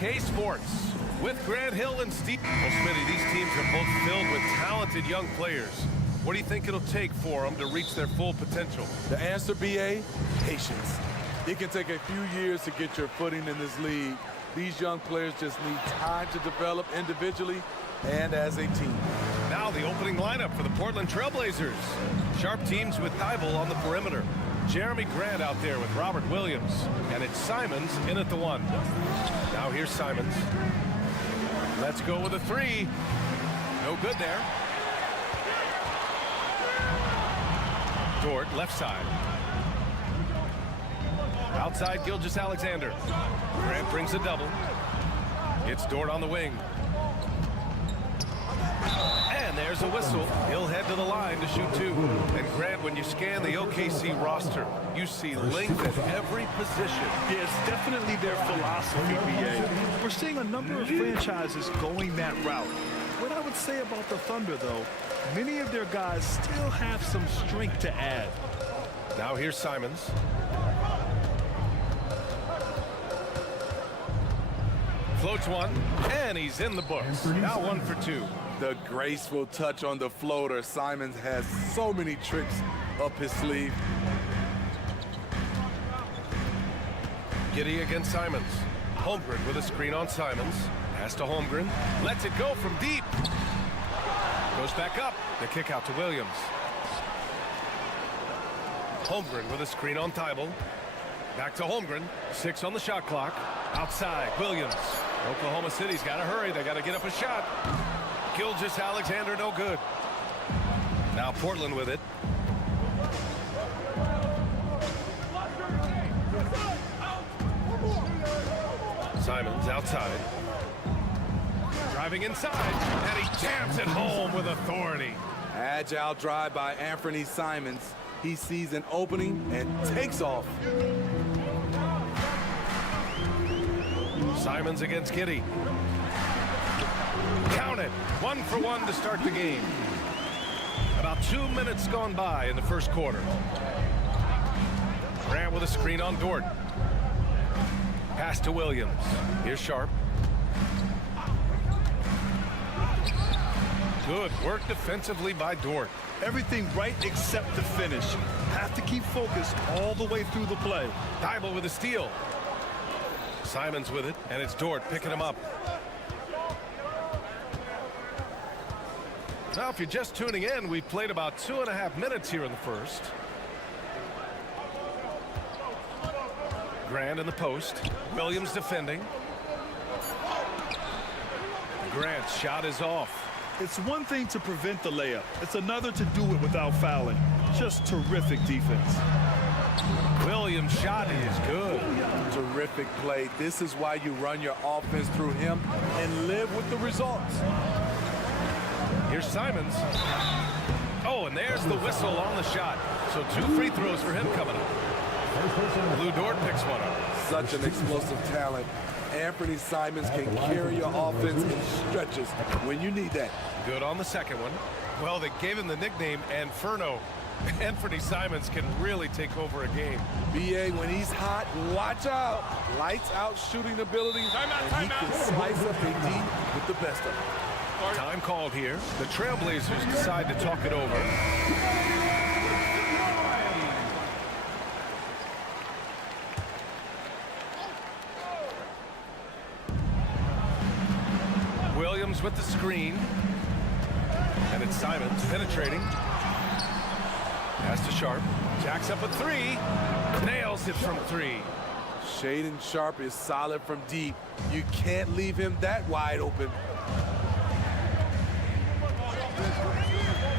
K-Sports with Grant Hill and Steve. Well, Smitty, these teams are both filled with talented young players. What do you think it'll take for them to reach their full potential? The answer, BA, patience. It can take a few years to get your footing in this league. These young players just need time to develop individually and as a team. Now the opening lineup for the Portland Trailblazers. Sharp teams with Thibault on the perimeter. Jeremy Grant out there with Robert Williams. And it's Simons in at the 1. Now here's Simons. Let's go with a 3. No good there. Dort, left side. Outside, Gilgeous-Alexander. Grant brings a double. It's Dort on the wing. And there's a whistle. He'll head to the line to shoot 2. And Grant, when you scan the OKC roster, you see length at every position. Yeah, it's definitely their philosophy, BA. We're seeing a number of franchises going that route. What I would say about the Thunder, though, many of their guys still have some strength to add. Now here's Simons. Floats one, and he's in the books. Now 1 for 2. The graceful touch on the floater. Simons has so many tricks up his sleeve. Giddey against Simons. Holmgren with a screen on Simons. Pass to Holmgren. Lets it go from deep. Goes back up. The kick out to Williams. Holmgren with a screen on Thibault. Back to Holmgren. 6 on the shot clock. Outside, Williams. Oklahoma City's got to hurry. They got to get up a shot. Gilgeous-Alexander, no good. Now Portland with it. Simons outside. Driving inside, and he jams it home with authority. Agile drive by Anthony Simons. He sees an opening and takes off. Simons against Giddey. Count it. 1 for 1 to start the game. About 2 minutes gone by in the first quarter. Grant with a screen on Dort. Pass to Williams. Here's Sharp. Good work defensively by Dort. Everything right except the finish. Have to keep focused all the way through the play. Thibault with a steal. Simons with it, and it's Dort picking him up. Now, if you're just tuning in, we've played about 2.5 minutes here in the first. Grant in the post. Williams defending. Grant's shot is off. It's one thing to prevent the layup. It's another to do it without fouling. Just terrific defense. Williams' shot is good. Terrific play. This is why you run your offense through him and live with the results. Here's Simons. Oh, and there's the whistle on the shot. So 2 free throws for him coming up. Lou Dort picks one up. Such an explosive talent. Anthony Simons can carry your offense in stretches when you need that. Good on the second one. Well, they gave him the nickname Inferno. Anthony Simons can really take over a game. BA, when he's hot, watch out. Lights out shooting ability, and he can slice up a D with the best of them. Time called here. The Trailblazers decide to talk it over. Williams with the screen. And it's Simons penetrating. Pass to Sharp. Jacks up a 3. Nails it from 3. Shaden Sharp is solid from deep. You can't leave him that wide open.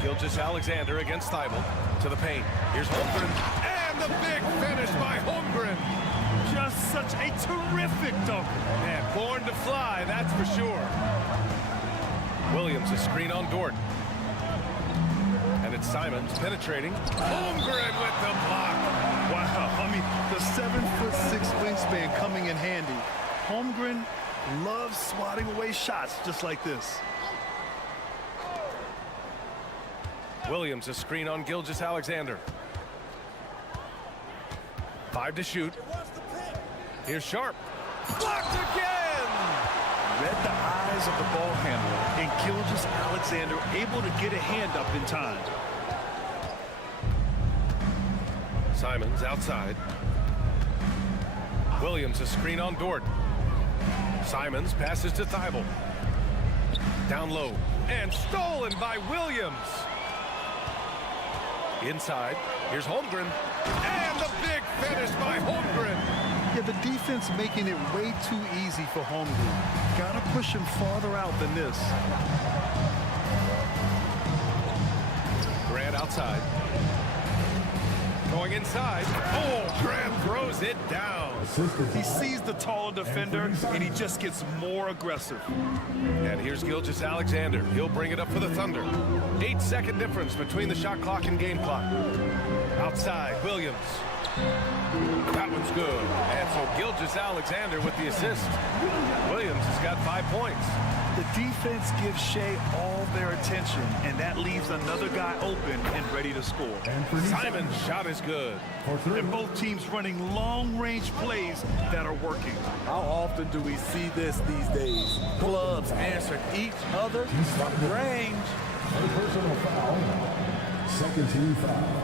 Gilgeous-Alexander against Thibault to the paint. Here's Holmgren. And the big finish by Holmgren. Just such a terrific dunk. Man, born to fly, that's for sure. Williams, a screen on Dort. And it's Simons penetrating. Holmgren with the block. Wow, I mean, the 7'6" wingspan coming in handy. Holmgren loves swatting away shots just like this. Williams, a screen on Gilgeous-Alexander. 5 to shoot. Here's Sharp. Blocked again! read the eyes of the ball handler, and Gilgeous-Alexander able to get a hand up in time. Simons outside. Williams a screen on Dort. Simons passes to Thibault. Down low and stolen by Williams. Inside, here's Holmgren. And the big finish by Holmgren. Yeah, the defense making it way too easy for Holmgren. Gotta push him farther out than this. Grant outside. Going inside. Oh, Grant throws it down. He sees the taller defender, and he just gets more aggressive. And here's Gilgeous-Alexander. He'll bring it up for the Thunder. 8-second difference between the shot clock and game clock. Outside, Williams. That one's good. And so Gilgeous-Alexander with the assist. Williams has got 5 points. The defense gives Shea all their attention, and that leaves another guy open and ready to score. Simon's shot is good. And both teams running long-range plays that are working. How often do we see this these days? Clubs answering each other from range. Personal foul. Second team foul.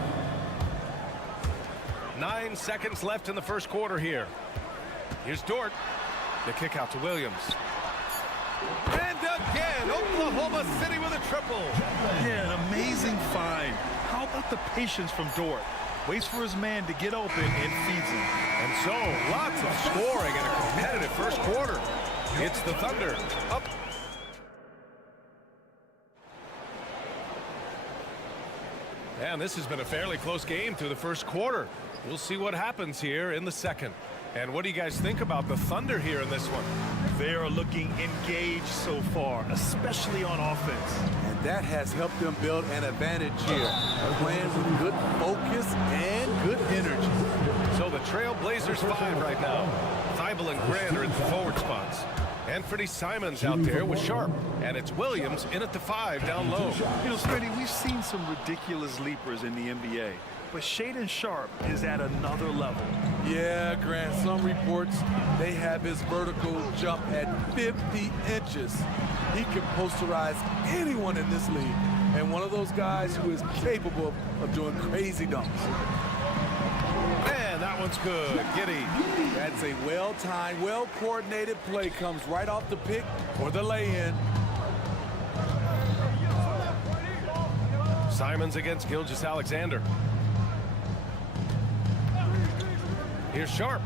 9 seconds left in the first quarter here. Here's Dort. The kick out to Williams. And again, Oklahoma City with a triple. Yeah, an amazing find. How about the patience from Dort? Waits for his man to get open and feeds him. And so, lots of scoring in a competitive first quarter. It's the Thunder up. And this has been a fairly close game through the first quarter. We'll see what happens here in the second. And what do you guys think about the Thunder here in this one? They are looking engaged so far, especially on offense. And that has helped them build an advantage here. Playing with good focus and good energy. So the Trail Blazers 5 right now. Thibault and Grant are in the forward spots. Anthony Simons out there with Sharp. And it's Williams in at the 5 down low. You know, Smitty, we've seen some ridiculous leapers in the NBA. But Shaedon Sharp is at another level. Yeah, Grant, some reports they have his vertical jump at 50 inches. He can posterize anyone in this league. And one of those guys who is capable of doing crazy dunks. And that one's good. Giddey. That's a well-timed, well-coordinated play. Comes right off the pick or the lay-in. Simons against Gilgeous-Alexander. Here's Sharp.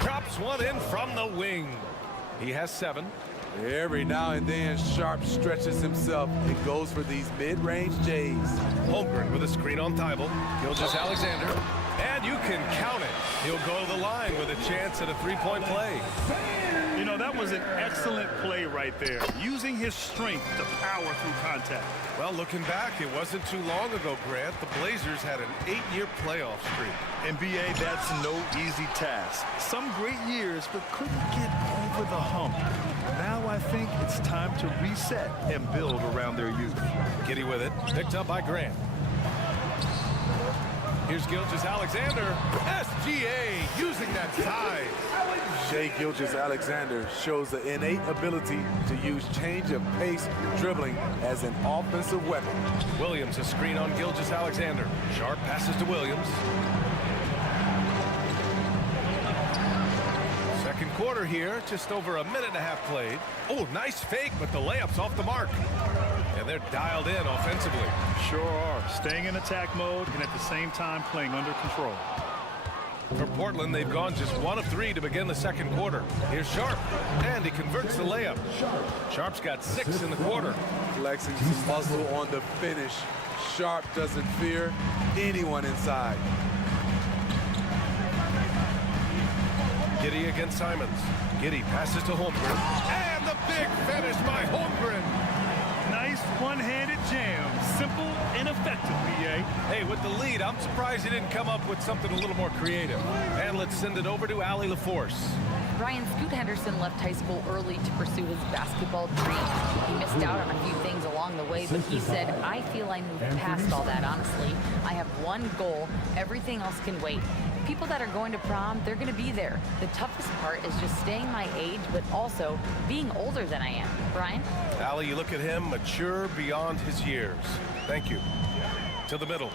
Drops one in from the wing. He has 7. Every now and then, Sharp stretches himself and goes for these mid-range J's. Holmgren with a screen on Thibault. Gilgeous-Alexander. And you can count it. He'll go to the line with a chance at a 3-point play. You know, that was an excellent play right there, using his strength to power through contact. Well, looking back, it wasn't too long ago, Grant. The Blazers had an 8-year playoff streak. NBA, that's no easy task. Some great years, but couldn't get over the hump. Now I think it's time to reset and build around their youth. Giddey with it, picked up by Grant. Here's Gilgeous-Alexander. SGA using that size. Shai Gilgeous-Alexander shows the innate ability to use change of pace dribbling as an offensive weapon. Williams a screen on Gilgeous-Alexander. Sharp passes to Williams. Second quarter here, just over a minute and a half played. Oh, nice fake, but the layup's off the mark. And they're dialed in offensively. Sure are. Staying in attack mode and at the same time playing under control. For Portland, they've gone just 1 of 3 to begin the second quarter. Here's Sharp, and he converts the layup. Sharp's got 6 in the quarter. Flexing some muscle on the finish. Sharp doesn't fear anyone inside. Giddey against Simons. Giddey passes to Holmgren. And the big finish by Holmgren. Nice one-handed jam. Simple and effective, BA. Hey, with the lead, I'm surprised he didn't come up with something a little more creative. And let's send it over to Allie LaForce. Brian, Scoot Henderson left high school early to pursue his basketball dreams. He missed out on a few things along the way, but he said, I feel I moved past all that, honestly. I have one goal. Everything else can wait. people that are going to prom, they're going to be there. The toughest part is just staying my age, but also being older than I am. Brian? Allie, you look at him, mature beyond his years. Thank you. To the middle.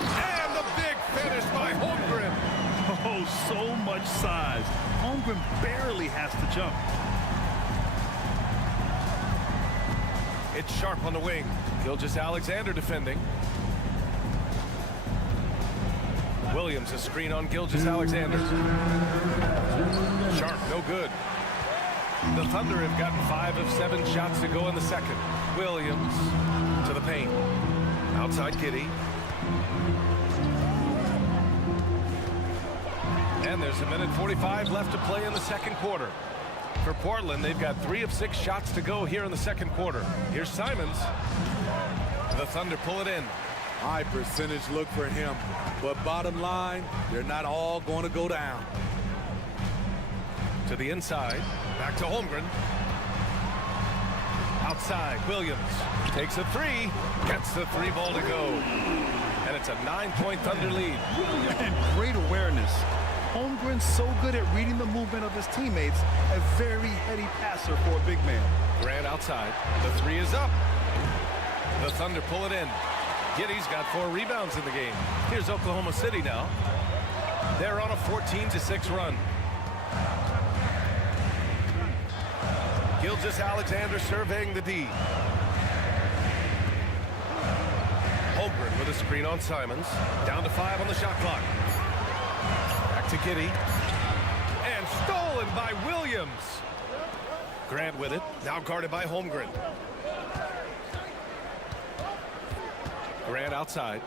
And the big finish by Holmgren. Oh, so much size. Holmgren barely has to jump. It's Sharp on the wing. Gilgeous-Alexander defending. Williams, a screen on Gilgeous-Alexander. Sharp, no good. The Thunder have gotten 5 of 7 shots to go in the second. Williams to the paint. Outside Giddey. And there's a minute 45 left to play in the second quarter. For Portland, they've got 3 of 6 shots to go here in the second quarter. Here's Simons. The Thunder pull it in. High percentage look for him, but bottom line, they're not all going to go down. To the inside, back to Holmgren. Outside, Williams takes a 3, gets the 3 ball to go. And it's a 9-point Thunder lead. And great awareness. Holmgren's so good at reading the movement of his teammates, a very heady passer for a big man. Grant outside, the 3 is up. The Thunder pull it in. Giddey's got 4 rebounds in the game. Here's Oklahoma City now. They're on a 14-6 run. Gilgeous-Alexander surveying the D. Holmgren with a screen on Simons. Down to 5 on the shot clock. Back to Giddey. And stolen by Williams. Grant with it. Now guarded by Holmgren. Grant outside.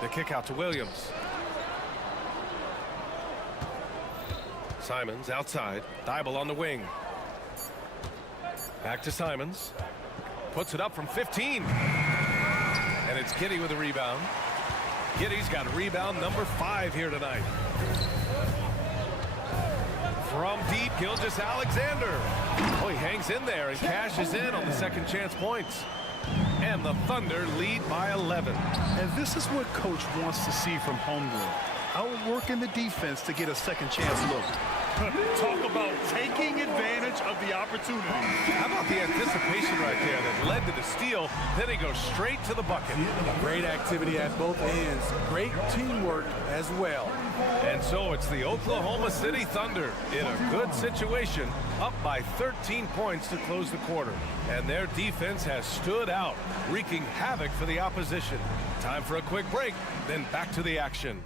The kick out to Williams. Simons outside. Thibault on the wing. Back to Simons. Puts it up from 15. And it's Giddey with a rebound. Giddey's got rebound number 5 here tonight. From deep, Gilgeous-Alexander. Oh, he hangs in there and cashes in on the second chance points. And the Thunder lead by 11. And this is what Coach wants to see from Holmgren. Outworking the defense to get a second chance look. Talk about taking advantage of the opportunity. How about the anticipation right there that led to the steal? Then he goes straight to the bucket. Great activity at both ends. Great teamwork as well. And so it's the Oklahoma City Thunder in a good situation, up by 13 points to close the quarter. And their defense has stood out, wreaking havoc for the opposition. Time for a quick break, then back to the action.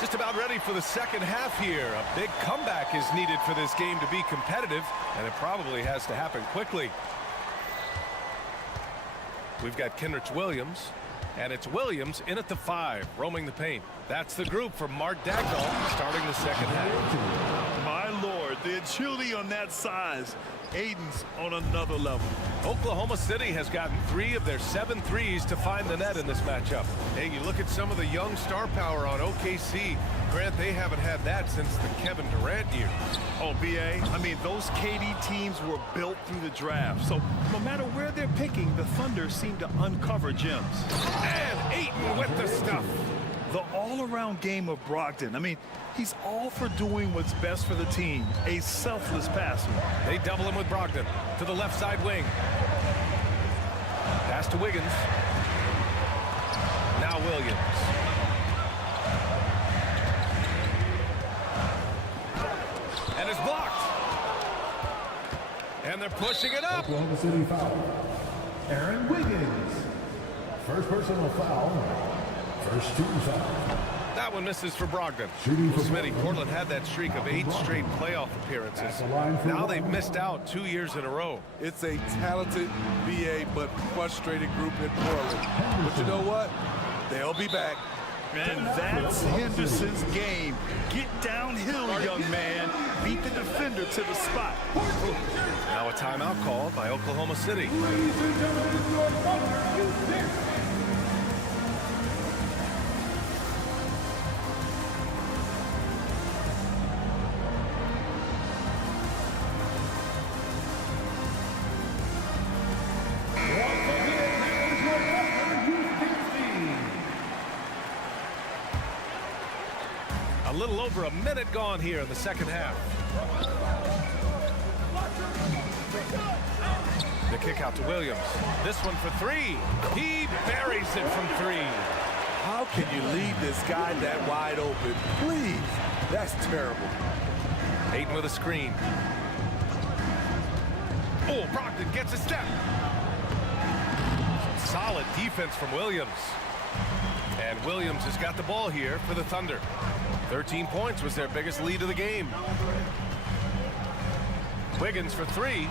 Just about ready for the second half here. A big comeback is needed for this game to be competitive, and it probably has to happen quickly. We've got Kenrich Williams, and it's Williams in at the 5, roaming the paint. That's the group for Mark Dagnall starting the second half. My Lord, the agility on that size. Aiden's on another level. Oklahoma City has gotten 3 of their 7 threes to find the net in this matchup. Hey, you look at some of the young star power on OKC. Grant, they haven't had that since the Kevin Durant years. Oh, BA, I mean, those KD teams were built through the draft. So no matter where they're picking, the Thunder seem to uncover gems. And Ayton with the stuff. The all-around game of Brogdon. I mean, he's all for doing what's best for the team. A selfless passer. They double him with Brogdon to the left side wing. Pass to Wiggins. Now Williams. And it's blocked. And they're pushing it up. Oklahoma City foul. Aaron Wiggins. First personal foul. First team foul. That one misses for Brogdon. Smitty, Portland had that streak of 8 straight playoff appearances. Now they've missed out 2 years in a row. It's a talented BA but frustrated group in Portland. But you know what? They'll be back. And that's Henderson's game. Get downhill, young man. Beat the defender to the spot. Now a timeout called by Oklahoma City. A little over a minute gone here in the second half. The kick out to Williams. This one for three. He buries it from three. How can you leave this guy that wide open? Please. That's terrible. Ayton with a screen. Oh, Brogdon gets a step. Solid defense from Williams. And Williams has got the ball here for the Thunder. 13 points was their biggest lead of the game. Wiggins for three.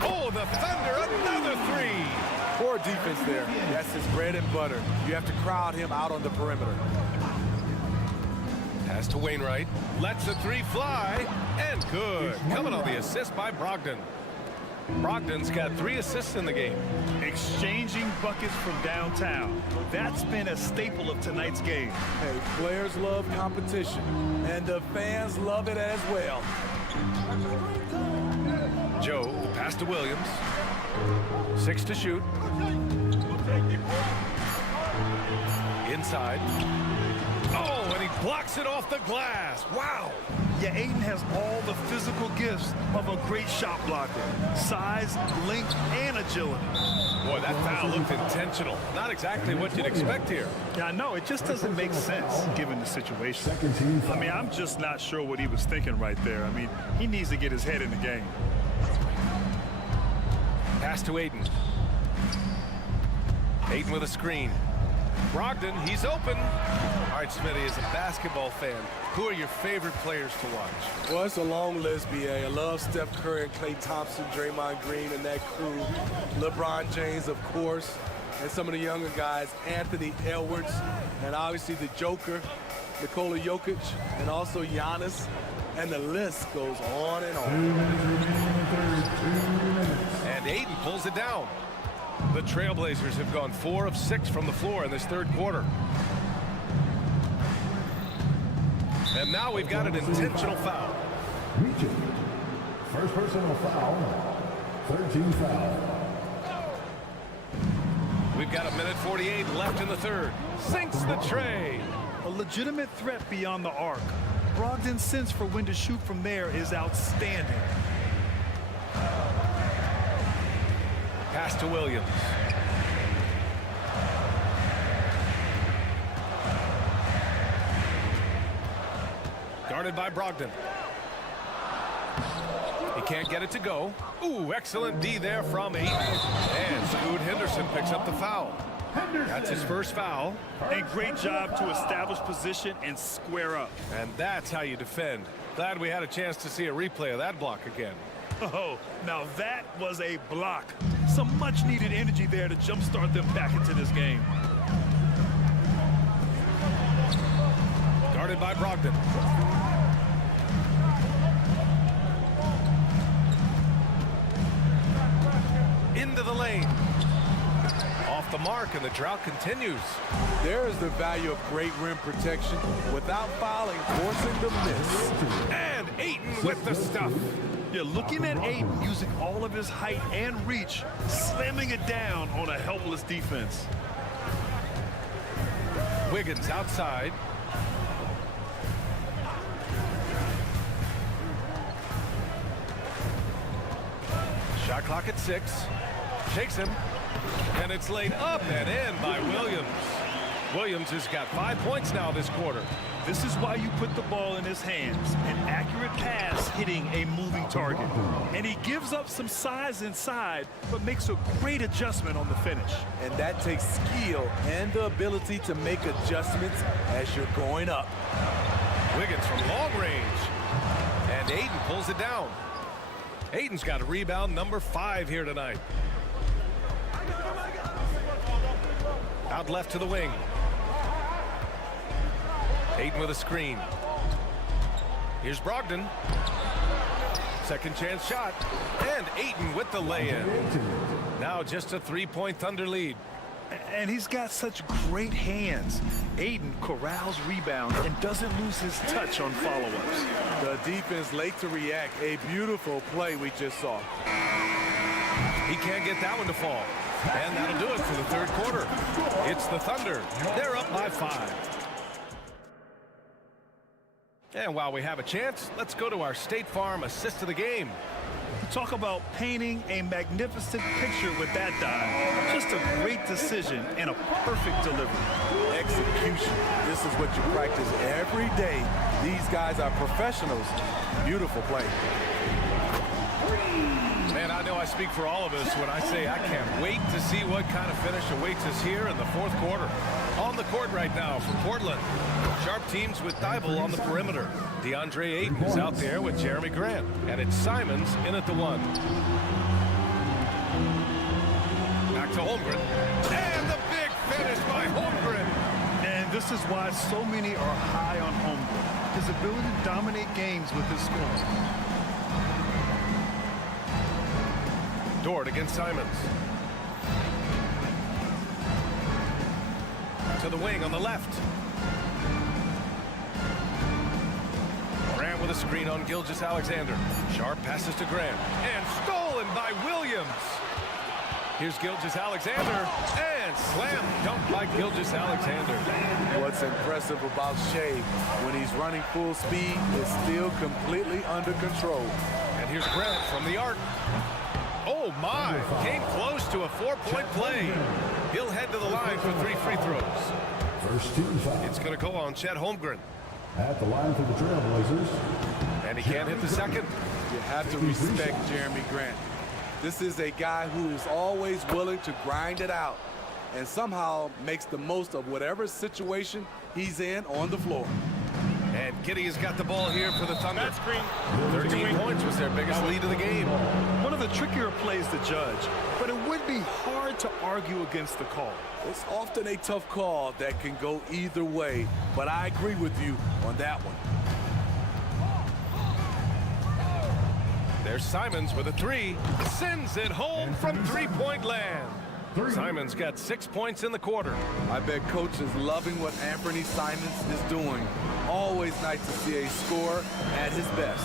Oh, the Thunder, another three. Poor defense there. That's his bread and butter. You have to crowd him out on the perimeter. Pass to Wainwright. Lets the three fly. And good. Coming on the assist by Brogdon. Brogdon's got 3 assists in the game. Exchanging buckets from downtown. That's been a staple of tonight's game. Hey, players love competition, and the fans love it as well. Joe, pass to Williams. 6 to shoot. Inside. Oh, and he blocks it off the glass. Wow. Yeah, Ayton has all the physical gifts of a great shot blocker. Size, length, and agility. Boy, that foul looked intentional. Not exactly what you'd expect here. Yeah, I know. It just doesn't make sense given the situation. I mean, I'm just not sure what he was thinking right there. I mean, he needs to get his head in the game. Pass to Ayton. Ayton with a screen. Brogdon, he's open. All right, Smitty, as a basketball fan, who are your favorite players to watch? Well, it's a long list, B.A. I love Steph Curry and Klay Thompson, Draymond Green, and that crew. LeBron James, of course, and some of the younger guys, Anthony Edwards, and obviously the Joker, Nikola Jokic, and also Giannis, and the list goes on and on. And Ayton pulls it down. The Trailblazers have gone 4 of 6 from the floor in this third quarter. And now we've got an intentional foul. First personal foul, 13 foul. We've got 1:48 left in the third. Sinks the tray. A legitimate threat beyond the arc. Brogdon's sense for when to shoot from there is outstanding. Pass to Williams. Guarded by Brogdon. He can't get it to go. Ooh, excellent D there from Ayton. And Scoot Henderson picks up the foul. That's his first foul. A great job to establish position and square up. And that's how you defend. Glad we had a chance to see a replay of that block again. Oh, now that was a block. Some much needed energy there to jumpstart them back into this game. Guarded by Brogdon. Into the lane. Off the mark, and the drought continues. There is the value of great rim protection without fouling, forcing the miss. And Ayton with the stuff. Yeah, looking at Ayton using all of his height and reach, slamming it down on a helpless defense. Wiggins outside. Shot clock at 6. Shakes him. And it's laid up and in by Williams. Williams has got 5 points now this quarter. This is why you put the ball in his hands. An accurate pass hitting a moving target. And he gives up some size inside, but makes a great adjustment on the finish. And that takes skill and the ability to make adjustments as you're going up. Wiggins from long range. And Ayton pulls it down. Ayton's got a rebound number 5 here tonight. Out left to the wing. Ayton with a screen. Here's Brogdon. Second chance shot. And Ayton with the lay-in. Now just a 3-point Thunder lead. And he's got such great hands. Ayton corrals rebounds and doesn't lose his touch on follow-ups. The defense late to react. A beautiful play we just saw. He can't get that one to fall. And that'll do it for the third quarter. It's the Thunder. They're up by 5. And while we have a chance, let's go to our State Farm assist of the game. Talk about painting a magnificent picture with that dive. Just a great decision and a perfect delivery. Execution. This is what you practice every day. These guys are professionals. Beautiful play. Man, I know I speak for all of us when I say I can't wait to see what kind of finish awaits us here in the fourth quarter. On the court right now for Portland. Sharp teams with Thibault on the perimeter. DeAndre Ayton is out there with Jeremy Grant. And it's Simons in at the 1. Back to Holmgren. And the big finish by Holmgren. And this is why so many are high on Holmgren. His ability to dominate games with his scoring. Dort against Simons. To the wing on the left. Grant with a screen on Gilgeous-Alexander. Sharp passes to Grant. And stolen by Williams. Here's Gilgeous-Alexander. And slam dunk by Gilgeous-Alexander. What's impressive about Shea when he's running full speed is still completely under control. And here's Grant from the arc. Oh my, came close to a 4-point play. He'll head to the line for 3 free throws. First team foul. It's going to go on Chet Holmgren. At the line for the Trailblazers. And he can't hit the second. You have to respect Jeremy Grant. This is a guy who is always willing to grind it out and somehow makes the most of whatever situation he's in on the floor. And Giddey has got the ball here for the Thunder. 13 points was their biggest lead of the game. One of the trickier plays to judge, but it would be hard to argue against the call. It's often a tough call that can go either way, but I agree with you on that one. There's Simons with a 3. Sends it home from 3-point land. Simons got 6 points in the quarter. I bet coach is loving what Anthony Simons is doing. Always nice to see a scorer at his best.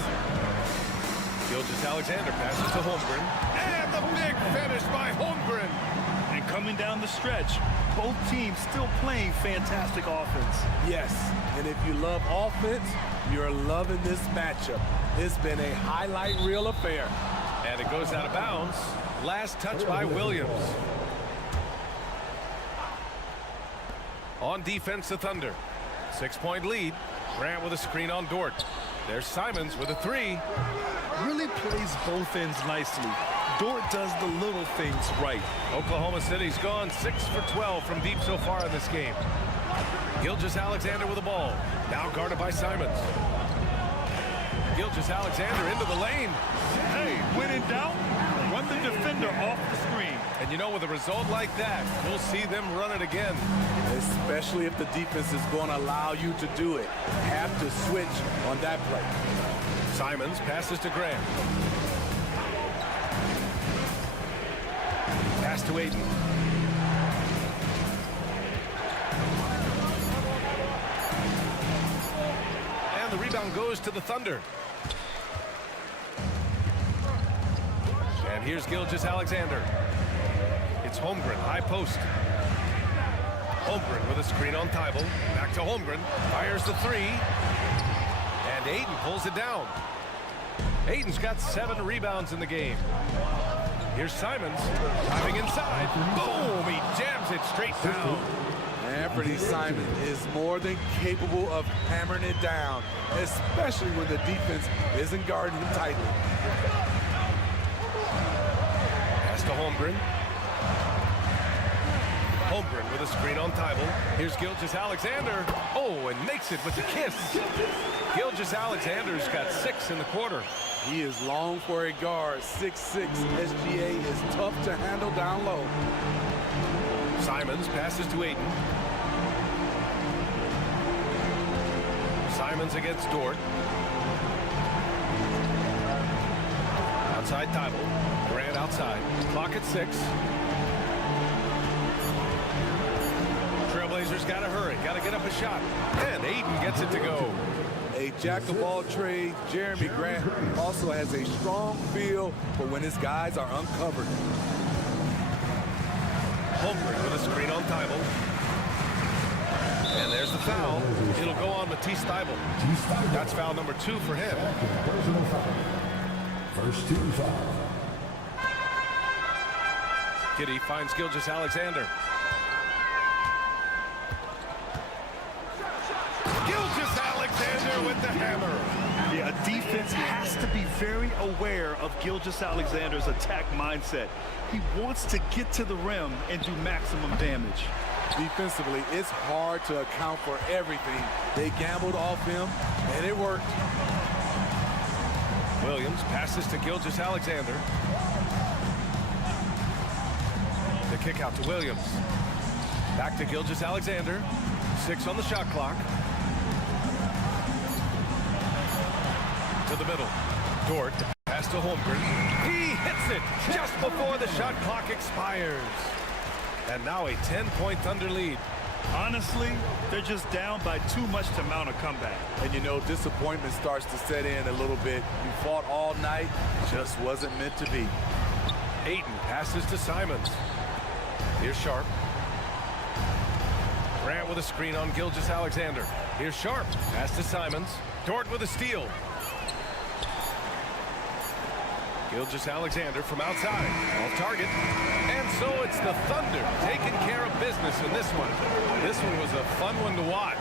Gilgeous-Alexander passes to Holmgren. And the big finish by Holmgren. And coming down the stretch, both teams still playing fantastic offense. Yes, and if you love offense, you're loving this matchup. It's been a highlight reel affair. And it goes out of bounds. Last touch by Williams. On defense, the Thunder. 6-point lead. Grant with a screen on Dort. There's Simons with a 3. Really plays both ends nicely. Dort does the little things right. Oklahoma City's gone 6 for 12 from deep so far in this game. Gilgeous-Alexander with the ball. Now guarded by Simons. Gilgeous-Alexander into the lane. Hey, when in doubt, run the defender off the screen. And you know, with a result like that, we'll see them run it again. Especially if the defense is going to allow you to do it. Have to switch on that play. Simons passes to Grant. Pass to Ayton. And the rebound goes to the Thunder. And here's Gilgeous-Alexander. It's Holmgren, high post. Holmgren with a screen on Thibault. Back to Holmgren. Fires the 3. And Ayton pulls it down. Ayton's got 7 rebounds in the game. Here's Simons. Driving inside. Boom! He jams it straight down. Anthony Simons is more than capable of hammering it down, especially when the defense isn't guarding him tightly. Pass to Holmgren. Holmgren with a screen on Thibault. Here's Gilgeous-Alexander. Oh, and makes it with the kiss. Gilgeous-Alexander's got 6 in the quarter. He is long for a guard. 6'6". SGA is tough to handle down low. Simons passes to Ayton. Simons against Dort. Outside Thibault. Grant outside. Clock at 6. Trailblazers got to hurry. Got to get up a shot. And Ayton gets it to go. A jack-of-all trades, Jeremy Grant also has a strong feel for when his guys are uncovered. Holmgren with a screen on Thibault. And there's the a foul. It'll go on Matisse Steibel. That's foul number 2 for him. Personal foul. First team foul. Giddey finds Gilgeous-Alexander. Gilgeous-Alexander with the hammer. Yeah, a defense has to be very aware of Gilgeous-Alexander's attack mindset. He wants to get to the rim and do maximum damage. Defensively, it's hard to account for everything. They gambled off him, and it worked. Williams passes to Gilgeous-Alexander. The kick out to Williams. Back to Gilgeous-Alexander. 6 on the shot clock. To the middle. Dort pass to Holmgren. He hits it just before the shot clock expires. And now a 10-point Thunder lead. Honestly, they're just down by too much to mount a comeback. And you know, disappointment starts to set in a little bit. You fought all night, just wasn't meant to be. Ayton passes to Simons. Here's Sharp. Grant with a screen on Gilgeous-Alexander. Here's Sharp. Pass to Simons. Dort with a steal. Gilgeous-Alexander from outside. Off target. And so it's the Thunder taking care of business in this one. This one was a fun one to watch.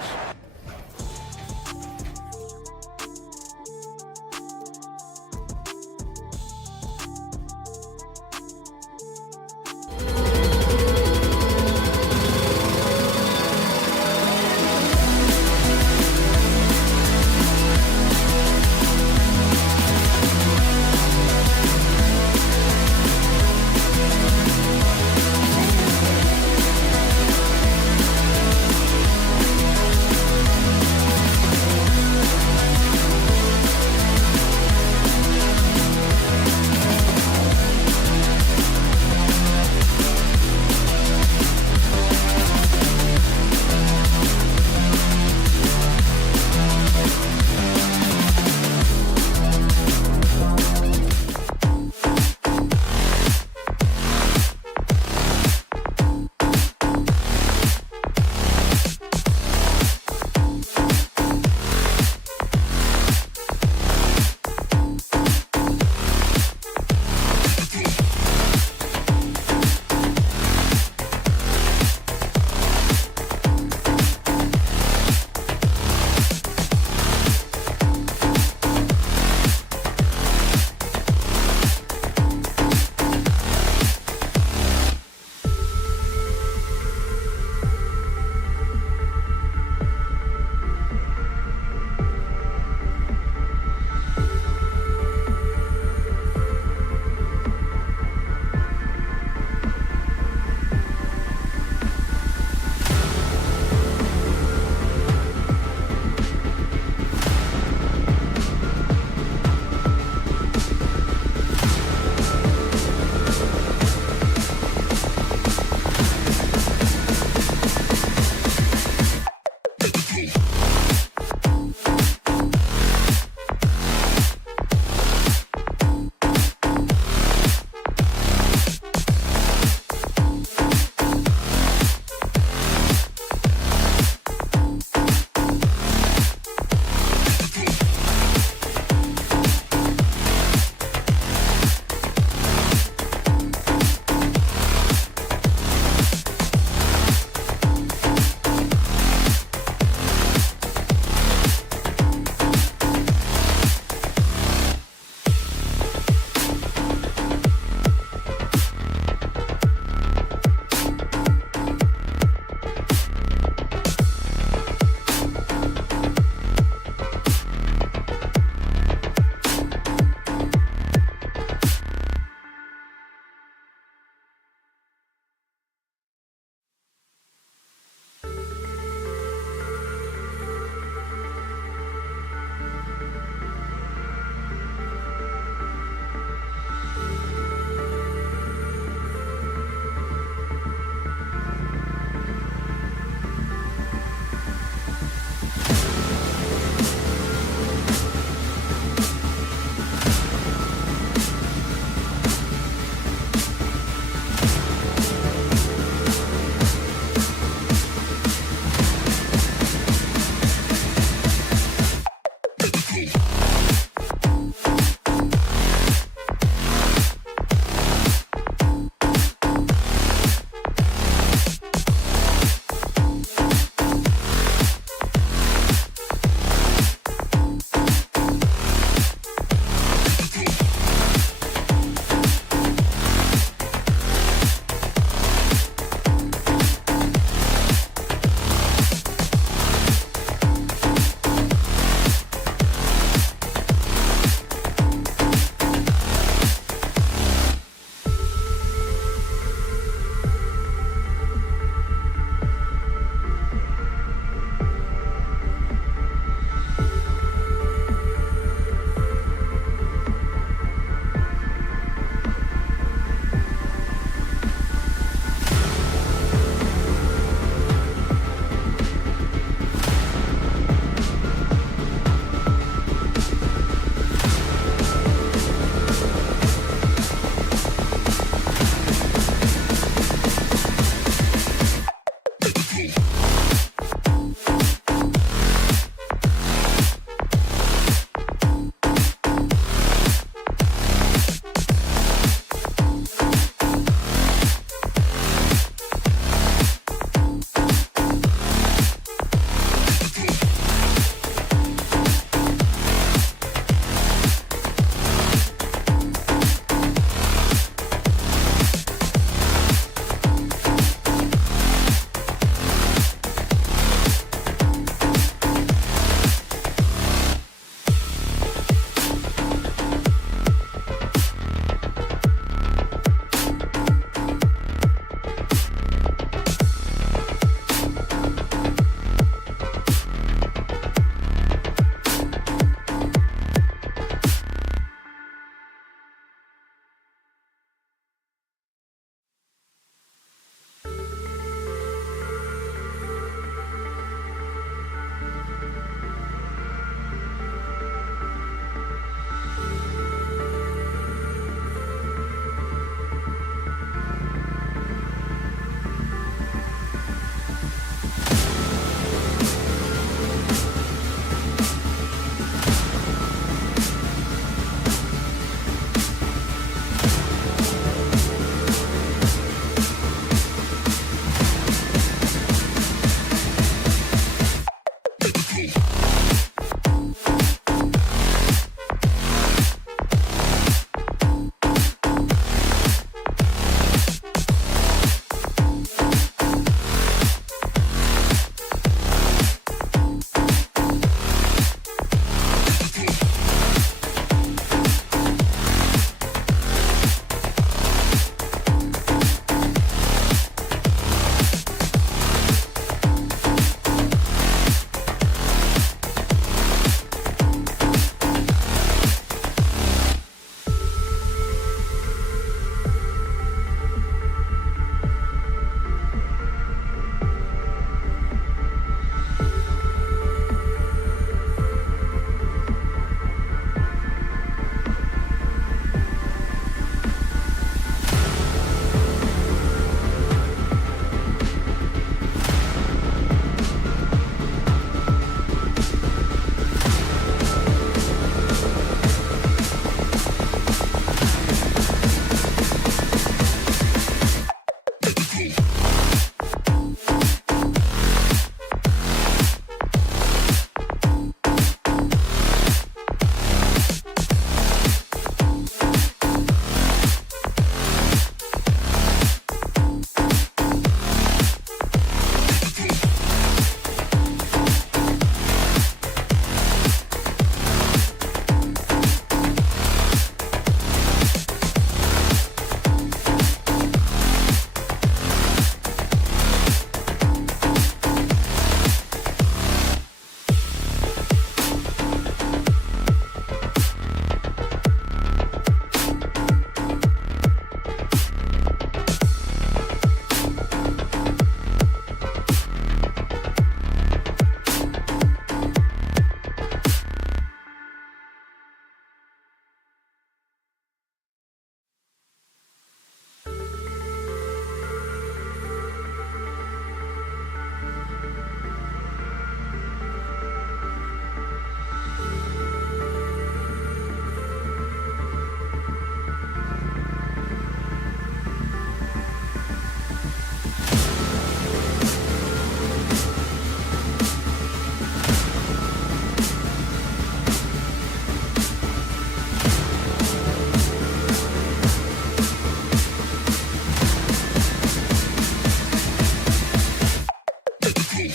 8.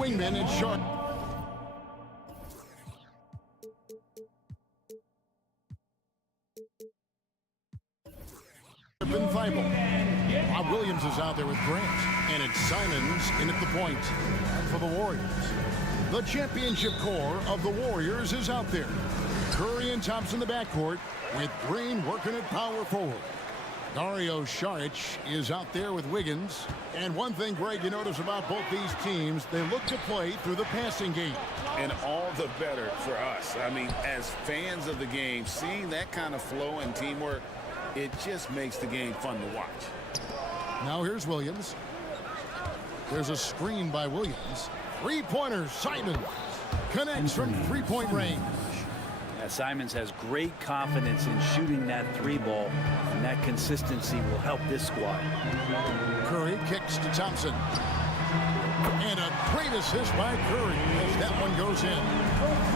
Wingman and short. Bob Williams is out there with Grant, and it's Simons in at the point for the Warriors. The championship core of the Warriors is out there. Curry and Thompson in the backcourt with Green working at power forward. Dario Saric is out there with Wiggins. And one thing, Greg, you notice about both these teams, they look to play through the passing game. And all the better for us. I mean, as fans of the game, seeing that kind of flow and teamwork, it just makes the game fun to watch. Now here's Williams. There's a screen by Williams. Three-pointer, Simons connects from three-point range. Yeah, Simons has great confidence in shooting that three ball, and that consistency will help this squad. Curry kicks to Thompson. And a great assist by Curry as that one goes in.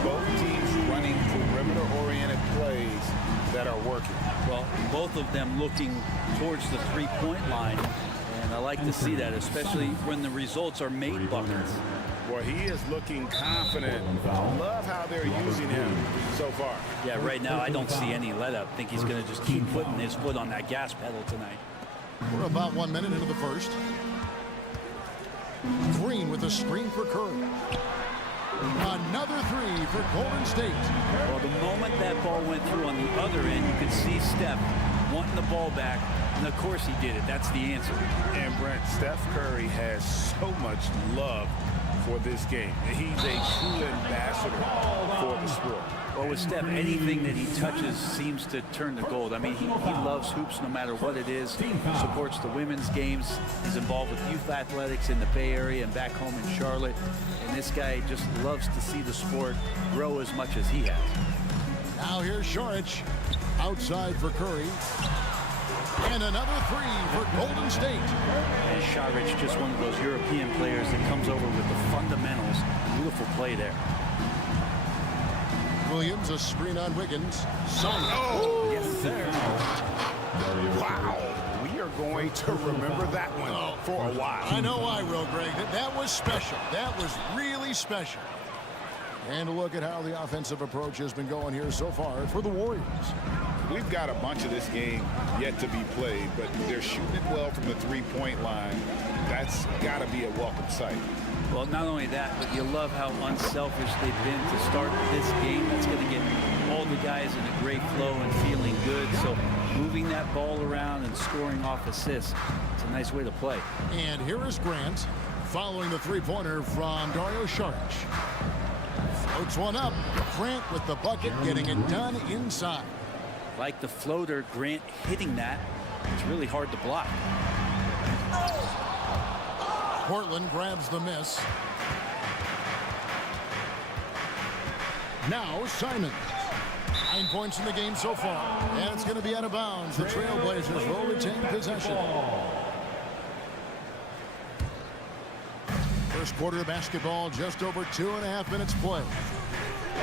Both teams running perimeter-oriented plays that are working. Well, both of them looking towards the three-point line, and I like to see that, especially when the results are made buckets. Well, he is looking confident. Love how they're using him so far. Yeah, right now I don't see any let up. I think he's going to just keep putting his foot on that gas pedal tonight. We're about 1 minute into the first. Green with a screen for Curry. Another three for Golden State. Well, the moment that ball went through on the other end, you could see Steph wanting the ball back, and of course he did it. That's the answer. And Brent, Steph Curry has so much love for this game. He's a true ambassador for the sport. Well, with Steph, anything that he touches seems to turn to gold. I mean, he loves hoops no matter what it is. Supports the women's games. He's involved with youth athletics in the Bay Area and back home in Charlotte. And this guy just loves to see the sport grow as much as he has. Now here's Saric outside for Curry. And another three for Golden State. And Saric, just one of those European players that comes over with the fundamentals. Beautiful play there. Williams, a screen on Wiggins. Oh, yes, sir. Wow. We are going to remember that one for a while. I know I will, Greg. That was special. That was really special. And look at how the offensive approach has been going here so far for the Warriors. We've got a bunch of this game yet to be played, but they're shooting it well from the three-point line. That's got to be a welcome sight. Well, not only that, but you love how unselfish they've been to start this game. That's going to get all the guys in a great flow and feeling good. So moving that ball around and scoring off assists, it's a nice way to play. And here is Grant following the three-pointer from Dario Saric. Floats one up. Grant with the bucket, getting it done inside. Like the floater, Grant hitting that. It's really hard to block. Portland grabs the miss. Now Simons. 9 points in the game so far. And it's going to be out of bounds. The Trailblazers will retain possession. First quarter of basketball, just over 2.5 minutes play.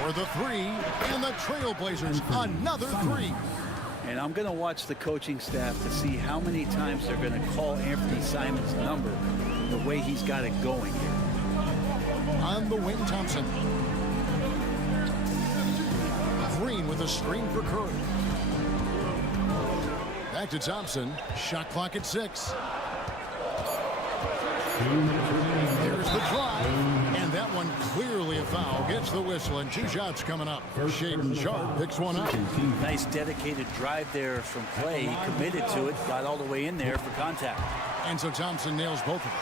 For the three, and the Trailblazers, another three. And I'm going to watch the coaching staff to see how many times they're going to call Anthony Simons' number the way he's got it going here. On the wing, Thompson. Green with a screen for Curry. Back to Thompson. Shot clock at 6. There's the drive, and that one one clearly a foul. Gets the whistle, and 2 shots coming up. Shaden Sharp picks one up. Nice dedicated drive there from Clay. He committed to it, got all the way in there for contact. And so Thompson nails both of them.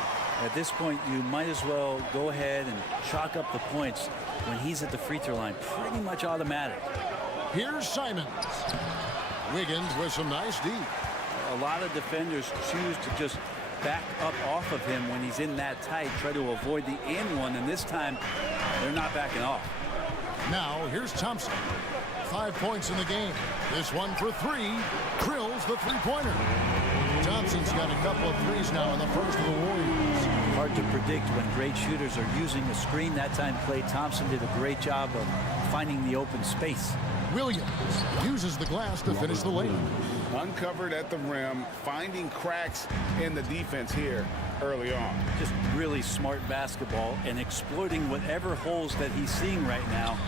At this point, you might as well go ahead and chalk up the points when he's at the free throw line. Pretty much automatic. Here's Simons. Wiggins with some nice D. A lot of defenders choose to just back up off of him when he's in that tight, try to avoid the and one, and this time they're not backing off. Now here's Thompson. 5 points in the game. This one for 3. Drills the three-pointer. Thompson's got a couple of threes now in the first of the Warriors. Hard to predict when great shooters are using a screen. That time Klay Thompson did a great job of finding the open space. Williams uses the glass to finish the lane. Uncovered at the rim, finding cracks in the defense here early on. Just really smart basketball and exploiting whatever holes that he's seeing right now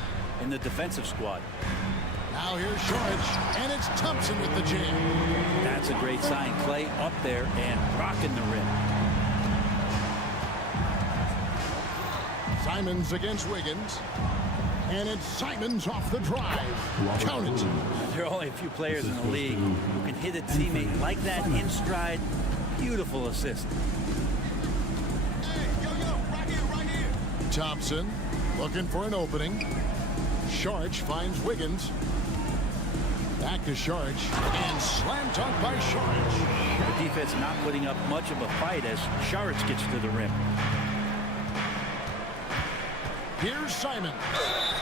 in the defensive squad. Now here's Shorich, and it's Thompson with the jam. That's a great sign. Klay up there and rocking the rim. Simons against Wiggins. And it's Simons off the drive. Count it. There are only a few players in the league who can hit a teammate like that in stride. Beautiful assist. Thompson looking for an opening. Sharch finds Wiggins. Back to Sharch. And slam dunk by Sharch. The defense not putting up much of a fight as Sharch gets to the rim. Here's Simon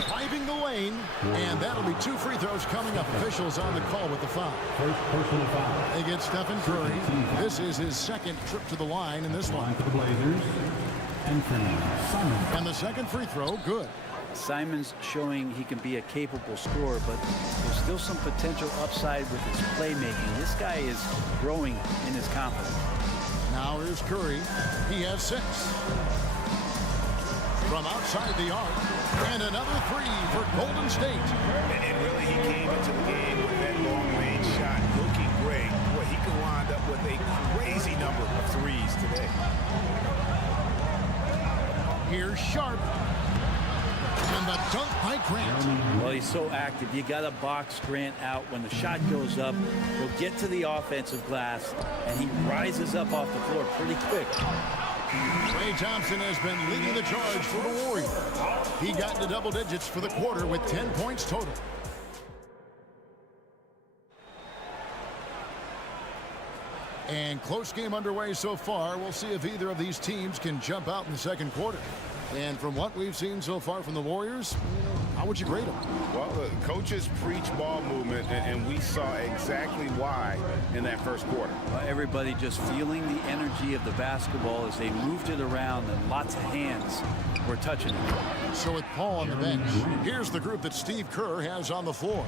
driving the lane, and that'll be 2 free throws coming up. Officials on the call with the foul. First personal foul. They get Stephen Curry. This is his second trip to the line in this one. For the Blazers, Anthony Simons. And the second free throw, good. Simons showing he can be a capable scorer, but there's still some potential upside with his playmaking. This guy is growing in his confidence. Now here's Curry. He has 6. From outside the arc, and another 3 for Golden State. And really, he came into the game with that long-range shot looking great. Boy, he could wind up with a crazy number of threes today. Here's Sharp. And the dunk by Grant. Well, he's so active. You got to box Grant out. When the shot goes up, he'll get to the offensive glass, and he rises up off the floor pretty quick. Klay Thompson has been leading the charge for the Warriors. He got into double digits for the quarter with 10 points total. And close game underway so far. We'll see if either of these teams can jump out in the second quarter. And from what we've seen so far from the Warriors, how would you grade them? Well, the coaches preach ball movement, and we saw exactly why in that first quarter. Everybody just feeling the energy of the basketball as they moved it around, and lots of hands were touching it. So with Paul on the bench, here's the group that Steve Kerr has on the floor.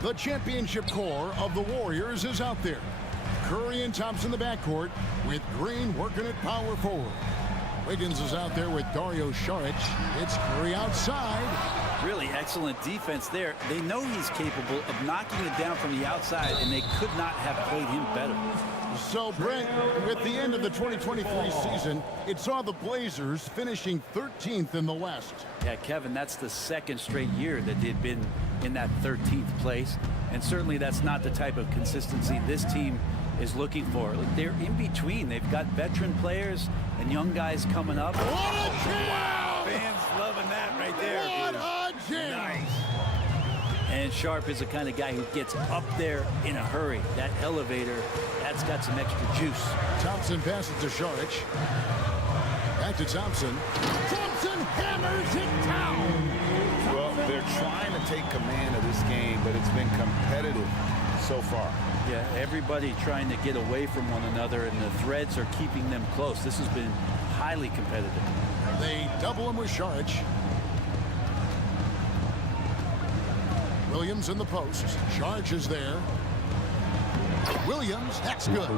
The championship core of the Warriors is out there. Curry and Thompson in the backcourt, with Green working at power forward. Wiggins is out there with Dario Saric. It's Curry outside. Really excellent defense there. They know he's capable of knocking it down from the outside, and they could not have played him better. So, Brent, with the end of the 2023 season, it saw the Blazers finishing 13th in the West. Yeah, Kevin, that's the second straight year that they'd been in that 13th place. And certainly that's not the type of consistency this team is looking for. They're in between. They've got veteran players and young guys coming up. What a jam! Wow, fans loving that right there. What a jam! Nice. And Sharp is the kind of guy who gets up there in a hurry. That elevator, that's got some extra juice. Thompson passes to Saric. Back to Thompson. Thompson hammers it down! Well, they're trying to take command of this game, but it's been competitive so far. Yeah, everybody trying to get away from one another, and the threads are keeping them close. This has been highly competitive. They double him with Saric. Williams in the post. Saric is there. Williams, that's good.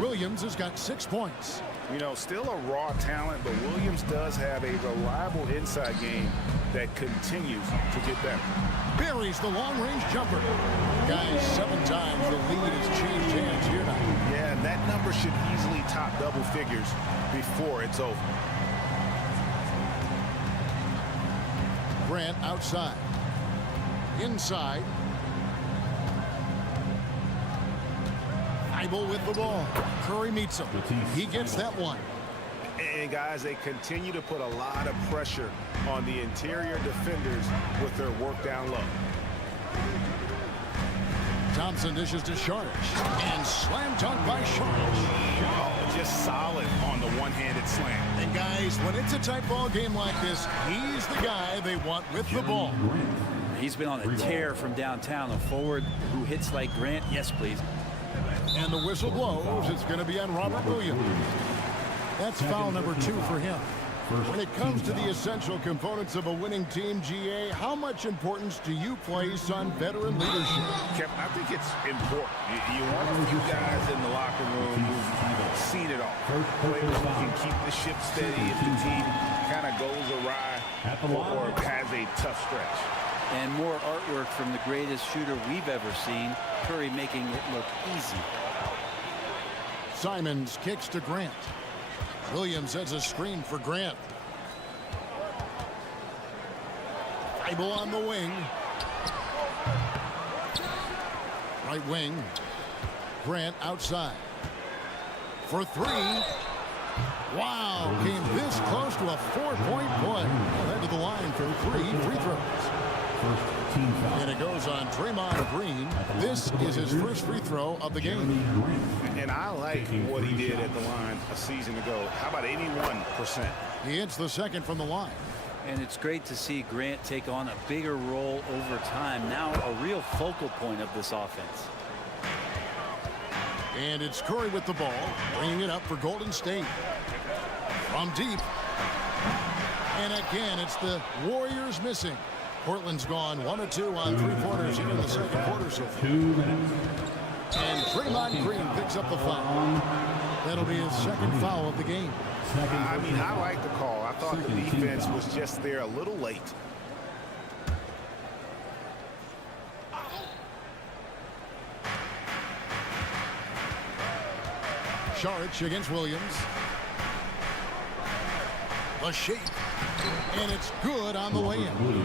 Williams has got 6 points. You know, still a raw talent, but Williams does have a reliable inside game that continues to get better. Buries the long-range jumper. Guys, 7 times the lead has changed hands here now. Yeah, and that number should easily top double figures before it's over. Grant outside. Inside. Thibault with the ball. Curry meets him. He gets that one. And guys, they continue to put a lot of pressure on the interior defenders with their work down low. Thompson dishes to Sharp. And slam dunk by Sharp. Oh, just solid on the one-handed slam. And guys, when it's a tight ball game like this, he's the guy they want with the ball. He's been on a tear from downtown. A forward who hits like Grant. Yes, please. And the whistle blows. It's going to be on Robert Williams. That's foul number 2 for him. When it comes to the essential components of a winning team, GA, how much importance do you place on veteran leadership? Kevin, I think it's important. You want a few guys in the locker room who've seen it all. Players who can keep the ship steady if the team kind of goes awry or has a tough stretch. And more artwork from the greatest shooter we've ever seen. Curry making it look easy. Simons kicks to Grant. Williams has a screen for Grant. Thibault on the wing. Right wing. Grant outside. For 3. Wow, came this close to a 4-point play. Head to the line for 3 free throws. And it goes on Draymond Green. This is his first free throw of the game. And I like what he did at the line a season ago. How about 81%? He hits the second from the line. And it's great to see Grant take on a bigger role over time. Now a real focal point of this offense. And it's Curry with the ball, bringing it up for Golden State. From deep. And again, it's the Warriors missing. Portland's gone 1 of 2 on 3-pointers here in the second quarter so far. 2 minutes. And Draymond Green picks up the foul. That'll be his second foul of the game. I mean, I like the call. I thought the defense was just there a little late. Saric against Williams. The shape. And it's good on the way in.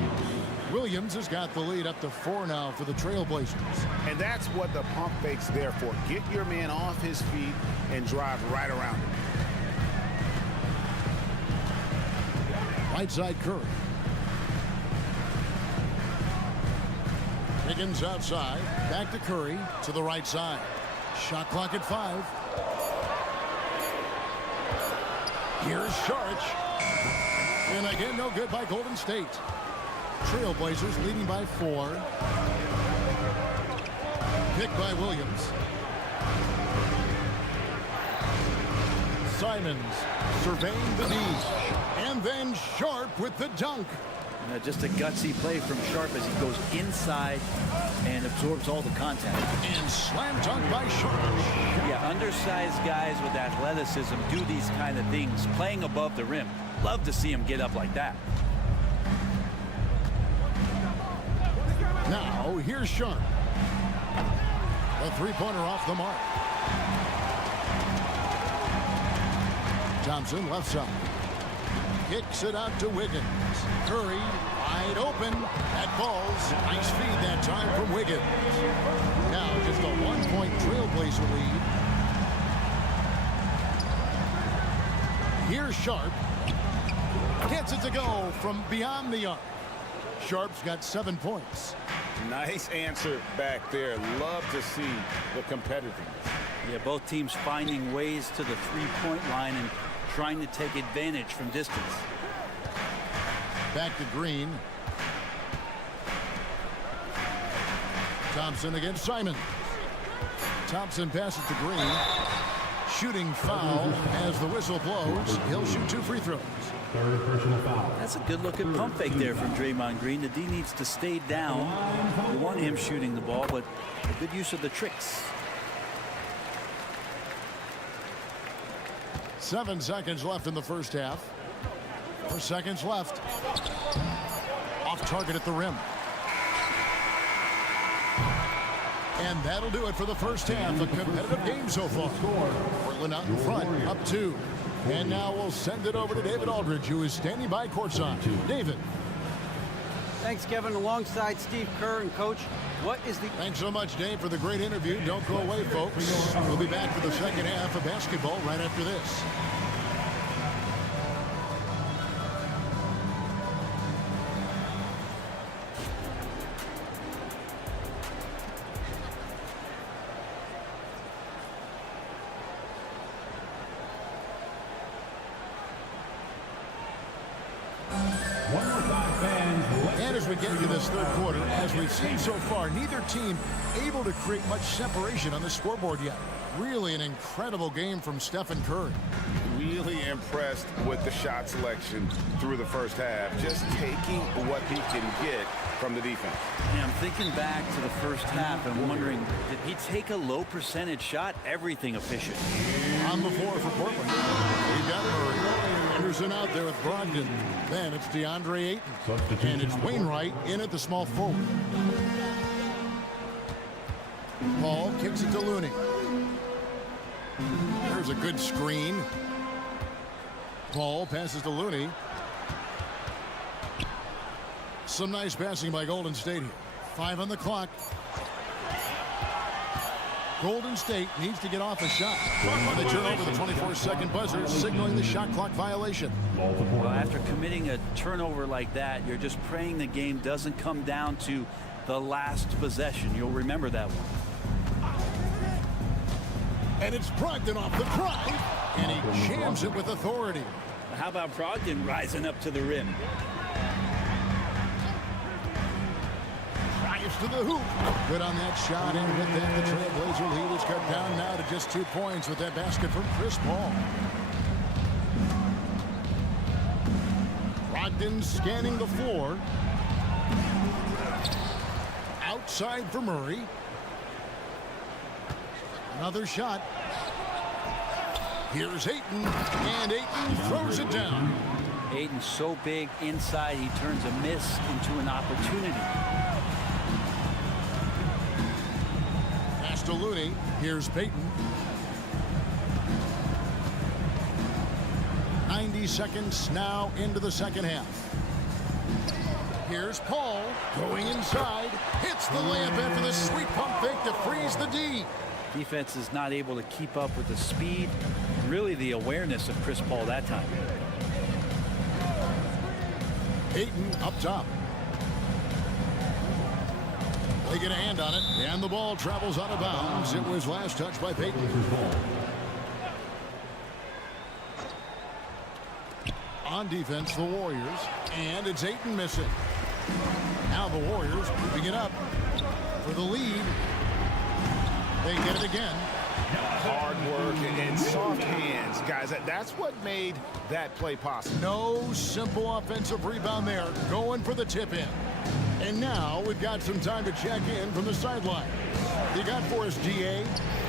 Williams has got the lead up to 4 now for the Trailblazers. And that's what the pump fake's there for. Get your man off his feet and drive right around him. Right side Curry. Higgins outside. Back to Curry to the right side. Shot clock at 5. Here's Saric. And again, no good by Golden State. Trailblazers leading by 4. Picked by Williams. Simons surveying the D. And then Sharp with the dunk. Just a gutsy play from Sharp as he goes inside and absorbs all the contact. And slam dunk by Sharp. Yeah, undersized guys with athleticism do these kind of things, playing above the rim. Love to see him get up like that. Now, here's Sharp. A 3-pointer off the mark. Thompson left side. Kicks it out to Wiggins. Curry wide open. That falls. Nice feed that time from Wiggins. Now just a 1-point Trailblazer lead. Here's Sharp. Gets it to go from beyond the arc. Sharp's got 7 points. Nice answer back there. Love to see the competitiveness. Yeah, both teams finding ways to the 3-point line and trying to take advantage from distance. Back to Green. Thompson against Simon. Thompson passes to Green. Shooting foul as the whistle blows. He'll shoot 2 free throws. Third personal foul. That's a good-looking pump fake there from Draymond Green. The D needs to stay down. You want him shooting the ball, but a good use of the tricks. 7 seconds left in the first half. 4 seconds left. Off target at the rim. And that'll do it for the first half. A competitive game so far. Portland out in front, up 2. And now we'll send it over to David Aldridge, who is standing by courtside. David. Thanks, Kevin. Alongside Steve Kerr and Coach, what is the... Thanks so much, Dave, for the great interview. Don't go away, folks. We'll be back for the second half of basketball right after this. And as we get into this third quarter, as we've seen so far, neither team able to create much separation on the scoreboard yet. Really an incredible game from Stephen Curry. Really impressed with the shot selection through the first half, just taking what he can get from the defense. Yeah, I'm thinking back to the first half and wondering, did he take a low percentage shot? Everything efficient. On the floor for Portland. We've got Murray. Anderson out there with Brogdon. Then it's DeAndre Ayton. And it's Wainwright in at the small forward. Paul kicks it to Looney. There's a good screen. Paul passes to Looney. Some nice passing by Golden State here. 5 on the clock. Golden State needs to get off a shot. They turn over the 24-second buzzer, signaling the shot clock violation. Well, after committing a turnover like that, you're just praying the game doesn't come down to the last possession. You'll remember that one. And it's Brogdon off the drive, and he jams it with authority. How about Brogdon rising up to the rim? Drives to the hoop. Good on that shot, and with that, the Trailblazer lead is cut down now to just 2 points with that basket from Chris Paul. Brogdon scanning the floor. Outside for Murray. Another shot. Here's Ayton, and Ayton throws it down. Ayton's so big inside, he turns a miss into an opportunity. Pass to Looney. Here's Payton. 90 seconds now into the second half. Here's Paul going inside. Hits the layup after the sweet pump fake to freeze the D. Defense is not able to keep up with the speed, really the awareness of Chris Paul that time. Ayton up top. They get a hand on it, and the ball travels out of bounds. It was last touched by Payton. On defense, the Warriors, and it's Ayton missing. Now the Warriors moving it up for the lead. They get it again. Hard work and soft hands, guys. That's what made that play possible. No simple offensive rebound there. Going for the tip in. And now we've got some time to check in from the sideline. You got for us, GA?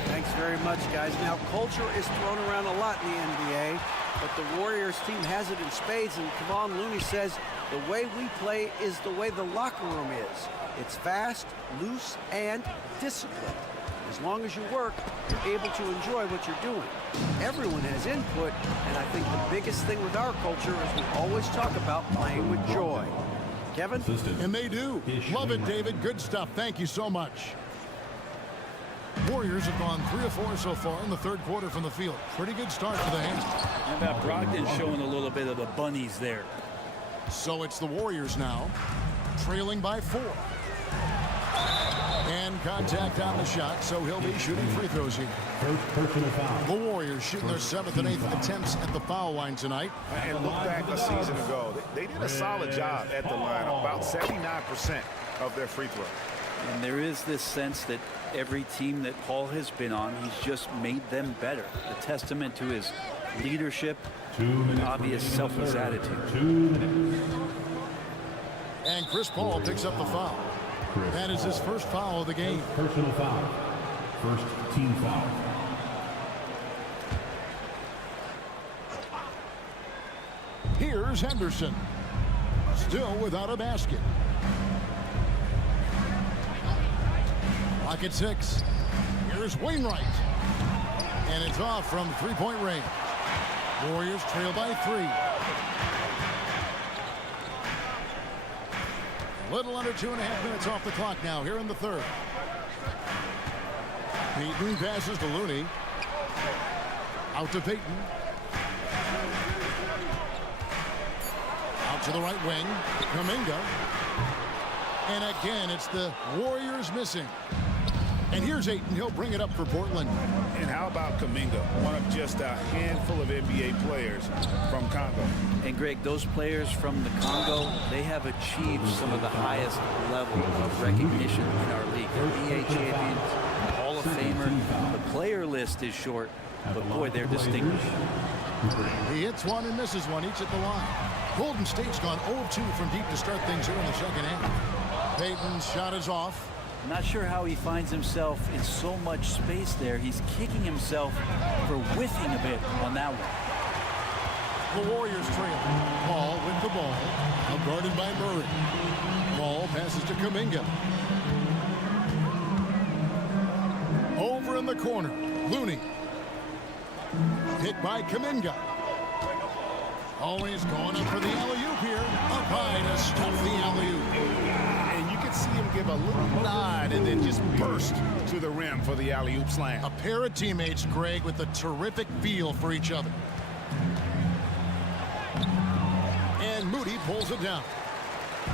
Thanks very much, guys. Now, culture is thrown around a lot in the NBA, but the Warriors team has it in spades, and Kevon Looney says the way we play is the way the locker room is. It's fast, loose, and disciplined. As long as you work, you're able to enjoy what you're doing. Everyone has input, and I think the biggest thing with our culture is we always talk about playing with joy. Kevin? And they do. Love it, David. Good stuff. Thank you so much. Warriors have gone 3 of 4 so far in the third quarter from the field. Pretty good start to the hand. How about Brogdon showing a little bit of the bunnies there? So it's the Warriors now, trailing by 4. And contact on the shot, so he'll be shooting free throws here. First personal foul. The Warriors shooting their 7th and 8th attempts at the foul line tonight. And look back a season ago. They did a solid job at the line, about 79% of their free throws. And there is this sense that every team that Paul has been on, he's just made them better. A testament to his leadership, obvious selfless attitude. 2 minutes. And Chris Paul picks up the foul. That is his first foul of the game. Personal foul. First team foul. Here's Henderson. Still without a basket. Clock at 6. Here's Wainwright. And it's off from 3-point range. Warriors trail by 3. Little under 2.5 minutes off the clock now here in the third. Payton passes to Looney. Out to Payton. Out to the right wing. Kuminga. And again, it's the Warriors missing. And here's Ayton. He'll bring it up for Portland. And how about Kuminga, one of just a handful of NBA players from Congo. And Greg, those players from the Congo, they have achieved some of the highest level of recognition in our league. NBA champions, Hall of Famer. The player list is short, but boy, they're distinguished. He hits one and misses one, each at the line. Golden State's gone 0-2 from deep to start things here in the second half. Payton's shot is off. Not sure how he finds himself in so much space there. He's kicking himself for whiffing a bit on that one. The Warriors trail. Paul with the ball. Now guarded by Murray. Ball passes to Kuminga. Over in the corner. Looney. Hit by Kuminga. Always going up for the alley-oop here. Up high to stuff the alley-oop. And you can see him give a little nod and then just burst to the rim for the alley-oop slam. A pair of teammates, Greg, with a terrific feel for each other. And Moody pulls it down.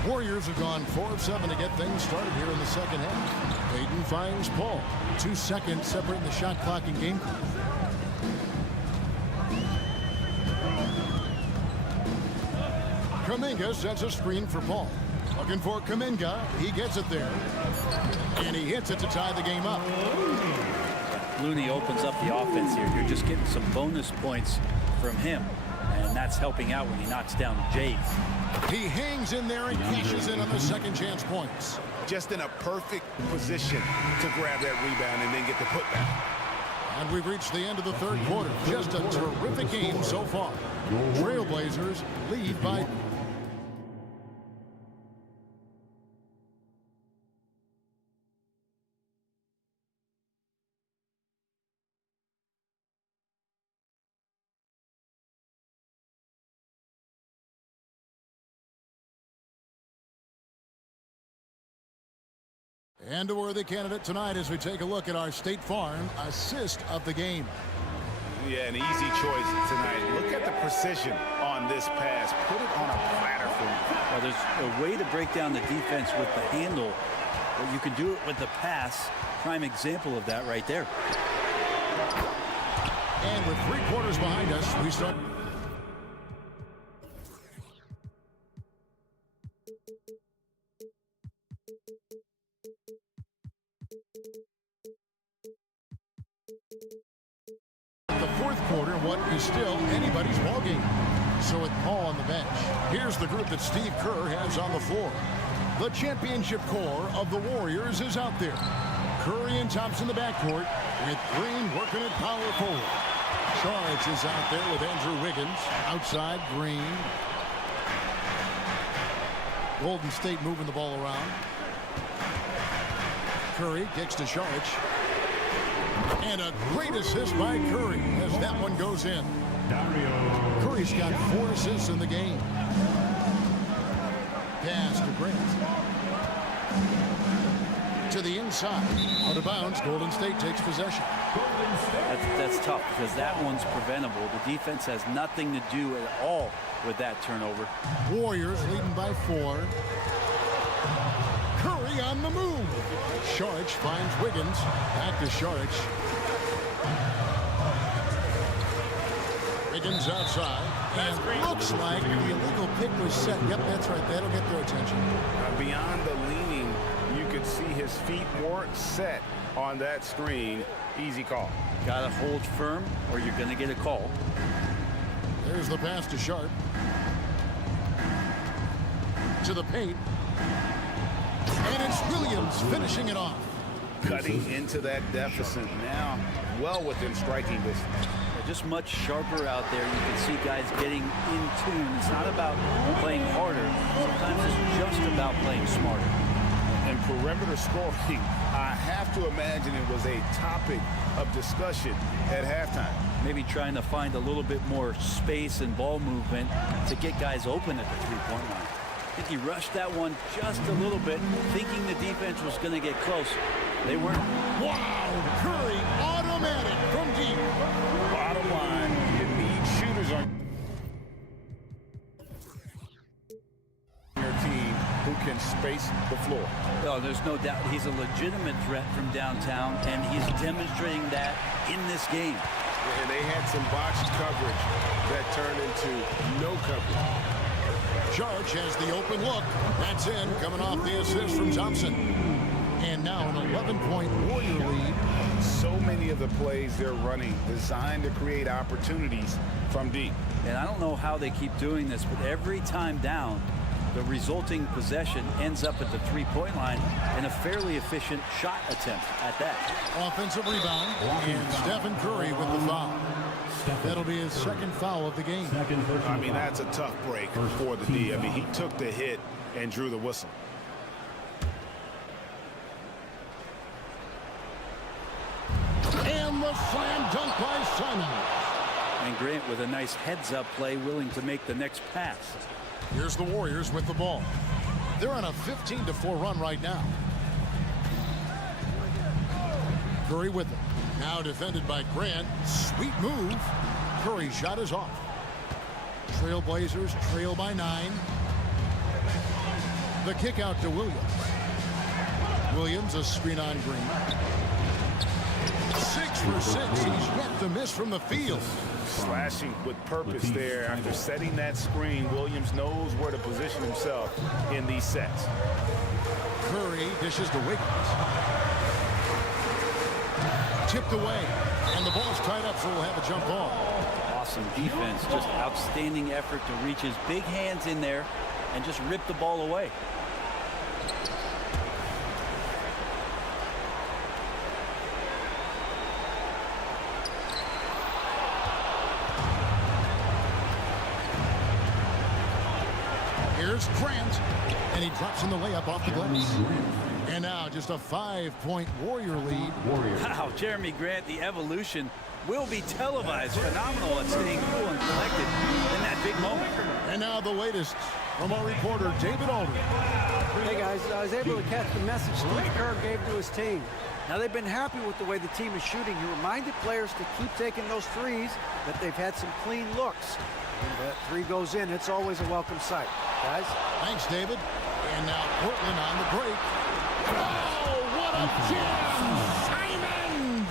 Warriors have gone 4 of 7 to get things started here in the second half. Payton finds Paul. 2 seconds separating the shot clock and game clock. Kuminga sets a screen for Paul. Looking for Kuminga. He gets it there. And he hits it to tie the game up. Looney opens up the offense here. You're just getting some bonus points from him. And that's helping out when he knocks down Jays. He hangs in there and cashes in on the second chance points. Just in a perfect position to grab that rebound and then get the putback. And we've reached the end of the third quarter. Just a terrific game so far. Trailblazers lead by... And a worthy candidate tonight as we take a look at our State Farm assist of the game. Yeah, an easy choice tonight. Look at the precision on this pass. Put it on a platter for him. Well, there's a way to break down the defense with the handle, but you can do it with the pass. Prime example of that right there. And with 3 quarters behind us, we start... quarter, what is still anybody's ballgame. So with Paul on the bench, here's the group that Steve Kerr has on the floor. The championship core of the Warriors is out there. Curry and Thompson in the backcourt, with Green working at power forward. Charge is out there with Andrew Wiggins. Outside, Green. Golden State moving the ball around. Curry kicks to Sharich. And a great assist by Curry as that one goes in. Curry's got 4 assists in the game. Pass to Grant. To the inside. Out of bounds. Golden State takes possession. That's tough because that one's preventable. The defense has nothing to do at all with that turnover. Warriors leading by 4. Curry on the move. Sharich finds Wiggins. Back to Sharich. Wiggins outside. And looks like the illegal pick was set. Yep, that's right. That'll get their attention. Beyond the leaning, you could see his feet weren't set on that screen. Easy call. Gotta hold firm or you're gonna get a call. There's the pass to Sharp. To the paint. And it's Williams finishing it off. Cutting into that deficit now, well within striking distance. Just much sharper out there. You can see guys getting in tune. It's not about playing harder. Sometimes it's just about playing smarter. And perimeter scoring, I have to imagine it was a topic of discussion at halftime. Maybe trying to find a little bit more space and ball movement to get guys open at the three-point line. I think he rushed that one just a little bit, thinking the defense was going to get close. They weren't. Wow, Curry, automatic from deep. Bottom line, you need shooters on your team who can space the floor. Oh, there's no doubt he's a legitimate threat from downtown, and he's demonstrating that in this game. And they had some botched coverage that turned into no coverage. Charge has the open look. That's in, coming off the assist from Thompson. And now an 11-point Warrior lead. So many of the plays they're running designed to create opportunities from deep. And I don't know how they keep doing this, but every time down, the resulting possession ends up at the three-point line in a fairly efficient shot attempt at that. Offensive rebound, and Stephen Curry with the foul. That'll be his second foul of the game. I mean, that's a tough break for the D. I mean, he took the hit and drew the whistle. And the slam dunk by Simon. And Grant with a nice heads-up play, willing to make the next pass. Here's the Warriors with the ball. They're on a 15-4 run right now. Curry with it. Now defended by Grant. Sweet move. Curry's shot is off. Trailblazers trail by 9. The kick out to Williams. Williams a screen on Green. 6 for 6. He's yet to miss from the field. Slashing with purpose there. After setting that screen, Williams knows where to position himself in these sets. Curry dishes to Wiggins. Tipped away, and the ball's tied up, so we'll have a jump ball. Awesome defense, just outstanding effort to reach his big hands in there and just rip the ball away. Here's Grant, and he drops in the layup off the glass. And now just a 5-point Warrior lead. Wow, Jeremy Grant, the evolution will be televised. Phenomenal at staying cool and collected in that big moment. And now the latest from our reporter, David Aldridge. Hey guys, I was able to catch the message Steve Kerr gave to his team. Now they've been happy with the way the team is shooting. He reminded players to keep taking those threes, that they've had some clean looks. When that three goes in, it's always a welcome sight. Guys? Thanks, David. And now Portland on the break. Oh, what a jam! Simon!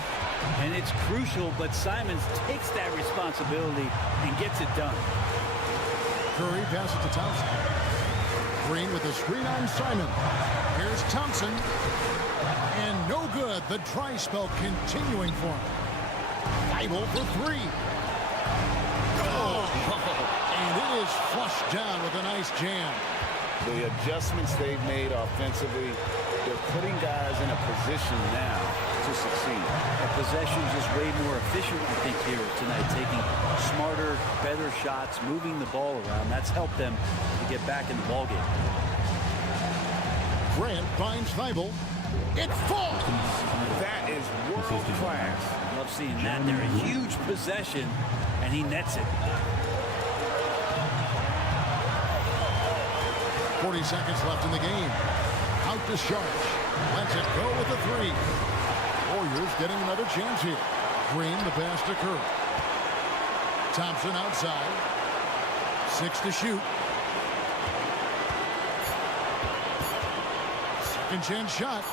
And it's crucial, but Simons takes that responsibility and gets it done. Curry passes to Thompson. Green with the screen on Simon. Here's Thompson. And no good. The dry spell continuing for him. Bible for 3. And it is flushed down with a nice jam. The adjustments they've made offensively, they're putting guys in a position now to succeed. The possession's just way more efficient, I think, here tonight, taking smarter, better shots, moving the ball around. That's helped them to get back in the ballgame. Grant finds Thibault. It falls. That is world class. Love seeing that there. A huge possession, and he nets it. 40 seconds left in the game. Out to Sharp. Lets it go with the 3. Warriors getting another chance here. Green the pass to Curry. Thompson outside. 6 to shoot. Second chance shot.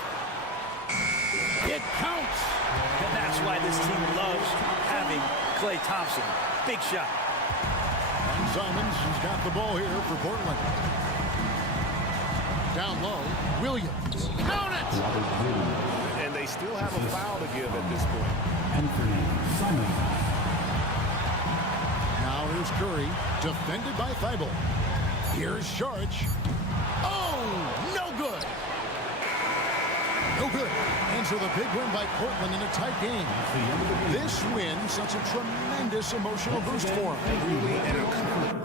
It counts. And that's why this team loves having Klay Thompson. Big shot. And Simons has got the ball here for Portland. Down low, Williams. Count it! And they still have a foul to give at this point. Now here's Curry, defended by Thibault. Here's Sharch. Oh, no good. No good. And so the big win by Portland in a tight game. This win sets a tremendous emotional boost for them.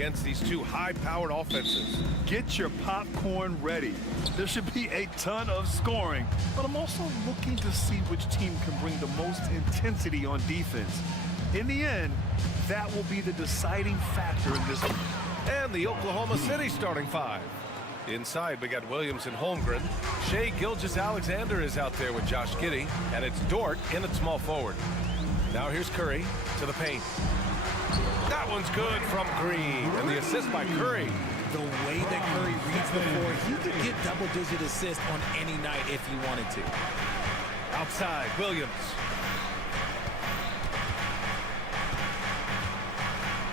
against these two high-powered offenses. Get your popcorn ready. There should be a ton of scoring, but I'm also looking to see which team can bring the most intensity on defense. In the end, that will be the deciding factor in this. And the Oklahoma City starting five. Inside, we got Williams and Holmgren. Shai Gilgeous-Alexander is out there with Josh Giddey, and it's Dort in at small forward. Now here's Curry to the paint. That one's good from Green, and the assist by Curry. The way that Curry reads the floor, he could get double-digit assists on any night if he wanted to. Outside, Williams.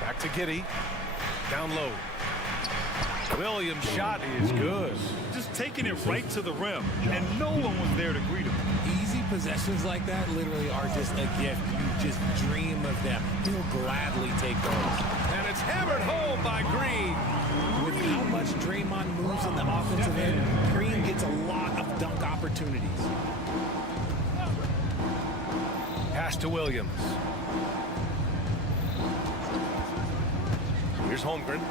Back to Giddey. Down low. Williams' shot is good. Just taking it right to the rim, and no one was there to greet him. Easy possessions like that literally are just a gift. You just dream of them. He'll gladly take those. And it's hammered home by Green. With how much Draymond moves in the offensive end, Green gets a lot of dunk opportunities. Pass to Williams. Here's Holmgren.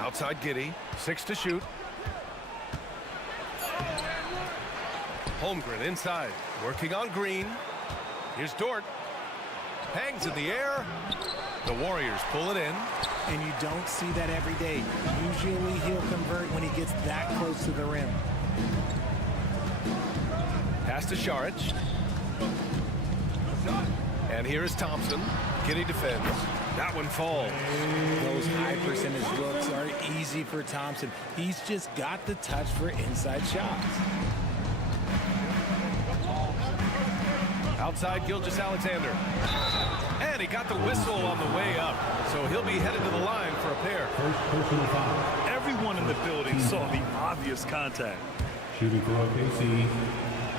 Outside Giddey, 6 to shoot. Holmgren inside, working on Green. Here's Dort. Hangs in the air. The Warriors pull it in. And you don't see that every day. Usually he'll convert when he gets that close to the rim. Pass to Saric. And here is Thompson. Giddey defends. That one falls. Those high percentage looks are easy for Thompson. He's just got the touch for inside shots. Outside Gilgeous-Alexander. And he got the whistle on the way up. So he'll be headed to the line for a pair. Everyone in the building saw the obvious contact. Shooting for OKC,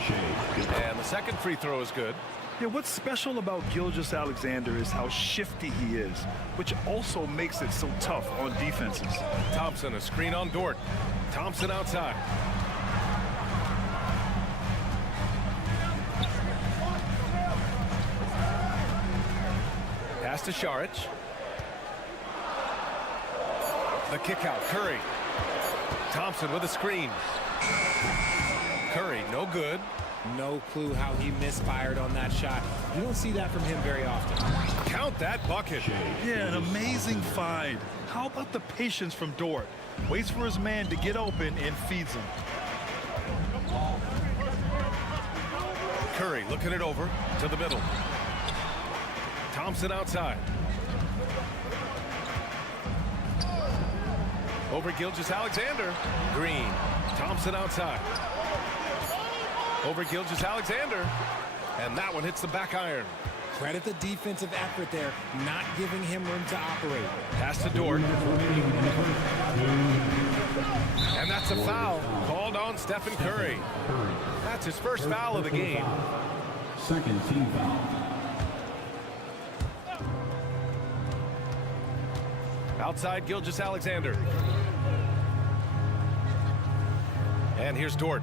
Shai. And the second free throw is good. Yeah, what's special about Gilgeous-Alexander is how shifty he is, which also makes it so tough on defenses. Thompson, a screen on Dort. Thompson outside. Pass to Saric. The kick out, Curry. Thompson with a screen. Curry, no good. No clue how he misfired on that shot. You don't see that from him very often. Count that bucket. Yeah, an amazing find. How about the patience from Dort? Waits for his man to get open and feeds him. Curry looking it over to the middle. Thompson outside. Over Gilgeous-Alexander. Green. Thompson outside. Over Gilgeous-Alexander. And that one hits the back iron. Credit the defensive effort there, not giving him room to operate. Pass to Dort. And that's a foul called on Stephen Curry. That's his first foul of the game. Second team foul. Outside Gilgeous-Alexander. And here's Dort.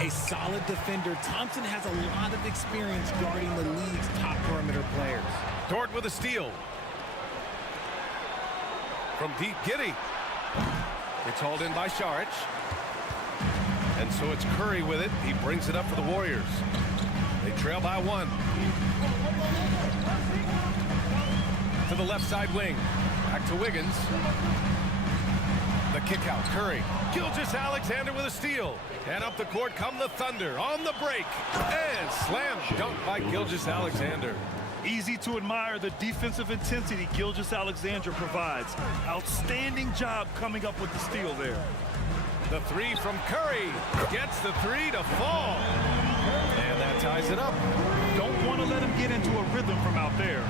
A solid defender. Thompson has a lot of experience guarding the league's top perimeter players. Dort with a steal. From deep, Giddey. It's hauled in by Saric. And so it's Curry with it. He brings it up for the Warriors. They trail by 1. To the left side wing. Back to Wiggins. The kick out, Curry. Gilgeous-Alexander with a steal. And up the court come the Thunder on the break. And slam dunk by Gilgeous-Alexander. Easy to admire the defensive intensity Gilgeous-Alexander provides. Outstanding job coming up with the steal there. The three from Curry. Gets the three to fall. And that ties it up. Don't want to let him get into a rhythm from out there.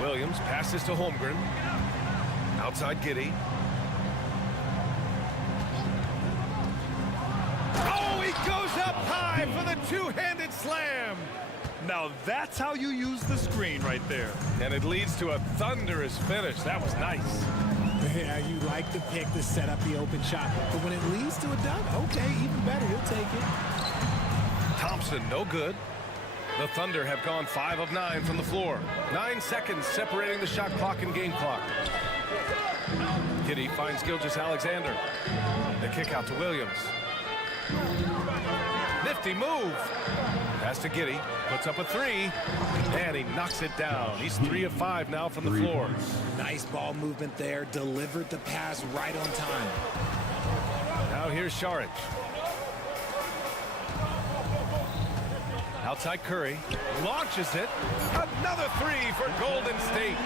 Williams passes to Holmgren. Outside Giddey. Oh, he goes up high for the two-handed slam. Now that's how you use the screen right there. And it leads to a thunderous finish. That was nice. Yeah, you like the pick to set up the open shot. But when it leads to a dunk, okay, even better, he'll take it. Thompson, no good. The Thunder have gone 5 of 9 from the floor. 9 seconds separating the shot clock and game clock. Giddey finds Gilgeous-Alexander. The kick out to Williams. Nifty move. Pass to Giddey. Puts up a 3. And he knocks it down. He's 3 of 5 now from the floor. Nice ball movement there. Delivered the pass right on time. Now here's Saric. Outside Curry. Launches it. Another 3 for Golden State.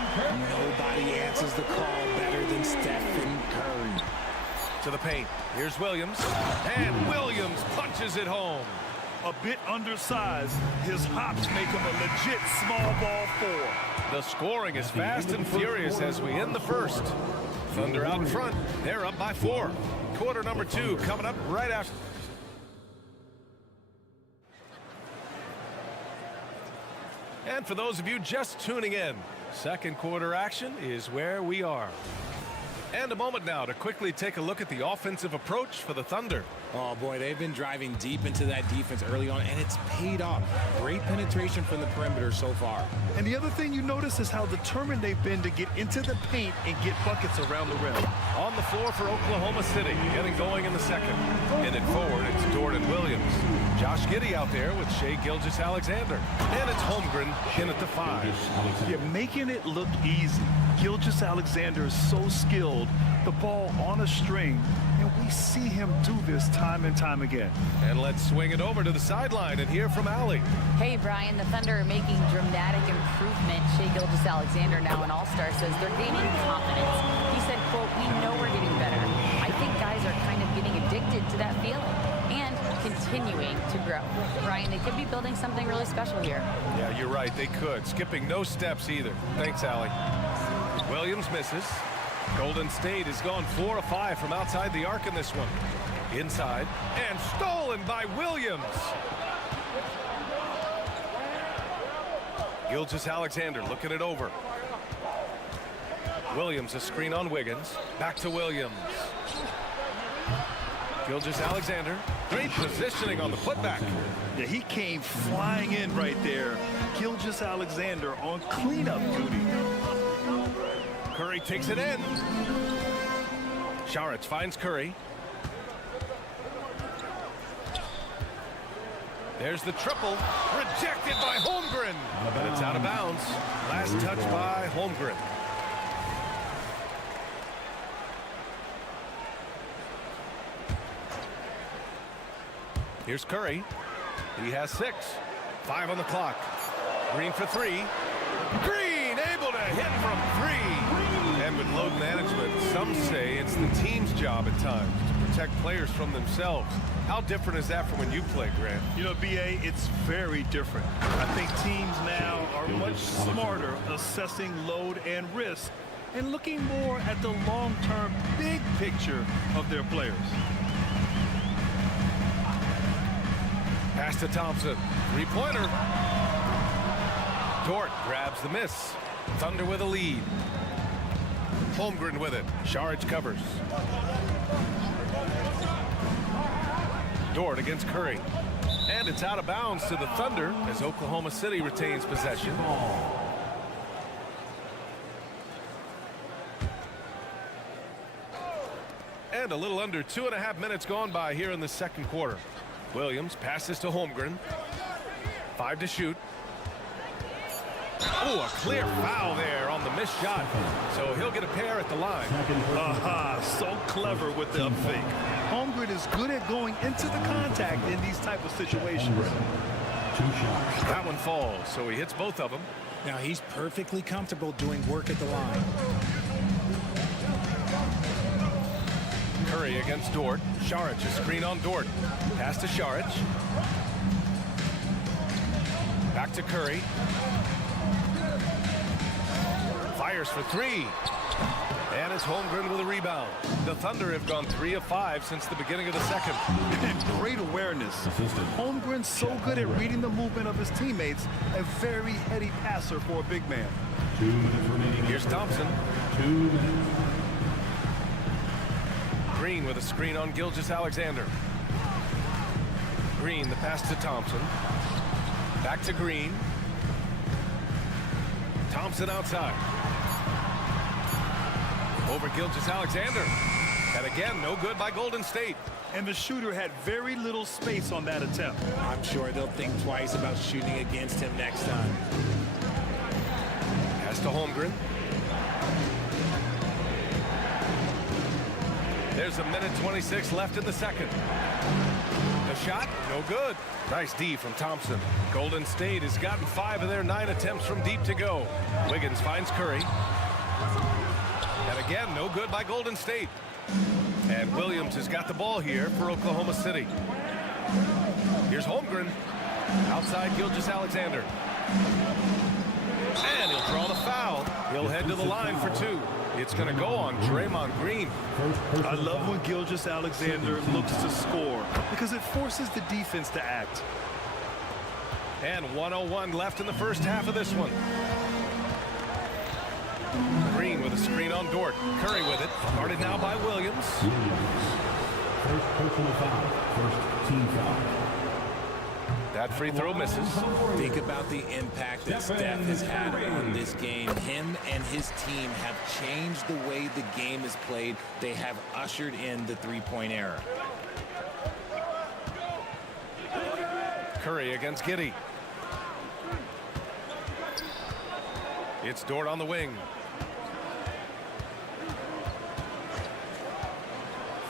Nobody answers the call better than Stephen Curry. To the paint. Here's Williams. And Williams punches it home. A bit undersized. His hops make him a legit small ball 4. The scoring is fast and furious as we end the first. Thunder out in front. They're up by 4. Quarter number 2 coming up right after. And for those of you just tuning in, second quarter action is where we are. And a moment now to quickly take a look at the offensive approach for the Thunder. Oh boy, they've been driving deep into that defense early on, and it's paid off. Great penetration from the perimeter so far. And the other thing you notice is how determined they've been to get into the paint and get buckets around the rim. On the floor for Oklahoma City, getting going in the second. In it forward, it's Jordan Williams. Josh Giddey out there with Shai Gilgeous-Alexander. And it's Holmgren in at the 5. Yeah, making it look easy. Gilgeous-Alexander is so skilled, the ball on a string, and we see him do this time and time again. And let's swing it over to the sideline and hear from Allie. Hey, Brian, the Thunder are making dramatic improvement. Shai Gilgeous-Alexander, now an all-star, says they're gaining confidence. He said, quote, "We know we're getting better. I think guys are kind of getting addicted to that feeling and continuing to grow." Brian, they could be building something really special here. Yeah, you're right. They could. Skipping no steps either. Thanks, Allie. Williams misses. Golden State has gone 4 of 5 from outside the arc in this one. Inside and stolen by Williams. Gilgeous-Alexander looking it over. Williams a screen on Wiggins. Back to Williams. Gilgeous-Alexander. Great positioning on the putback. Yeah, he came flying in right there. Gilgeous-Alexander on cleanup duty. Curry takes it in. Saric finds Curry. There's the triple. Rejected by Holmgren. But it's out of bounds. Last touch by Holmgren. Here's Curry. He has 6. 5 on the clock. Green for 3. Green able to hit from 3. And with load management, some say it's the team's job at times to protect players from themselves. How different is that from when you play, Grant? You know, BA, it's very different. I think teams now are much smarter assessing load and risk and looking more at the long-term big picture of their players. Pass to Thompson. 3-pointer. Dort grabs the miss. Thunder with a lead. Holmgren with it. Saric covers. Dort against Curry. And it's out of bounds to the Thunder as Oklahoma City retains possession. And a little under 2.5 minutes gone by here in the second quarter. Williams passes to Holmgren. 5 to shoot. Oh, a clear foul there on the missed shot. So he'll get a pair at the line. Aha, so clever with the up fake. Holmgren is good at going into the contact in these type of situations. 2 shots. That one falls, so he hits both of them. Now he's perfectly comfortable doing work at the line. Curry against Dort. Saric, a screen on Dort. Pass to Saric. Back to Curry. Fires for 3. And it's Holmgren with a rebound. The Thunder have gone 3 of 5 since the beginning of the second. Great awareness. Holmgren's so good at reading the movement of his teammates. A very heady passer for a big man. 2 minutes remaining. Here's Thompson. 2 minutes. Green with a screen on Gilgeous-Alexander. Green, the pass to Thompson. Back to Green. Thompson outside. Over Gilgeous-Alexander. And again, no good by Golden State. And the shooter had very little space on that attempt. I'm sure they'll think twice about shooting against him next time. Pass to Holmgren. There's a minute 26 left in the second. The shot, no good. Nice D from Thompson. Golden State has gotten 5 of their 9 attempts from deep to go. Wiggins finds Curry. And again, no good by Golden State. And Williams has got the ball here for Oklahoma City. Here's Holmgren. Outside Gilgeous-Alexander. And he'll draw the foul. He'll head to the line for 2. It's going to go on Draymond Green. I love when Gilgeous-Alexander looks to score because it forces the defense to act. And 1:01 left in the first half of this one. Green with a screen on Dort. Curry with it. Guarded now by Williams. First personal foul. First team foul. That free throw misses. Think about the impact that Steph has had on this game. Him and his team have changed the way the game is played. They have ushered in the three-point era. Curry against Giddey. It's Dort on the wing.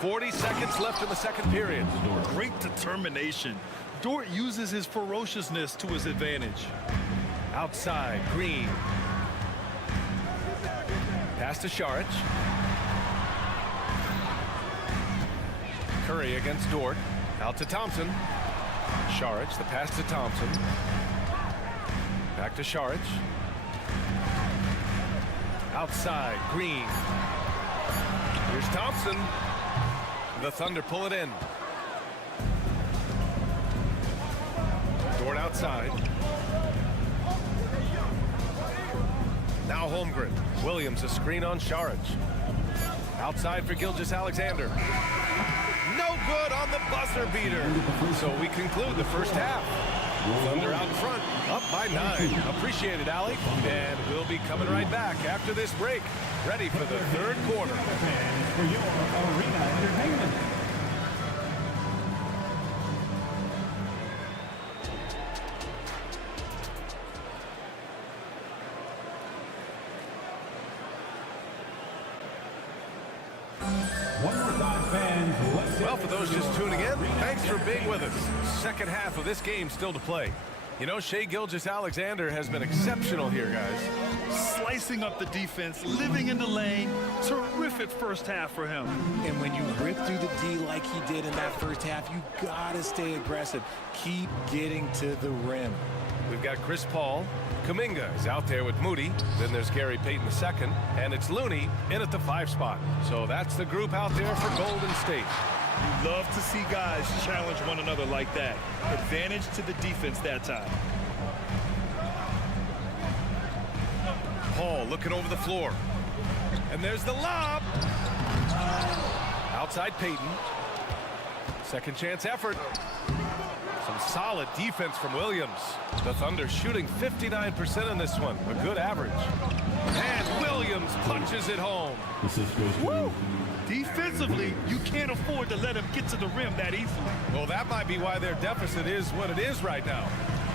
40 seconds left in the second period. Great determination. Dort uses his ferociousness to his advantage. Outside, Green. Pass to Saric. Curry against Dort. Out to Thompson. Saric, the pass to Thompson. Back to Saric. Outside, Green. Here's Thompson. The Thunder pull it in. Dort outside. Now Holmgren. Williams a screen on Saric. Outside for Gilgeous-Alexander. No good on the buzzer beater. So we conclude the first half. Thunder out in front, up by 9. Appreciate it, Allie. And we'll be coming right back after this break. Ready for the third quarter. For your arena entertainment. Well, for those just tuning in, thanks for being with us. Second half of this game still to play. You know, Shai Gilgeous-Alexander has been exceptional here, guys. Slicing up the defense, living in the lane. Terrific first half for him. And when you rip through the D like he did in that first half, you gotta stay aggressive. Keep getting to the rim. We've got Chris Paul. Kuminga is out there with Moody. Then there's Gary Payton II. And it's Looney in at the 5 spot. So that's the group out there for Golden State. You love to see guys challenge one another like that. Advantage to the defense that time. Paul looking over the floor. And there's the lob. Outside Payton. Second chance effort. Some solid defense from Williams. The Thunder shooting 59% in this one. A good average. And Williams punches it home. Woo! Defensively, you can't afford to let him get to the rim that easily. Well, that might be why their deficit is what it is right now.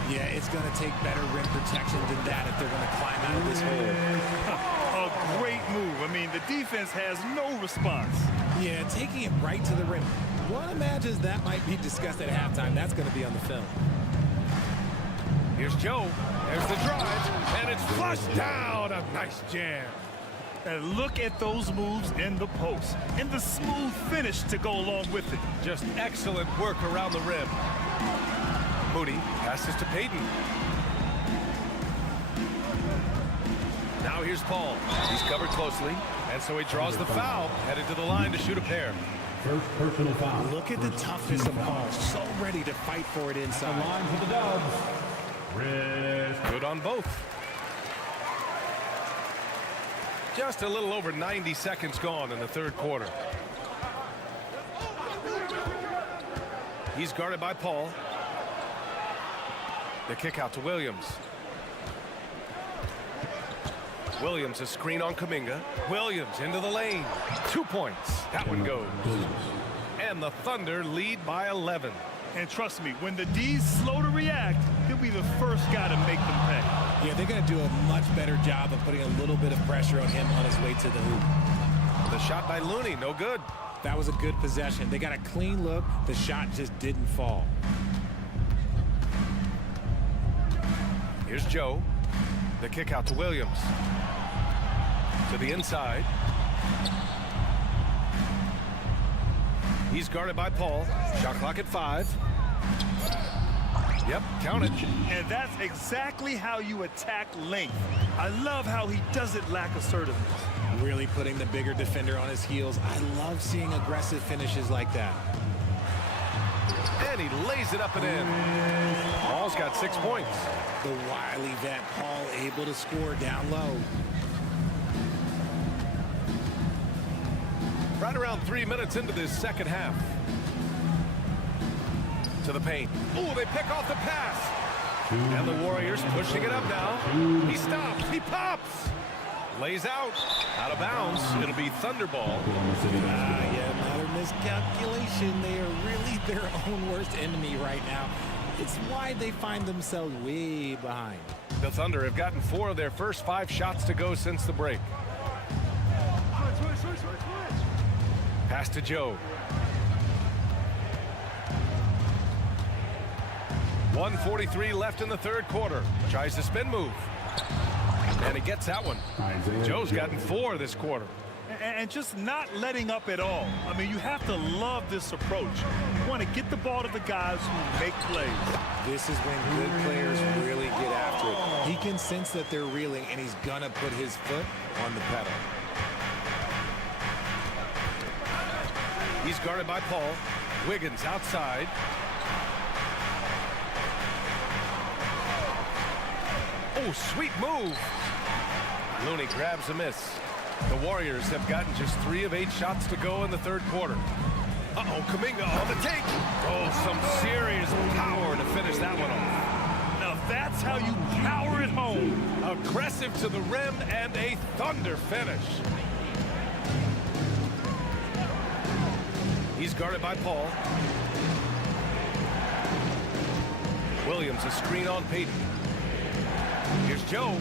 Yeah, it's going to take better rim protection than that if they're going to climb out of this hole. A great move. I mean, the defense has no response. Yeah, taking it right to the rim. One imagines that might be discussed at halftime. That's going to be on the film. Here's Joe. There's the drive. And it's flushed down. A nice jam. And look at those moves in the post. And the smooth finish to go along with it. Just excellent work around the rim. Moody passes to Payton. Now here's Paul. He's covered closely. And so he draws the foul. Headed to the line to shoot a pair. First personal foul. Look at the toughness of Paul. So ready to fight for it inside. The line for the Dubs. Good on both. Just a little over 90 seconds gone in the third quarter. He's guarded by Paul. The kick out to Williams. Williams, a screen on Kuminga. Williams into the lane. 2 points. That one goes. And the Thunder lead by 11. And trust me, when the D's slow to react, he'll be the first guy to make them pay. Yeah, they're going to do a much better job of putting a little bit of pressure on him on his way to the hoop. The shot by Looney, no good. That was a good possession. They got a clean look. The shot just didn't fall. Here's Joe. The kick out to Williams. To the inside. He's guarded by Paul. Shot clock at 5. Yep, count it. And that's exactly how you attack length. I love how he doesn't lack assertiveness. Really putting the bigger defender on his heels. I love seeing aggressive finishes like that. And he lays it up and in. Paul's got 6 points. The wily vet Paul able to score down low. Right around 3 minutes into this second half. To the paint. Oh, they pick off the pass. And the Warriors pushing it up now. He stops. He pops. Lays out. Out of bounds. It'll be Thunderball. Yeah, another miscalculation. They are really their own worst enemy right now. It's why they find themselves way behind. The Thunder have gotten 4 of their first 5 shots to go since the break. Pass to Joe. 1:43 left in the third quarter. Tries the spin move. And he gets that one. Joe's gotten 4 this quarter. And just not letting up at all. I mean, you have to love this approach. You want to get the ball to the guys who make plays. This is when good players really get after it. He can sense that they're reeling, and he's going to put his foot on the pedal. He's guarded by Paul. Wiggins outside. Oh, sweet move. Looney grabs a miss. The Warriors have gotten just 3 of 8 shots to go in the third quarter. Uh-oh, Kuminga on the take. Oh, some serious power to finish that one off. Now that's how you power it home. Aggressive to the rim and a Thunder finish. He's guarded by Paul. Williams, a screen on Peyton. Here's Joe.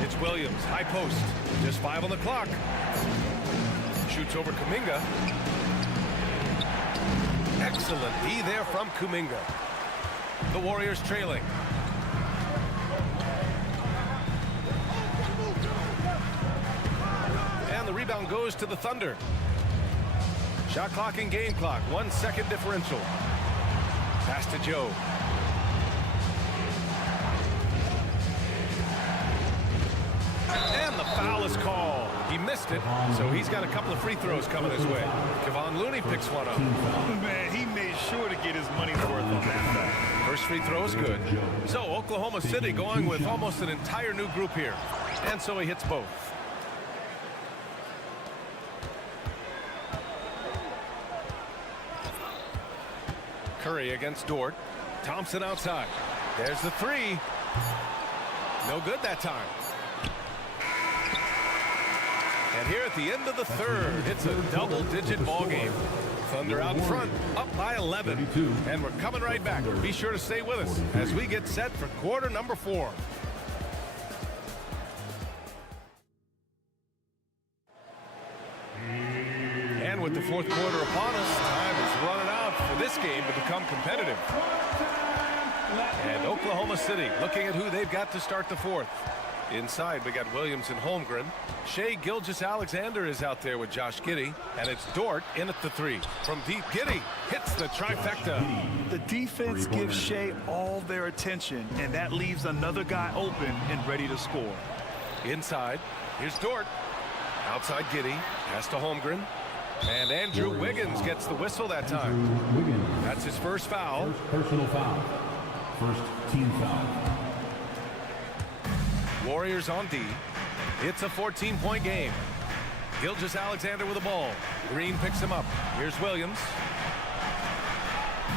It's Williams, high post. Just 5 on the clock. Shoots over Kuminga. Excellent D there from Kuminga. The Warriors trailing. And the rebound goes to the Thunder. Shot clock and game clock. 1 second differential. Pass to Joe. And the foul is called. He missed it, so he's got a couple of free throws coming his way. Kevon Looney picks one up. Man, he made sure to get his money's worth on that. First free throw is good. So Oklahoma City going with almost an entire new group here. And so he hits both. Curry against Dort. Thompson outside. There's the 3. No good that time. And here at the end of the third, it's a double-digit ball game. Thunder out in front, up by 11. And we're coming right back. Be sure to stay with us as we get set for quarter number 4. And with the fourth quarter upon us, time is running out for this game to become competitive. And Oklahoma City looking at who they've got to start the fourth. Inside, we got Williams and Holmgren. Shai Gilgeous-Alexander is out there with Josh Giddey. And it's Dort in at the 3. From deep, Giddey hits the trifecta. The defense gives Shai all their attention, and that leaves another guy open and ready to score. Inside, here's Dort. Outside Giddey, pass to Holmgren. And Andrew Wiggins gets the whistle that time. That's his first foul. First personal foul. First team foul. Warriors on D. It's a 14-point game. Gilgeous-Alexander with the ball. Green picks him up. Here's Williams.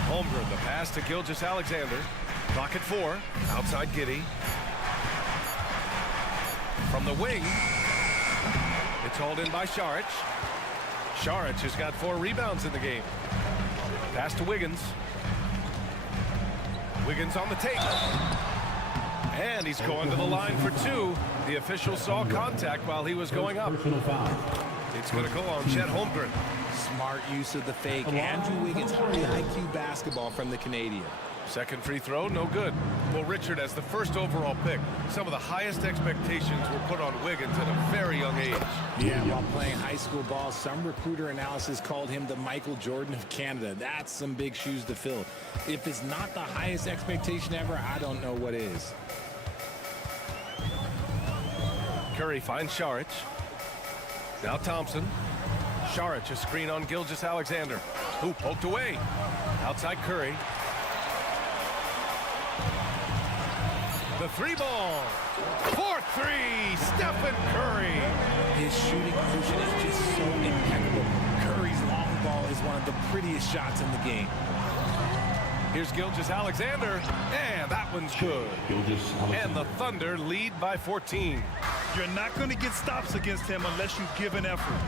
Holmgren, the pass to Gilgeous-Alexander. Clock at 4. Outside Giddey. From the wing. It's hauled in by Šarić. Šarić has got 4 rebounds in the game. Pass to Wiggins. Wiggins on the take. And he's going to the line for 2. The official saw contact while he was going up. It's going to go on Chet Holmgren. Smart use of the fake. Andrew Wiggins, high IQ basketball from the Canadian. Second free throw, no good. Well, Richard, as the first overall pick, some of the highest expectations were put on Wiggins at a very young age. Yeah, while playing high school ball, some recruiter analysis called him the Michael Jordan of Canada. That's some big shoes to fill. If it's not the highest expectation ever, I don't know what is. Curry finds Šarić. Now Thompson. Šarić, a screen on Gilgeous-Alexander, who poked away. Outside Curry. The 3-ball. 4-3, Stephen Curry. His shooting motion is just so impeccable. Curry's long ball is one of the prettiest shots in the game. Here's Gilgeous-Alexander, and that one's good. And the Thunder lead by 14. You're not going to get stops against him unless you give an effort.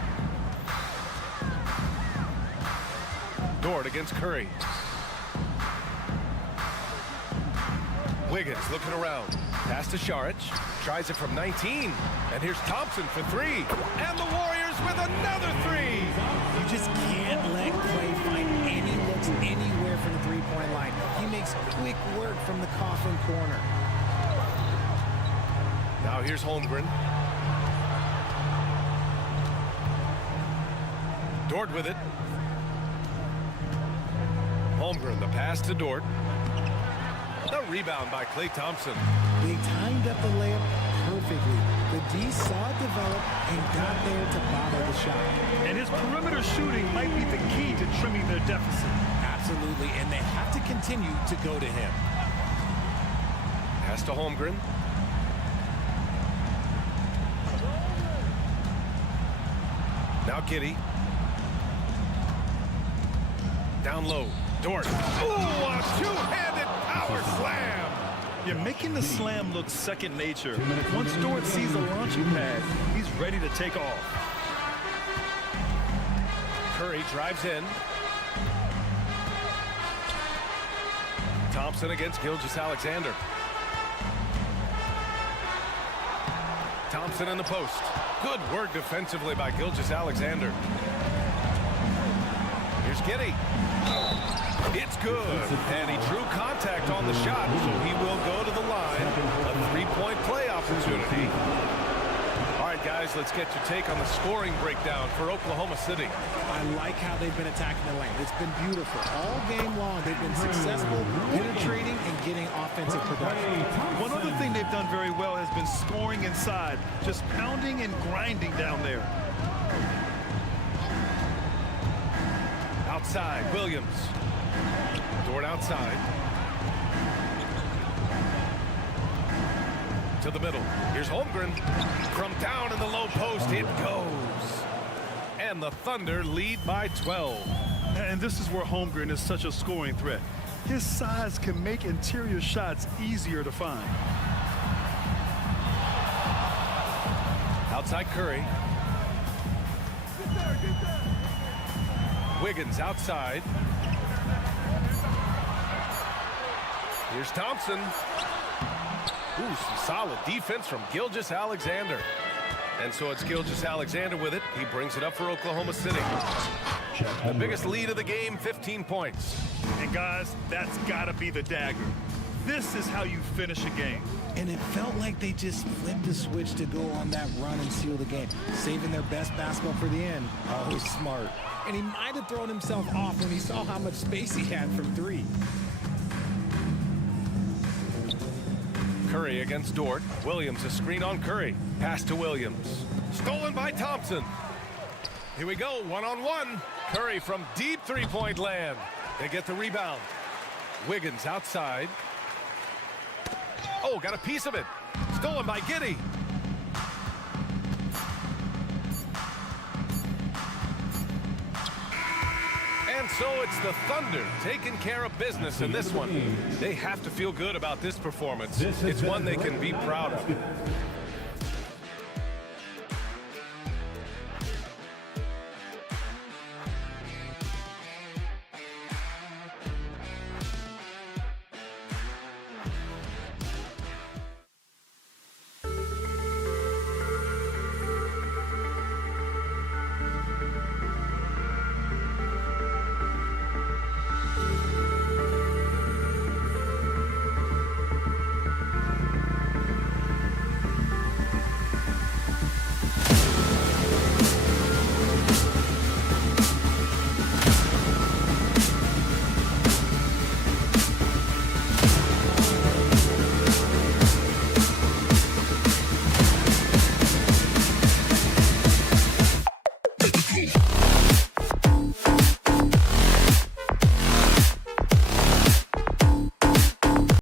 Dort against Curry. Wiggins looking around. Pass to Šarić. Tries it from 19. And here's Thompson for 3. And the Warriors with another 3. You just can't let Clay find any looks anywhere from the three-point line. He makes quick work from the coffin corner. Now here's Holmgren. Dort with it. Holmgren, the pass to Dort. The rebound by Klay Thompson. They timed up the layup perfectly. The D saw it develop and got there to bottle the shot. And his perimeter shooting might be the key to trimming their deficit. Absolutely, and they have to continue to go to him. Pass to Holmgren. Now Giddey. Down low. Dort. Ooh, a two-handed power slam. You're making the slam look second nature. Once Dort sees the launching pad, he's ready to take off. Curry drives in. Thompson against Gilgeous-Alexander. Thompson in the post. Good work defensively by Gilgeous-Alexander. Here's Giddey. It's good. And he drew contact on the shot, so he will go to the line. A three-point play opportunity. All right, guys, let's get your take on the scoring breakdown for Oklahoma City. I like how they've been attacking the lane. It's been beautiful. All game long, they've been successful penetrating and getting offensive production. One other thing they've done very well has been scoring inside, just pounding and grinding down there. Outside, Williams. Dort outside. To the middle. Here's Holmgren. From down in the low post, it goes. And the Thunder lead by 12. And this is where Holmgren is such a scoring threat. His size can make interior shots easier to find. Outside Curry. Wiggins outside. Here's Thompson. Ooh, some solid defense from Gilgeous-Alexander. And so it's Gilgeous-Alexander with it. He brings it up for Oklahoma City. The biggest lead of the game, 15 points. And guys, that's got to be the dagger. This is how you finish a game. And it felt like they just flipped the switch to go on that run and seal the game, saving their best basketball for the end. Always smart. And he might have thrown himself off when he saw how much space he had from 3. Curry against Dort. Williams, a screen on Curry. Pass to Williams. Stolen by Thompson. Here we go, one-on-one. Curry from deep three-point land. They get the rebound. Wiggins outside. Oh, got a piece of it. Stolen by Giddey. And so it's the Thunder taking care of business in this one. They have to feel good about this performance. It's one they can be proud of.